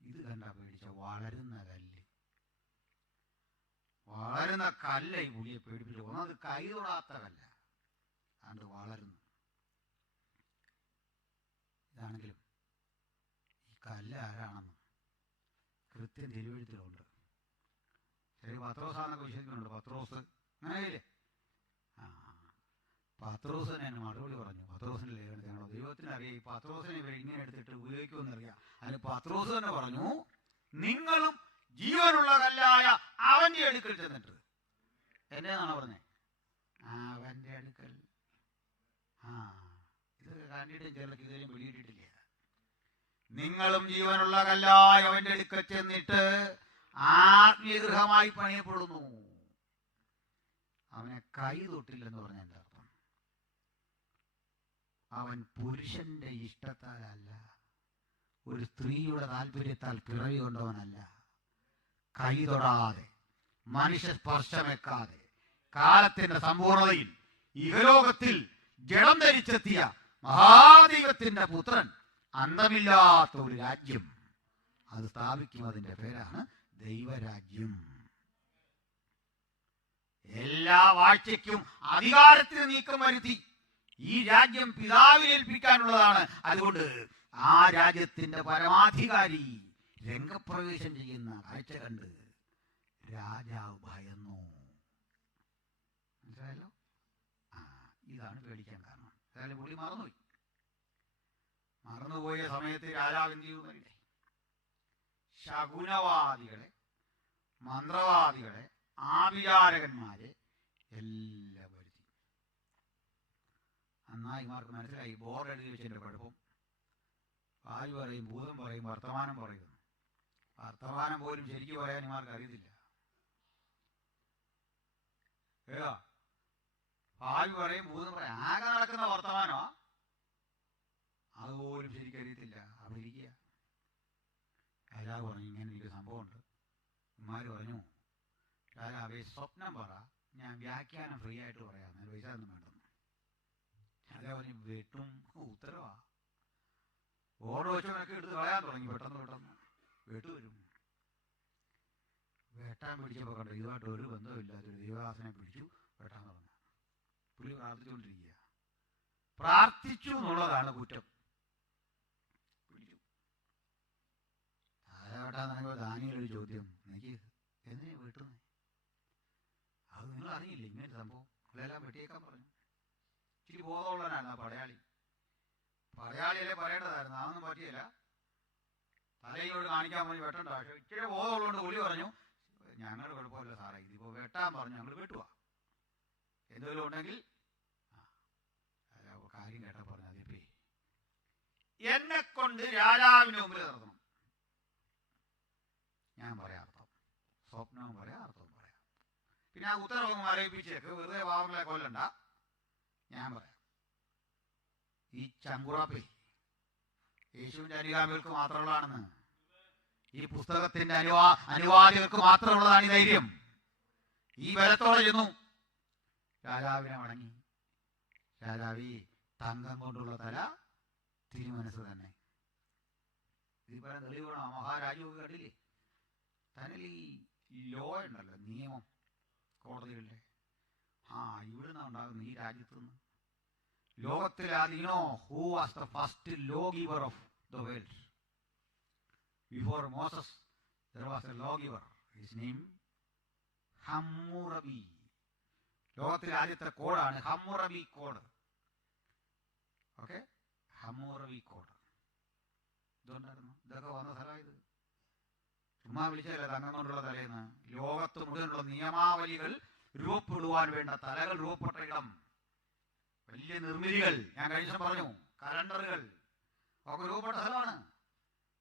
ഇത് കണ്ട പേടിച്ച വളരുന്ന കല്ല് ഈ പുലിയെ പേടിപ്പിച്ചു. ഒന്നത് കൈ തൊടാത്ത കല്ല, അതുകൊണ്ട് വളരുന്നു. ഇതാണെങ്കിലും ഈ കല്ല് ആരാണെന്ന് കൃത്യം തിരുവഴുത്തിലുണ്ട്. ശരി, പത്രോസാന്നൊക്കെ വിശ്വസിക്കുന്നുണ്ട്. പത്രോസ് അങ്ങനെയില്ലേ? പത്രോസ് തന്നെ മറുപടി പറഞ്ഞു. പത്രോസിന്റെ ലേഖനത്തിനാണോ ദൈവത്തിനറിയാം ഈ പത്രോസിനെ ഇവർ ഇങ്ങനെ എടുത്തിട്ട് ഉപയോഗിക്കുമെന്നറിയാം. അതിന് പത്രോസ് തന്നെ പറഞ്ഞു, നിങ്ങളും ജീവനുള്ള കല്ലായ അവന്റെ അടുക്കൽ ചെന്നിട്ട്. എന്റെന്നാണോ പറഞ്ഞേ? അവന്റെ അടുക്കൽ. ഇത് കണ്ടിട്ട് ചിലർക്ക് ഇതുവരെയും വെളിയിട്ടിട്ടില്ല. നിങ്ങളും ജീവനുള്ള കല്ലായ അവന്റെ അടുക്കൽ ചെന്നിട്ട് ആത്മീയഗൃഹമായി പണിയപ്പെടുന്നു. അവനെ കൈ തൊട്ടില്ലെന്ന് പറഞ്ഞ എന്താ അർത്ഥം? അവൻ പുരുഷന്റെ ഇഷ്ടത്താലല്ല, ഒരു സ്ത്രീയുടെ താല്പര്യത്താൽ പിറവി കൊണ്ടവനല്ല. കൈ തൊടാതെ, മനുഷ്യ സ്പർശമേക്കാതെ, കാലത്തിന്റെ സമ്പൂർണതയിൽ ഇഹലോകത്തിൽ ജഡം ധരിച്ചെത്തിയ മഹാദൈവത്തിന്റെ പുത്രൻ അന്തമില്ലാത്ത ഒരു രാജ്യം അത് സ്ഥാപിക്കും. അതിന്റെ പേരാണ് ദൈവരാജ്യം. എല്ലാ വാഴ്ചയ്ക്കും അധികാരത്തിന് നീക്കം വരുത്തി ഈ രാജ്യം പിതാവിനേൽപ്പിക്കാനുള്ളതാണ്. അതുകൊണ്ട് ആ രാജ്യത്തിന്റെ പരമാധികാരി രംഗപ്രവേശം ചെയ്യുന്ന കാഴ്ച കണ്ട് രാജാവ് ഭയന്നു. മനസ്സിലായല്ലോ? ഇതാണ് പേടിക്കാൻ കാരണം. അതായത് പുള്ളി മറന്നുപോയ സമയത്ത് രാജാവ് എന്ത് ചെയ്യുന്നറിയില്ലേ? ശകുനവാദികളെ, മന്ത്രവാദികളെ, ആഭിചാരകന്മാരെ എല്ലാം വരുത്തി. ഇമാർക്ക് മനസ്സിലായി ബോർഡ് എഴുതി വെച്ചതിന്റെ കുഴപ്പം. വായു പറയും, ഭൂതം പറയും, വർത്തമാനം പറയുന്നു. വർത്തമാനം പോലും ശരിക്കും പറയാൻ ഇമാർക്ക് അറിയത്തില്ല. വായു പറയും, ഭൂതം പറയും, ആകെ നടക്കുന്ന വർത്തമാനോ അതുപോലും ശരിക്കറിയത്തില്ല. അവിടെ ഇരിക്കുക. രാജാവ് പറഞ്ഞു, ഇങ്ങനെ ഒരു സംഭവമുണ്ട്. ഇമാര് പറഞ്ഞു, രാജാവേ സ്വപ്നം പറ, ഞാൻ വ്യാഖ്യാനം ഫ്രീ ആയിട്ട് പറയാം, പൈസ ഒന്നും വേണ്ടെന്ന്. രാജാവ് പറഞ്ഞു, വെട്ടും ഉത്തരവാ. ഓർഡർ വെച്ചവനൊക്കെ എടുത്ത് കളയാൻ തുടങ്ങി. പെട്ടെന്ന് വെട്ടുവരും. വെട്ടാൻ പിടിച്ചപ്പോൾ കണ്ടു ഇതുമായിട്ട് ഒരു ബന്ധമില്ലാത്തൊരു ദൈവദാസനെ പിടിച്ചു വെട്ടാൻ തുടങ്ങി. പുള്ളി പ്രാർത്ഥിച്ചുകൊണ്ടിരിക്കുക. പ്രാർത്ഥിച്ചു എന്നുള്ളതാണ് കുറ്റം. പിടിച്ചു. തല വെട്ടാൻ തുടങ്ങിയപ്പോൾ ദാനിയേൽ ഒരു ചോദ്യം, എനിക്ക് എന്തിനാ വെട്ടുന്നേ? അത് നിങ്ങൾ അറിയില്ല ഇങ്ങനെ സംഭവം? അതെല്ലാം വെട്ടിയേക്കാൻ പറഞ്ഞു. ഇച്ചിരി ബോധമുള്ളവനാണ് ആ പടയാളി. പടയാളിയല്ലേ പറയേണ്ടതായിരുന്നു, അതൊന്നും പറ്റിയില്ല. തലയോട് കാണിക്കാൻ പറഞ്ഞ് വെട്ടണ്ട. പക്ഷെ ഇച്ചിരി ബോധമുള്ളതുകൊണ്ട് പുള്ളി പറഞ്ഞു, ഞങ്ങൾ കുഴപ്പമില്ല സാറേ, ഇതിപ്പോ വെട്ടാൻ പറഞ്ഞു ഞങ്ങൾ വെട്ടുക, എന്തെങ്കിലും ഉണ്ടെങ്കിൽ കാര്യം കേട്ടാ പറഞ്ഞു. അതിപ്പേ എന്നെ കൊണ്ട് രാജാവിന്റെ മുമ്പിൽ നടത്തണം. ഞാൻ പറയാം അർത്ഥം, സ്വപ്നവും പറയാം, അർത്ഥവും പറയാം. പിന്നെ ആ ഉത്തരവൊന്നും ആരോപിച്ചേക്ക് വെറുതെ പാവങ്ങളെ കൊല്ലണ്ട. ഞാൻ പറയാം. ഈ ചങ്കുറപ്പേ യേശുവിന്റെ അനുഗാമികൾക്ക് മാത്രമുള്ളതാണെന്ന്, ഈ പുസ്തകത്തിന്റെ അനുവാദികൾക്ക് മാത്രമുള്ളതാണ് ഈ ധൈര്യം. ഈ ബലത്തോടെ ചെന്നു രാജാവിനെ വണങ്ങി. രാജാവി, തങ്കം കൊണ്ടുള്ള തല തിരുമനസ് തന്നെ. ഇത് പറയാൻ തെളിവാണ്. മഹാരാജാവ് കണ്ടില്ലേ, തന്നിൽ ഈ ലോ ഉണ്ടല്ലോ, നിയമം, കോടതികളുടെ ഇവിടുന്ന് ഉണ്ടാകുന്ന ഈ രാജ്യത്ത് നിന്ന് ലോകത്തിൽ ആദ്യം who was the first lawgiver of the world. Before Moses there was a lawgiver. His name Hammurabi. ലോകത്തിലെ ആദ്യത്തെ കോഡാണ് Hammurabi code. Okay, Hammurabi code. ഇതുണ്ടായിരുന്നു. ഇതൊക്കെ വന്ന സ്ഥലമായത് ചുമ്മാ വിളിച്ചതല്ല തങ്കം കൊണ്ടുള്ള തലേന്ന്. ലോകത്ത് മുഴുവനുള്ള നിയമാവലികൾ രൂപപ്പെടുവാൻ വേണ്ട തലകൾ രൂപപ്പെട്ട ഇടം, വലിയ നിർമ്മിതികൾ, ഞാൻ കഴിഞ്ഞ ദിവസം പറഞ്ഞു, കലണ്ടറുകൾ ഒക്കെ രൂപപ്പെട്ട സ്ഥലമാണ്.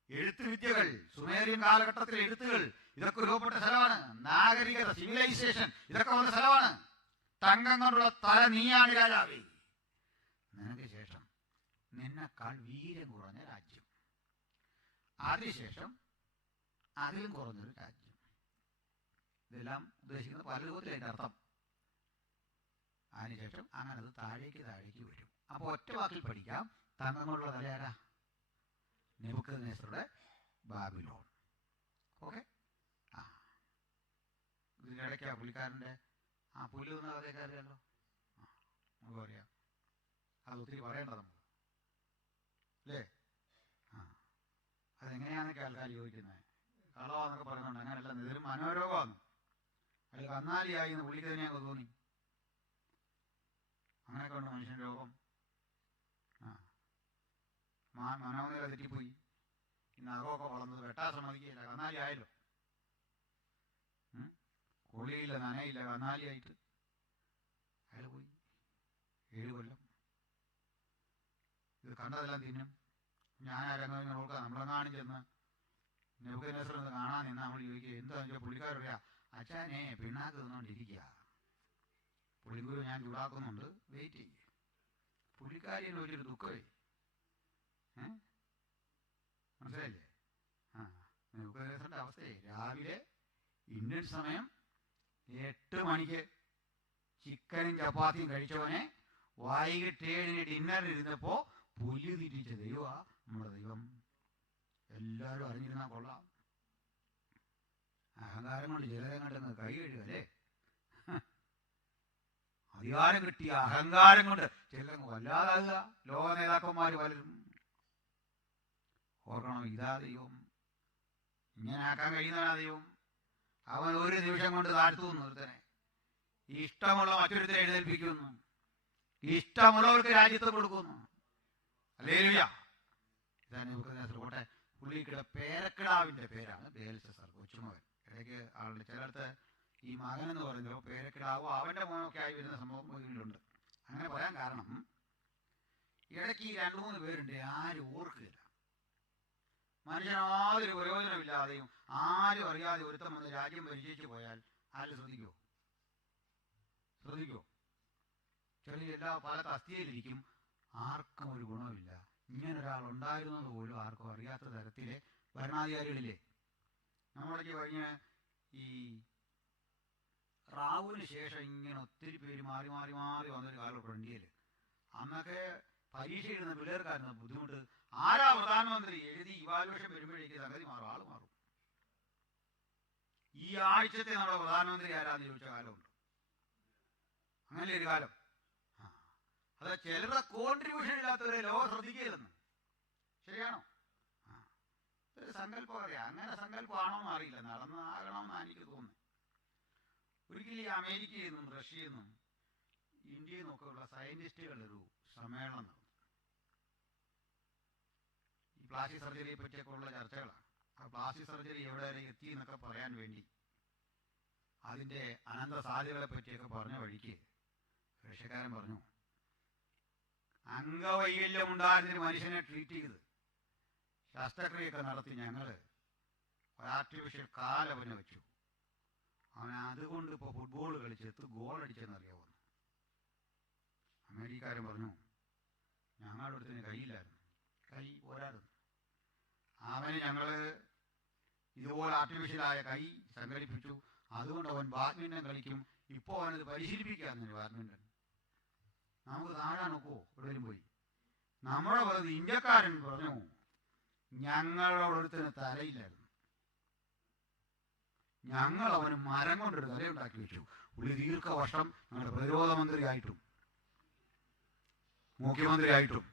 എഴുത്ത് വിദ്യകൾ, സുമേറിയൻ കാലഘട്ടത്തിലെ എഴുത്തുകൾ, ഇതൊക്കെ രൂപപ്പെട്ട സ്ഥലമാണ്. നാഗരികത, സിവിലൈസേഷൻ, ഇതൊക്കെ വന്ന സ്ഥലമാണ്. തങ്കം കൊണ്ടുള്ള തല നീയാണ് രാജാവേ. നിനക്ക് ശേഷം നിന്നെക്കാൾ വീര്യം കുറഞ്ഞ രാജ്യം, അതിനുശേഷം അതിലും കുറഞ്ഞൊരു രാജ്യം. ഇതെല്ലാം ഉദ്ദേശിക്കുന്നത് പല രൂപത്തിൽ അതിൻ്റെ അർത്ഥം. അതിനുശേഷം അങ്ങനെ അത് താഴേക്ക് വരും. അപ്പോൾ ഒറ്റ വാക്കിൽ പഠിക്കാം, തങ്കം കൊണ്ടുള്ള തലയാരാ? നെബൂഖദ്നേസറുടെ ബാബിലോൺ. ഓക്കെ. ആ ഇതിനിടയ്ക്കാ പുള്ളിക്കാരൻ്റെ ആ പുല്ല് എന്ന കഥയൊക്കെ അറിയാമല്ലോ. നമുക്ക് പറയാം, അത് ഒത്തിരി പറയേണ്ട നമ്മൾ അല്ലേ? ആ അതെങ്ങനെയാണെന്നൊക്കെ ആൾക്കാർ ചോദിക്കുന്നത്. കളവാന്നൊക്കെ പറയുന്നുണ്ട്. അങ്ങനെയല്ല, ഇതൊരു മനോരോഗമാണ്. അതിൽ കന്നാലിയായി എന്ന് പുള്ളിക്ക് തന്നെയൊക്കെ തോന്നി. അങ്ങനെയൊക്കെ ഉണ്ട് മനുഷ്യൻ രോഗം. മനോനില തെറ്റിപ്പോയി. ഇന്ന് അകമൊക്കെ വളർന്നത് വെട്ടാ സമ്മതിക്കില്ല, കന്നാലി ആയല്ലോ. കൊള്ളിയില്ല, നനയില്ല, കന്നാലിയായിട്ട് അയാൾ പോയി. 7 കൊല്ലം ഇത് കണ്ടതെല്ലാം തിന്നും. ഞാൻ ആരെങ്കിലും നോക്കാം, നമ്മളെങ്ങാനും ചെന്ന് നെബൂഖദ്നേസറിനെ കാണാൻ നിന്ന് നമ്മൾ ചോദിക്കുക എന്താണെന്ന് വെച്ചാൽ പുള്ളിക്കാരറിയാ, അച്ഛനെ പിണ്ണാക്ക് തിന്നുകൊണ്ടിരിക്കുക, പുള്ളിങ്കുരു ഞാൻ ചൂടാക്കുന്നുണ്ട്, വെയിറ്റ് ചെയ്യും. പുള്ളിക്കാരിന് വലിയൊരു ദുഃഖമേ. മനസ്സിലായില്ലേ? ആ നെബൂഖദ്നേസറിന്റെ അവസ്ഥയെ രാവിലെ ഇന്ത്യൻ സമയം 8 മണിക്ക് ചിക്കനും ചപ്പാത്തിയും കഴിച്ചവനെ വൈകിട്ട് 7 ഡിന്നറിന് ഇരുന്നപ്പോ പുല്ല് തിരിച്ച ദൈവമാ നമ്മുടെ ദൈവം. എല്ലാവരും അറിഞ്ഞിരുന്നാൽ കൊള്ളാം. അഹങ്കാരം കൊണ്ട് ചിലരെ കണ്ടെന്ന് കൈ കഴുകല്ലേ. അധികാരം കിട്ടിയ അഹങ്കാരം കൊണ്ട് ചിലർ വല്ലാതാകുക. ലോക നേതാക്കന്മാർ പലരും. ഓർക്കണം, ഇതാ ദൈവം. ഇങ്ങനെ ആക്കാൻ കഴിയുന്നവനാ ദൈവം. അവൻ ഒരു നിമിഷം കൊണ്ട് താഴ്ത്തുന്നു ഒരുത്തനെ. ഇഷ്ടമുള്ള മറ്റൊരുത്തരെ എഴുന്നേൽപ്പിക്കുന്നു. ഇഷ്ടമുള്ളവർക്ക് രാജ്യത്ത് കൊടുക്കുന്നു. ഹല്ലേലൂയ. ഇതാണ് നെബൂഖദ്നേസർ. കോട്ടെ പുള്ളിക്കിടെ പേരക്കിടാവിന്റെ പേരാണ് ബേൽശസ്സർ, കൊച്ചുമകൻ. ഇടയ്ക്ക് ആളുടെ ചിലടത്ത് ഈ മകൻ എന്ന് പറയുമ്പോൾ പേരക്കിടാവോ അവന്റെ മോനൊക്കെ ആയി വരുന്ന സംഭവങ്ങളുണ്ട്. അങ്ങനെ പറയാൻ കാരണം ഇടയ്ക്ക് ഈ 2-3 പേരുണ്ട്, ആരും ഓർക്കില്ല. മനുഷ്യൻ യാതൊരു പ്രയോജനമില്ലാതെയും ആരും അറിയാതെ ഒരുത്തം വന്ന് രാജ്യം പരിചയിച്ചു പോയാൽ ആരും ശ്രദ്ധിക്കുമോ? ചെറിയ എല്ലാ പല തസ്തികയിലിരിക്കും, ആർക്കും ഒരു ഗുണമില്ല. ഇങ്ങനൊരാൾ ഉണ്ടായിരുന്നത് പോലും ആർക്കും അറിയാത്ത തരത്തിലെ ഭരണാധികാരികളില്ലേ? നമ്മളിടയ്ക്ക് കഴിഞ്ഞ ഈ റാവുവിന് ശേഷം ഇങ്ങനെ ഒത്തിരി പേര് മാറി വന്നൊരു കാലമുണ്ട് ഇന്ത്യയിൽ. അന്നൊക്കെ പരീക്ഷ എഴുതുന്ന പിള്ളേർക്കായിരുന്നു ബുദ്ധിമുട്ട്. ആരാ പ്രധാനമന്ത്രി എഴുതി ഇവാലുവേഷൻ വരുമ്പോഴേക്ക് സംഗതി മാറും, ആള് മാറും. ഈ ആഴ്ചത്തെ നമ്മുടെ പ്രധാനമന്ത്രി ആരാന്ന് ചോദിച്ച കാലമുണ്ട്. അങ്ങനെ ഒരു കാലം. അത് ചിലരുടെ കോൺട്രിബ്യൂഷൻ ഇല്ലാത്തവരെ ലോകം ശ്രദ്ധിക്കില്ലെന്ന്. ശരിയാണോ? ഇതൊരു സങ്കല്പം അറിയാം. അങ്ങനെ സങ്കല്പമാണോന്ന് അറിയില്ല, നടന്നാകണമെന്നാണ് എനിക്ക് തോന്നുന്നത്. ഒരിക്കലും ഈ അമേരിക്കയിൽ നിന്നും റഷ്യയിൽ നിന്നും ഇന്ത്യയിൽ നിന്നൊക്കെ ഉള്ള സയന്റിസ്റ്റുകളൊരു സമ്മേളനം നടന്നു. ഈ പ്ലാസ്റ്റിക് സർജറിയെ പറ്റിയൊക്കെ ഉള്ള ചർച്ചകളാണ്. ആ പ്ലാസ്റ്റിക് സർജറി എവിടെ വരെ എത്തി എന്നൊക്കെ പറയാൻ വേണ്ടി അതിൻ്റെ അനന്ത സാധ്യതകളെ പറ്റിയൊക്കെ പറഞ്ഞ വഴിക്ക് റഷ്യക്കാരൻ പറഞ്ഞു, അംഗവൈകല്യം ഉണ്ടായിരുന്നൊരു മനുഷ്യനെ ട്രീറ്റ് ചെയ്ത് ശസ്ത്രക്രിയൊക്കെ നടത്തി ഞങ്ങൾ ആർട്ടിഫിഷ്യൽ കാലവനെ വെച്ചു. അവൻ അതുകൊണ്ട് ഇപ്പോൾ ഫുട്ബോൾ കളിച്ചെത്ത് ഗോൾ അടിച്ചെന്നറിയാവുന്നു. അമേരിക്കക്കാരൻ പറഞ്ഞു, ഞങ്ങളുടെ അടുത്തിന് കൈയില്ലായിരുന്നു, കൈ പോരായിരുന്നു. അവന് ഞങ്ങൾ ഇതുപോലെ ആർട്ടിഫിഷ്യലായ കൈ സംഘടിപ്പിച്ചു, അതുകൊണ്ട് അവൻ ബാഡ്മിൻ്റൺ കളിക്കും. ഇപ്പോൾ അവനത് പരിശീലിപ്പിക്കാമെന്ന്. ബാഡ്മിൻ്റൺ നമുക്ക് താഴാൻ നോക്കുമോ? എവിടെയും പോയി നമ്മുടെ പറഞ്ഞത് ഇന്ത്യക്കാരൻ പറഞ്ഞു, ഞങ്ങളോടൊരുത്തിന് തലയില്ലായിരുന്നു, ഞങ്ങൾ അവന് മരം കൊണ്ടൊരു തലയുണ്ടാക്കി വെച്ചു. പുള്ളി ദീർഘവർഷം ഞങ്ങളുടെ പ്രതിരോധ മന്ത്രിയായിട്ടും മുഖ്യമന്ത്രിയായിട്ടും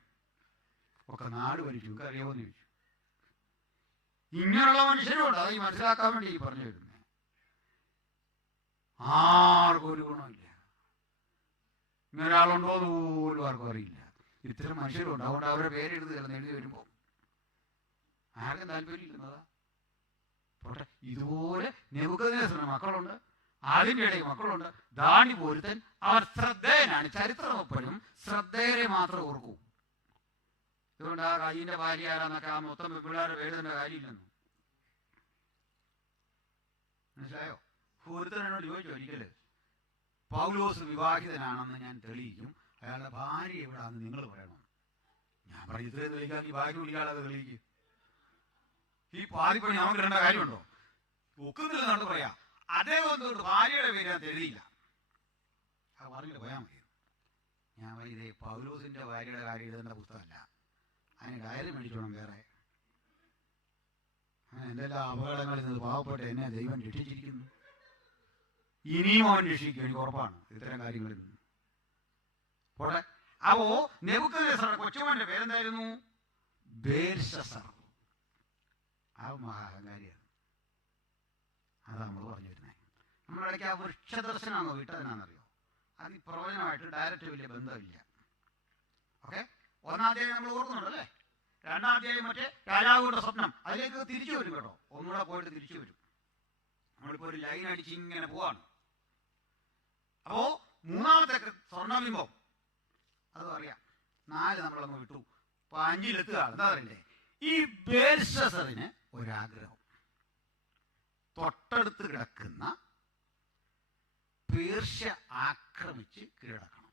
ഒക്കെ നാട് ഭരിച്ചു. അറിയാമെന്ന് ചോദിച്ചു. ഇങ്ങനെയുള്ള മനുഷ്യരുണ്ട്. അത് ഈ മനസ്സിലാക്കാൻ വേണ്ടി ഈ പറഞ്ഞു വരുന്നത്. ആർക്കും ഒരു ഗുണമില്ല. ഇങ്ങനെ ഒരാളുണ്ടോ എന്ന് പോലും ആർക്കും അറിയില്ല. ഇത്തരം മനുഷ്യരുണ്ട്. അതുകൊണ്ട് അവരുടെ പേരെഴുതുകയെന്ന് എഴുതി വരുമ്പോൾ ആർക്കും താല്പര്യമില്ലെന്നതാ. പോട്ടെ, ഇതുപോലെ നെബൂഖദ്നേസറിന് മക്കളുണ്ട്, അതിൻ്റെ ഇടയിൽ മക്കളുണ്ട്. ദാണി പോരുത്തൻ അവർ ശ്രദ്ധേയനാണ്. ചരിത്രം എപ്പോഴും ശ്രദ്ധേയരെ മാത്രം ഓർക്കൂ. ഇതുകൊണ്ട് ആ കയ്യിൻ്റെ ഭാര്യ ആരാന്നൊക്കെ ആ മൊത്തം പിള്ളേരുടെ പേരുന്ന കാര്യമില്ലെന്ന് മനസ്സിലായോ? ഒരുത്തനോട് ചോദിച്ചു ഒരിക്കല്, പൗലോസ് വിവാഹിതനാണെന്ന് ഞാൻ തെളിയിക്കും, അയാളുടെ ഭാര്യ എവിടാന്ന് നിങ്ങൾ പറയണം. ഞാൻ പറഞ്ഞു, ഇത്രയും തെളിയിക്കാൻ ഈ ഭാര്യ വിളിക്കാതെ തെളിയിക്കും. ഈ പാതിപ്പണി നമുക്ക് ഇടേണ്ട കാര്യമുണ്ടോ? ഒക്കുന്നില്ലെന്നുണ്ട് പറയാ. അദ്ദേഹം എന്തുകൊണ്ട് ഭാര്യയുടെ പേര് അത് എഴുതിയില്ല? അത് പറഞ്ഞിട്ട് പോയാൽ മതി. ഞാൻ ഇതേ പൗലോസിന്റെ ഭാര്യയുടെ കാര്യം എഴുതേണ്ട പുസ്തകമല്ല, അതിന് ഡയറി മേടിച്ചോണം വേറെ. എന്തെല്ലാം അപകടങ്ങളിൽ നിന്ന് പാവപ്പെട്ട എന്നെ ദൈവം രക്ഷിച്ചിരിക്കുന്നു. ഇനിയും അവൻ രക്ഷിക്കും, എനിക്ക് ഉറപ്പാണ് ഇത്തരം കാര്യങ്ങളിൽ നിന്ന്. പോട്ടെ. അപ്പോ നെബൂഖദ്നേസർ കൊച്ചുമോന്റെ പേരെന്തായിരുന്നു? ബേൽശസ്സർ. ആ മഹാകാരിയാണ്. അതാ നമ്മൾ പറഞ്ഞു വരുന്നത്. നമ്മളിടയ്ക്ക് ആ വൃക്ഷദർശനാണോ വിട്ടതെന്നാണെന്നറിയോ? അത് ഈ പ്രവചനമായിട്ട് ഡയറക്റ്റ് വലിയ ബന്ധമില്ല. ഓക്കെ, 1-ാം അധ്യായം നമ്മൾ ഓർക്കുന്നുണ്ടല്ലേ? 2-ാം അധ്യായം മറ്റേ രാജാവുകളുടെ സ്വപ്നം, അതിലേക്ക് തിരിച്ചു വരും കേട്ടോ. ഒന്നുകൂടെ പോയിട്ട് തിരിച്ചു വരും. നമ്മളിപ്പോൾ ഒരു ലൈൻ അടിച്ച് ഇങ്ങനെ പോവാണ്. അപ്പോ 3-ാമത്തെ സ്വർണ്ണബിംബം അതും അറിയാം. 4 നമ്മളൊന്ന് വിട്ടു, 5-ലെത്തുക. എന്താ പറയണ്ടേ? ഈ ബേൽശസ്സറിന് ഒരാഗ്രഹം, തൊട്ടടുത്ത് കിടക്കുന്ന പേർഷ്യ ആക്രമിച്ച് കീഴടക്കണം.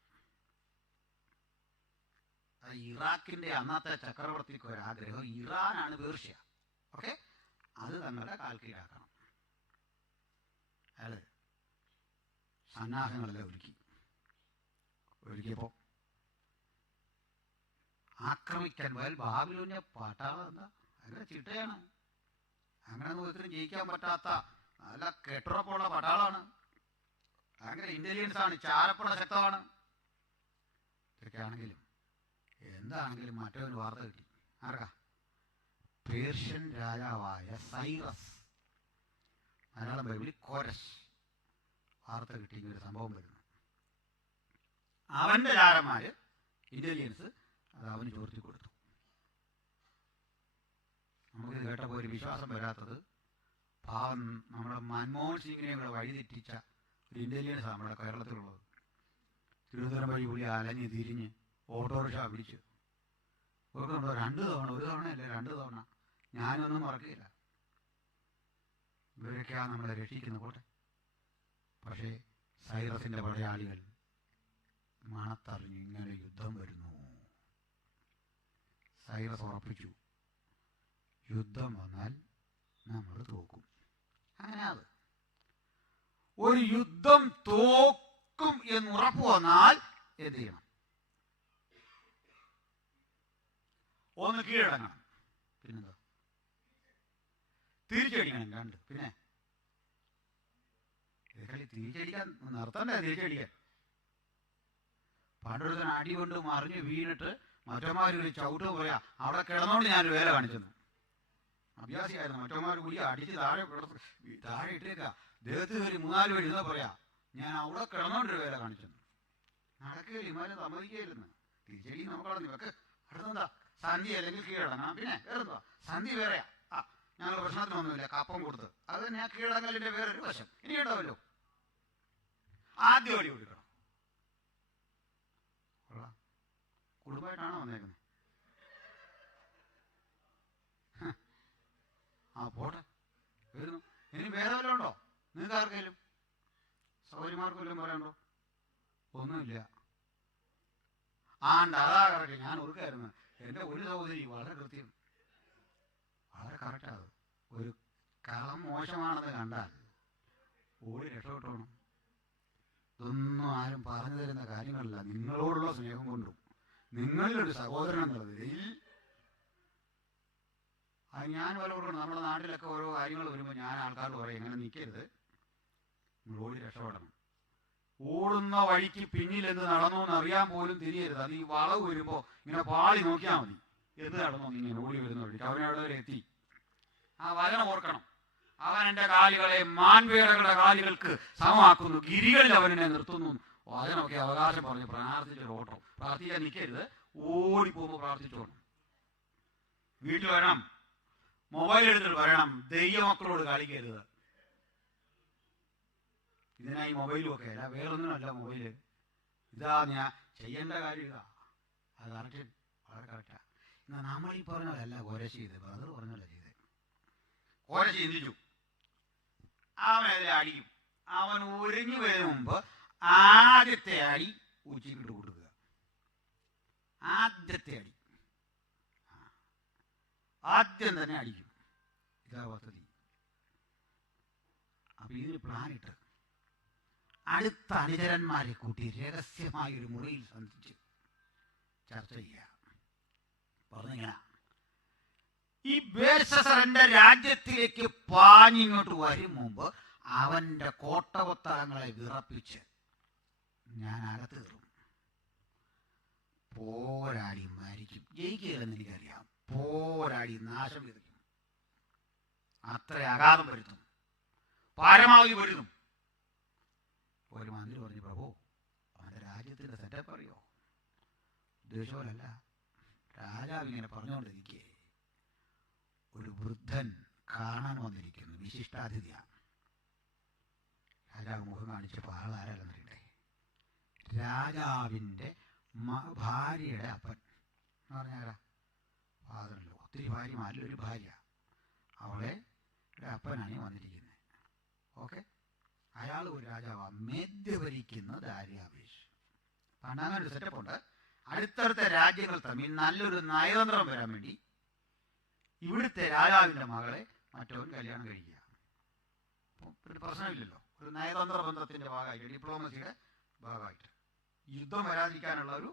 ഇറാഖിന്റെ അന്നത്തെ ചക്രവർത്തിക്ക് ഒരാഗ്രഹം, ഇറാനാണ് പേർഷ്യ. ഓക്കെ, അത് തങ്ങളുടെ കാൽ കീഴാക്കണം. അയാള് സന്നാഹങ്ങളെല്ലാം ഒരുക്കിയപ്പോ ആക്രമിക്കാൻ പോയാൽ ബാബിലോണിയ പട്ടാളം എന്താ അങ്ങനെ ചിട്ടയാണ്. അങ്ങനെ ഒത്തിരി ജയിക്കാൻ പറ്റാത്ത നല്ല കെട്ടുറപ്പുള്ള പട്ടാളമാണ്. അങ്ങനെ ഇന്റലിജൻസ് ആണ്, ചാരപ്പുറ ശക്തമാണ്. ഇതൊക്കെ ആണെങ്കിലും എന്താണെങ്കിലും മറ്റൊരു വാർത്ത കിട്ടി. ആർക്കാ? പേർഷ്യൻ രാജാവായ സൈറസ്, മലയാളം ബൈബിളിൽ കോരസ്, വാർത്ത കിട്ടി ഇങ്ങനെ ഒരു സംഭവം വരുന്നു. അവന്റെ ചാരന്മാര് ഇന്റലിജൻസ് അത് അവന് ചോർത്തി കൊടുത്തു. നമുക്കിത് കേട്ടപ്പോൾ ഒരു വിശ്വാസം വരാത്തത്, പാവം നമ്മുടെ മൻമോഹൻ സിംഗിനെ കൂടെ വഴിതെറ്റിച്ച ഒരു ഇന്റലിജൻസ് നമ്മുടെ കേരളത്തിലുള്ളത്. തിരുവനന്തപുരം വഴി കൂടി അലഞ്ഞ് തിരിഞ്ഞ് ഓട്ടോറിക്ഷ പിടിച്ച് ഓർക്കുന്നുണ്ടോ? 2 തവണ, 1 തവണയല്ലേ, 2 തവണ. ഞാനൊന്നും മറക്കില്ല. ഇവരൊക്കെയാണ് നമ്മളെ രക്ഷിക്കുന്ന പോട്ടെ. പക്ഷേ സൈറസിന്റെ പടയാളികൾ മണത്തറിഞ്ഞു ഇങ്ങനെ യുദ്ധം വരുന്നു. സൈറസ് ഉറപ്പിച്ചു, യുദ്ധം വന്നാൽ നമ്മൾ തോക്കും. അങ്ങനെ അത് ഒരു യുദ്ധം തോക്കും എന്ന് ഉറപ്പ് വന്നാൽ എന്ത് ചെയ്യണം? ഒന്ന് കീഴടങ്ങണം, പിന്നെന്താ? തിരിച്ചടിക്കണം. 2 പിന്നെ തിരിച്ചടിക്കാൻ നിർത്തണ്ടേ? തിരിച്ചടിക്കാൻ പണ്ടൊരുത്തൻ അടി കൊണ്ട് മറിഞ്ഞ് വീണിട്ട് മറ്റന്മാര് ചവിട്ട് പറയാ, അവിടെ കിടന്നോണ്ട് ഞാനൊരു വേല കാണിച്ചെന്നു. അഭ്യാസിയായിരുന്നു. മറ്റന്മാർ കൂടി അടിച്ച് താഴെ ഇട്ടേക്ക, ദേഹത്ത് കയറി 3-4 വഴി ഇരുന്നാ പറയാ, ഞാൻ അവിടെ കിടന്നോണ്ടൊരു വേല കാണിച്ചെന്നു. നടക്കുകയില്ല, ഇമാരും സമ്മതിക്കുകയില്ലെന്ന്. തിരിച്ചടി നോക്കണം. ഇവക്ക് അടുത്തെന്താ? സന്ധി അല്ലെങ്കിൽ കീഴടങ്ങണം. പിന്നെ വേറെന്താ? സന്ധി വേറെയാ. ഞങ്ങൾ പ്രശ്നത്തിനൊന്നുമില്ല, കപ്പം കൊടുത്ത്. അത് തന്നെ ആ കീഴടങ്ങലിന്റെ വേറൊരു വശം. ഇനി ഉണ്ടാവല്ലോ. ആദ്യം അടി കൊടുക്കണം. കുടുംബമായിട്ടാണോ വന്നേക്കുന്നത്? പോട്ടെ, വരുന്നു. ഇനി വേറെ വല്ലതും ഉണ്ടോ നിങ്ങൾക്ക്? ആർക്കെങ്കിലും സൗകര്യമാർക്ക് വല്ലതും പറയാനുണ്ടോ? ഒന്നുമില്ല. അതാ കറക്റ്റ്. ഞാൻ ഓർക്കായിരുന്നു, എൻ്റെ ഒരു സഹോദരി വളരെ കൃത്യം, വളരെ കറക്റ്റാണ്. ഒരു കളം മോശമാണെന്ന് കണ്ടാൽ ഓടി രക്ഷപ്പെട്ടോണം. ഇതൊന്നും ആരും പറഞ്ഞു തരുന്ന കാര്യങ്ങളല്ല. നിങ്ങളോടുള്ള സ്നേഹം കൊണ്ടും നിങ്ങളിലൊരു സഹോദരൻ എന്നുള്ളതിൽ ഞാൻ പലപ്പോഴും നമ്മുടെ നാട്ടിലൊക്കെ ഓരോ കാര്യങ്ങൾ വരുമ്പോൾ ഞാൻ ആൾക്കാരോട് പറയും, ഇങ്ങനെ നിൽക്കരുത്, നിങ്ങൾ ഓടി രക്ഷപ്പെടണം. ഓടുന്ന വഴിക്ക് പിന്നിൽ എന്ത് നടന്നു എന്ന് അറിയാൻ പോലും തിരിയരുത്. അത് ഈ വളവ് വരുമ്പോൾ ഇങ്ങനെ പാളി നോക്കിയാൽ മതി, എന്ത് നടന്നോ ഇങ്ങനെ ഓടി വരുന്ന വഴിക്ക്. അവനവിടെ വരെ എത്തി. ആ വചനം ഓർക്കണം. അവൻ എൻ്റെ കാലുകളെ മാൻപേടകളുടെ കാലുകൾക്ക് സമമാക്കുന്നു, ഗിരികളിൽ അവനെ നിർത്തുന്നു. വചനമൊക്കെ അവകാശം പറഞ്ഞ് പ്രാർത്ഥിച്ചൊരു ഓട്ടം. പ്രാർത്ഥിക്കാൻ നിൽക്കരുത്, ഓടിപ്പോകുമ്പോൾ പ്രാർത്ഥിച്ചോണം. വീട്ടിൽ വരണം, മൊബൈൽ എടുത്തിട്ട് പറയണം, ദൈവമക്കളോട് കളിക്കരുത്. ഇതിനായി മൊബൈലും ഒക്കെ അല്ല, വേറൊന്നിനല്ല മൊബൈല്. ഇതാ ഞാൻ ചെയ്യേണ്ട കാര്യം, ഇതാ. അത് കറക്റ്റ്, വളരെ കറക്റ്റാ. എന്നാൽ നമ്മൾ ഈ പറഞ്ഞതല്ല കോരശ് ചെയ്ത്, ബ്രദർ പറഞ്ഞല്ല ചെയ്തേ. കോരശ് ചിന്തിച്ചു, അവനെതിരെ അടിക്കും. അവൻ ഒരുങ്ങി വരുന്ന മുമ്പ് ആദ്യത്തെ അടി ഉച്ചക്കിട്ട് കൊടുക്കുക. ആദ്യത്തെ അടി ആദ്യം തന്നെ അടിക്കും. ഇതാ പദ്ധതി. അപ്പൊ ഇതിന് പ്ലാനിട്ട് അടുത്ത അനുചരന്മാരെ കൂട്ടി രഹസ്യമായ ഒരു മുറിയിൽ സന്ധിച്ച് ചർച്ച ചെയ്യുക. പറഞ്ഞിങ്ങനെ, ഈ ബേൽശസ്സറിന്റെ രാജ്യത്തിലേക്ക് പാഞ്ഞിങ്ങോട്ട് വരും മുമ്പ് അവന്റെ കോട്ടകൊത്തളങ്ങളെ വിറപ്പിച്ച് ഞാൻ അകത്ത് കയറും. പോരാടി മരിക്കും. ജയിക്കുകയില്ലെന്ന് എനിക്കറിയാം. പോരാടി നാശം വിതയ്ക്കും. അത്ര അഗാധം വരുത്തും, പരമാവധി വരുത്തും. ഒരു മന്ത്രി പറഞ്ഞു, പ്രഭു അവന്റെ രാജ്യത്തിന്റെ സെറ്റപ്പ് അറിയോ? ഉദ്ദേശമല്ല, രാജാവ് ഇങ്ങനെ പറഞ്ഞുകൊണ്ടിരിക്കേ ഒരു വൃദ്ധൻ കാണാൻ വന്നിരിക്കുന്നു, വിശിഷ്ടാതിഥിയാണ്. രാജാവ് മുഖം കാണിച്ചപ്പോൾ ആളാരല്ലെന്നറിയണ്ടേ, രാജാവിൻ്റെ ഭാര്യയുടെ അപ്പൻ എന്ന് പറഞ്ഞാൽ ഫാദറല്ലോ. ഒത്തിരി ഭാര്യമാരിൽ ഒരു ഭാര്യ, അവളെ അപ്പനാണ് വന്നിരിക്കുന്നത്. ഓക്കെ, അയാൾ ഒരു രാജാവാണ്, മേദ്യ ഭരിക്കുന്ന ദാര്യാവേശ്. പണ്ടങ്ങനെ ഒരു സെറ്റപ്പ് ഉണ്ട്. അടുത്തടുത്ത രാജ്യങ്ങൾ തമ്മിൽ നല്ലൊരു നയതന്ത്രം വരാൻ വേണ്ടി ഇവിടുത്തെ രാജാവിൻ്റെ മകളെ മറ്റവൻ കല്യാണം കഴിക്കുക. ഒരു പ്രശ്നമില്ലല്ലോ, ഒരു നയതന്ത്ര ബന്ധത്തിൻ്റെ ഭാഗമായിട്ട്, ഡിപ്ലോമസിയുടെ ഭാഗമായിട്ട് യുദ്ധം വരാതിരിക്കാനുള്ള ഒരു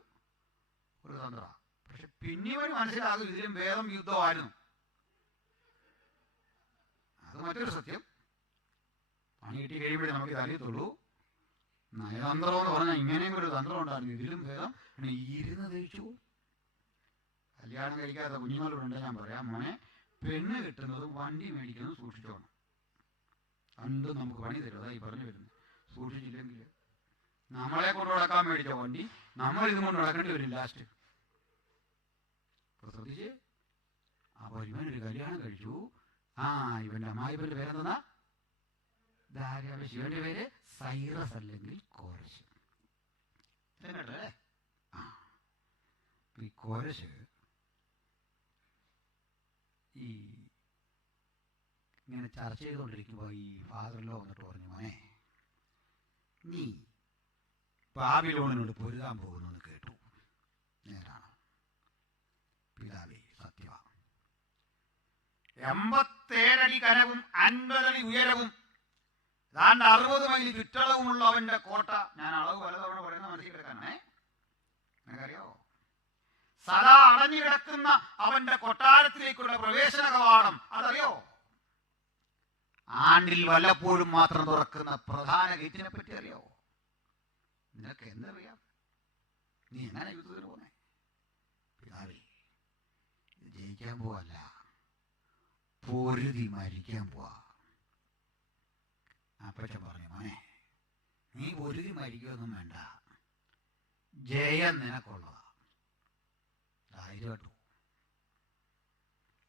തന്ത്രമാണ്. പക്ഷെ പിന്നീട് മനസ്സിലാകും ഇതിലും ഭേദം യുദ്ധമായിരുന്നു. അത് മറ്റൊരു സത്യം. പണി കിട്ടി കഴിയുമ്പോഴേ നമുക്ക് അറിയത്തുള്ളൂ. നയതന്ത്രം എന്ന് പറഞ്ഞാൽ ഇങ്ങനെയും ഒരു തന്ത്രം ഉണ്ടായിരുന്നു, ഇതിലും ഭേദം ഇരുന്ന് കഴിച്ചു. കല്യാണം കഴിക്കാത്ത കുഞ്ഞുങ്ങളുണ്ട്. ഞാൻ പറയാം, മോനെ, പെണ്ണ് കിട്ടുന്നതും വണ്ടി മേടിക്കുന്നതും സൂക്ഷിച്ചോണം. രണ്ടും നമുക്ക് പണി തരും. അതായി പറഞ്ഞു വരുന്നത്. സൂക്ഷിച്ചില്ലെങ്കിൽ നമ്മളെ കൊണ്ട് നടക്കാൻ മേടിച്ച വണ്ടി നമ്മൾ ഇതും കൊണ്ട് നടക്കേണ്ടി വരും ലാസ്റ്റ്. ശ്രദ്ധിച്ച്. അപ്പോൾ ഇവനൊരു കല്യാണം കഴിച്ചു. ഇവന്റെ അമ്മായിപ്പന്റെ പേരെന്താ? ദാര്യാവേശ്. ഇവന്റെ പേര് സൈറസ് അല്ലെങ്കിൽ കോരശ്. കേട്ടല്ലേ? ഈ കോരശ് ഈ ഇങ്ങനെ ചർച്ച ചെയ്തുകൊണ്ടിരിക്കുമ്പോൾ ഈ ഫാദറിലോ വന്നിട്ട് പറഞ്ഞു, മോനെ, നീ ബാബിലോണിനോട് പൊരുതാൻ പോകുന്നു കേട്ടു. നേരാണ് പിതാവേ, സത്യമാണ്. 87 അടി കനവും 50 അടി ഉയരവും 60 മൈൽ ചുറ്റളവുമുള്ള അവന്റെ കോട്ട. ഞാൻ അളവ് പലതവണ പറയുന്ന മനസ്സിൽ കിടക്കാനേ, നിനക്കറിയാവോ? സദാ അടഞ്ഞു കിടക്കുന്ന അവന്റെ കൊട്ടാരത്തിലേക്കുള്ള പ്രവേശന കവാടം അതറിയോ? ആണ്ടിൽ വല്ലപ്പോഴും മാത്രം തുറക്കുന്ന പ്രധാന ഗേറ്റിനെ പറ്റി അറിയോ? നിനക്ക് എന്തറിയാം? നീ എങ്ങനെ യുദ്ധത്തിന് പോന്നെ? പിതാവേ, ഇത് ജയിക്കാൻ പോവല്ല, പൊരുതി മരിക്കാൻ പോവാ. അപ്പച്ചൻ പറഞ്ഞു, മോനെ, നീ പൊരുതി മരിക്കൊന്നും വേണ്ട, ജയം നിനക്കുള്ളതാ. ധൈര്യമായിട്ടു,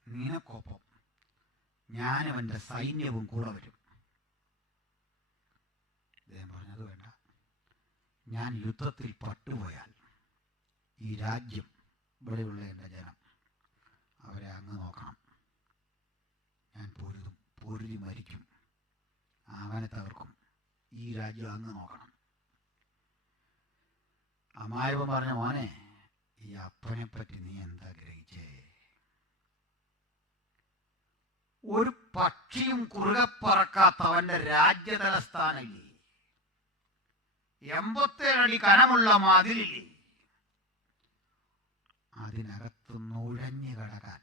നിനക്കൊപ്പം ഞാനും എൻ്റെ സൈന്യവും കൂടെ വരും. അദ്ദേഹം പറഞ്ഞത് വേണ്ട, ഞാൻ യുദ്ധത്തിൽ പട്ടുപോയാൽ ഈ രാജ്യം, ഇവിടെയുള്ള എൻ്റെ ജനം, അവരെ അങ്ങ് നോക്കണം. ഞാൻ പൊരുതി മരിക്കും, അവനെ തകർക്കും. ഈ രാജ്യം അങ്ങ് നോക്കണം. അമ്മായിപ്പൻ പറഞ്ഞ, മോനെ, ഈ അപ്പനെ പറ്റി നീ എന്താ ഗ്രഹിച്ചേ? ഒരു പക്ഷിയും കുറുകെ പറക്കാത്തവന്റെ രാജ്യ തലസ്ഥാനമില്ലേ? 87 അടി കനമുള്ള മതിലില്ലേ? അതിനകത്ത് നുഴഞ്ഞു കടക്കാൻ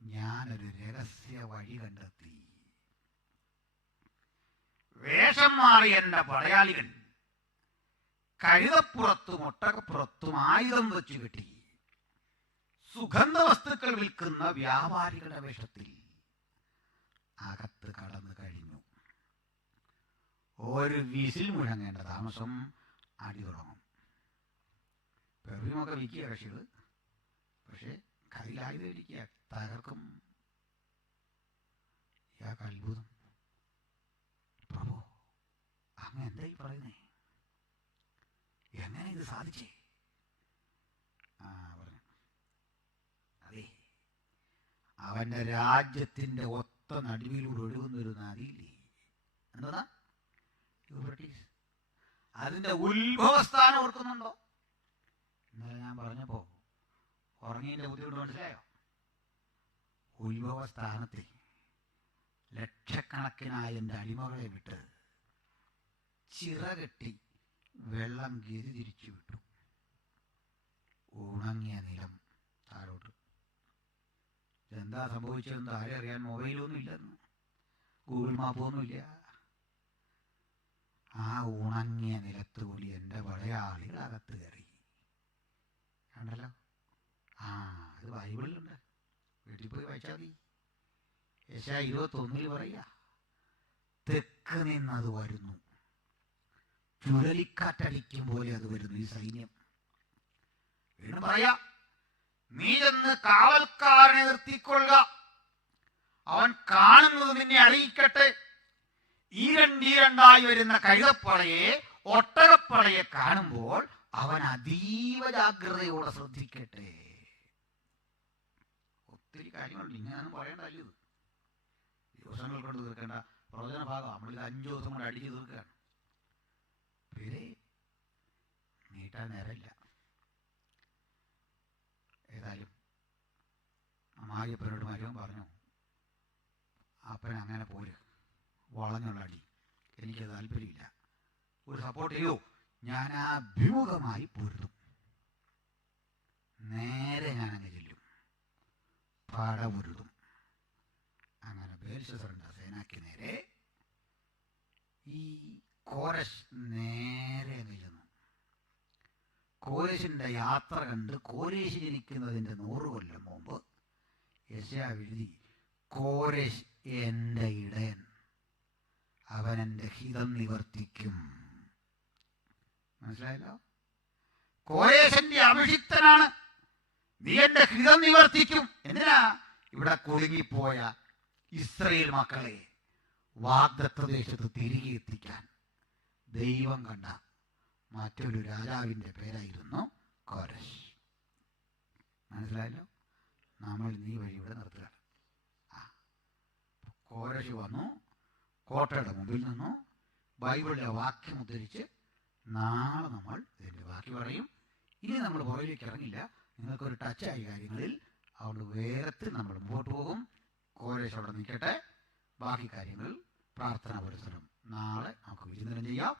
ഞാനൊരു രഹസ്യ വഴി കണ്ടെത്തി. വേഷം മാറി എന്റെ പടയാളികൾ കഴുതപ്പുറത്തും ഒട്ടകപ്പുറത്തും ആയുധം വെച്ചു കെട്ടി സുഗന്ധ വസ്തുക്കൾ വിൽക്കുന്ന വ്യാപാരികളുടെ വേഷത്തിൽ അകത്ത് കടന്നു കഴിഞ്ഞു. ഒരു വിസിൽ മുഴങ്ങേണ്ട താമസം അടി തുടങ്ങും. പെർഫ്യൂമൊക്കെ വിൽക്കുക കക്ഷികൾ, പക്ഷെ കയ്യിലായുധം ഇരിക്കുക, തകർക്കും. ഇയാൾക്ക് അത്ഭുതം. പ്രഭു, അങ്ങ് എന്താ ഈ പറയുന്നേ? എങ്ങനെ ഇത് സാധിച്ചേ? പറഞ്ഞു, അതെ, അവന്റെ രാജ്യത്തിന്റെ ഒത്ത നടുവിലൂടെ ഒഴുകുന്നൊരു നദിയില്ലേ, എന്താ യൂഫ്രട്ടീസ്, അതിന്റെ ഉത്ഭവസ്ഥാനം ഓർക്കുന്നുണ്ടോ? ഇന്നലെ ഞാൻ പറഞ്ഞപ്പോ ഉറങ്ങിയതിന്റെ ബുദ്ധിമുട്ട് മനസ്സിലായോ? ഉത്ഭവസ്ഥാനത്തിൽ ലക്ഷക്കണക്കിനായ എൻ്റെ അടിമകളെ വിട്ട് ചിറകെട്ടി വെള്ളം ഗതി തിരിച്ചു വിട്ടു. ഉണങ്ങിയ നിലം താഴോട്ട്. എന്താ സംഭവിച്ചതെന്ന് ആരെ അറിയാൻ? മൊബൈലൊന്നും ഇല്ലെന്ന്, ഗൂഗിൾ മാപ്പൊന്നുമില്ല. ആ ഉണങ്ങിയ നിലത്ത് കൂടി എൻ്റെ പടയാളികൾ അകത്ത് കയറി. കണ്ടല്ലോ. അത് ബൈബിളിലുണ്ട്, വീട്ടിൽ പോയി വായിച്ചാൽ മതി. യെശയ്യാ 21 പറയുക, തെക്ക് നിന്നത് വരുന്നു, ചുഴലിക്കാറ്റടിക്കും പോലെ അത് വരുന്നു. ഈ സൈന്യം വീണ്ടും പറയാ, നീ ചെന്ന് കാവൽക്കാരനെ നിർത്തിക്കൊള്ളുക, അവൻ കാണുന്നത് നിന്നെ അറിയിക്കട്ടെ. ഈരണ്ടീരണ്ടായി വരുന്ന കഴുതപ്പടയെ, ഒട്ടകപ്പടയെ കാണുമ്പോൾ അവൻ അതീവ ജാഗ്രതയോടെ ശ്രദ്ധിക്കട്ടെ. ഒത്തിരി കാര്യങ്ങളുണ്ട്, ഇങ്ങനെയൊന്നും പറയേണ്ടല്ലോ. ഇത് ദിവസങ്ങൾ കൊണ്ട് തീർക്കേണ്ട പ്രവചന ഭാഗം. നമ്മളിത് 5 ദിവസം കൊണ്ട് അടിച്ചു തീർക്കുകയാണ്. പേരെ നീട്ടാൻ നേരമില്ല. ഏതായാലും അമ്മായിയപ്പനോട് മരുവൻ പറഞ്ഞു, അപ്പൻ അങ്ങനെ പോര്, വളഞ്ഞുള്ള അടി എനിക്ക് താല്പര്യമില്ല, ഒരു സപ്പോർട്ട് ചെയ്യോ? ഞാൻ ആ അഭിമുഖമായി പൊരുതും, നേരെ ഞാനങ്ങ് ചെല്ലും, പടപൊരുതും. അങ്ങനെ ബേൽശസ്സറിന്റെ സേനാക്ക് നേരെ ഈ കോരശ് നേരെ ചെല്ലുന്നു. കോരശിന്റെ യാത്ര കണ്ട് കോരേശ് ജനിക്കുന്നതിൻ്റെ 100 കൊല്ലം മുമ്പ് യെശയ്യാ എഴുതി, കോരശ് എൻ്റെ ഇടയൻ, അവൻ എൻ്റെ ഹിതം നിവർത്തിക്കും. മനസ്സിലായല്ലോ? കോരേശന്റെ അഭിഷിക്തനാണ്, നീ എൻ്റെ ഹിതം നിവർത്തിക്കും. എന്തിനാ? ഇവിടെ കുടുങ്ങിപ്പോയ ഇസ്രായേൽ മക്കളെ വാഗ്ദത്ത ദേശത്ത് തിരികെ എത്തിക്കാൻ ദൈവം കണ്ട മറ്റൊരു രാജാവിൻ്റെ പേരായിരുന്നു കോരശ്. മനസ്സിലായല്ലോ? നമ്മൾ ഈ വഴി ഇവിടെ നിർത്തുക. കോരശ് വന്നു, കോട്ടയുടെ മുമ്പിൽ നിന്നു, ബൈബിളിലെ വാക്യം ഉദ്ധരിച്ച് നാളെ നമ്മൾ ഇതിൻ്റെ ബാക്കി പറയും. ഇനി നമ്മൾ പുറകിലേക്ക് ഇറങ്ങില്ല, നിങ്ങൾക്കൊരു ടച്ചായി കാര്യങ്ങളിൽ. അതുകൊണ്ട് വേഗത്തിൽ നമ്മൾ മുമ്പോട്ട് പോകും. കോരശ് അവിടെ നിൽക്കട്ടെ, ബാക്കി കാര്യങ്ങൾ പ്രാർത്ഥനാ പുരസ്സരം നാളെ നമുക്ക് വിചിന്തനം ചെയ്യാം.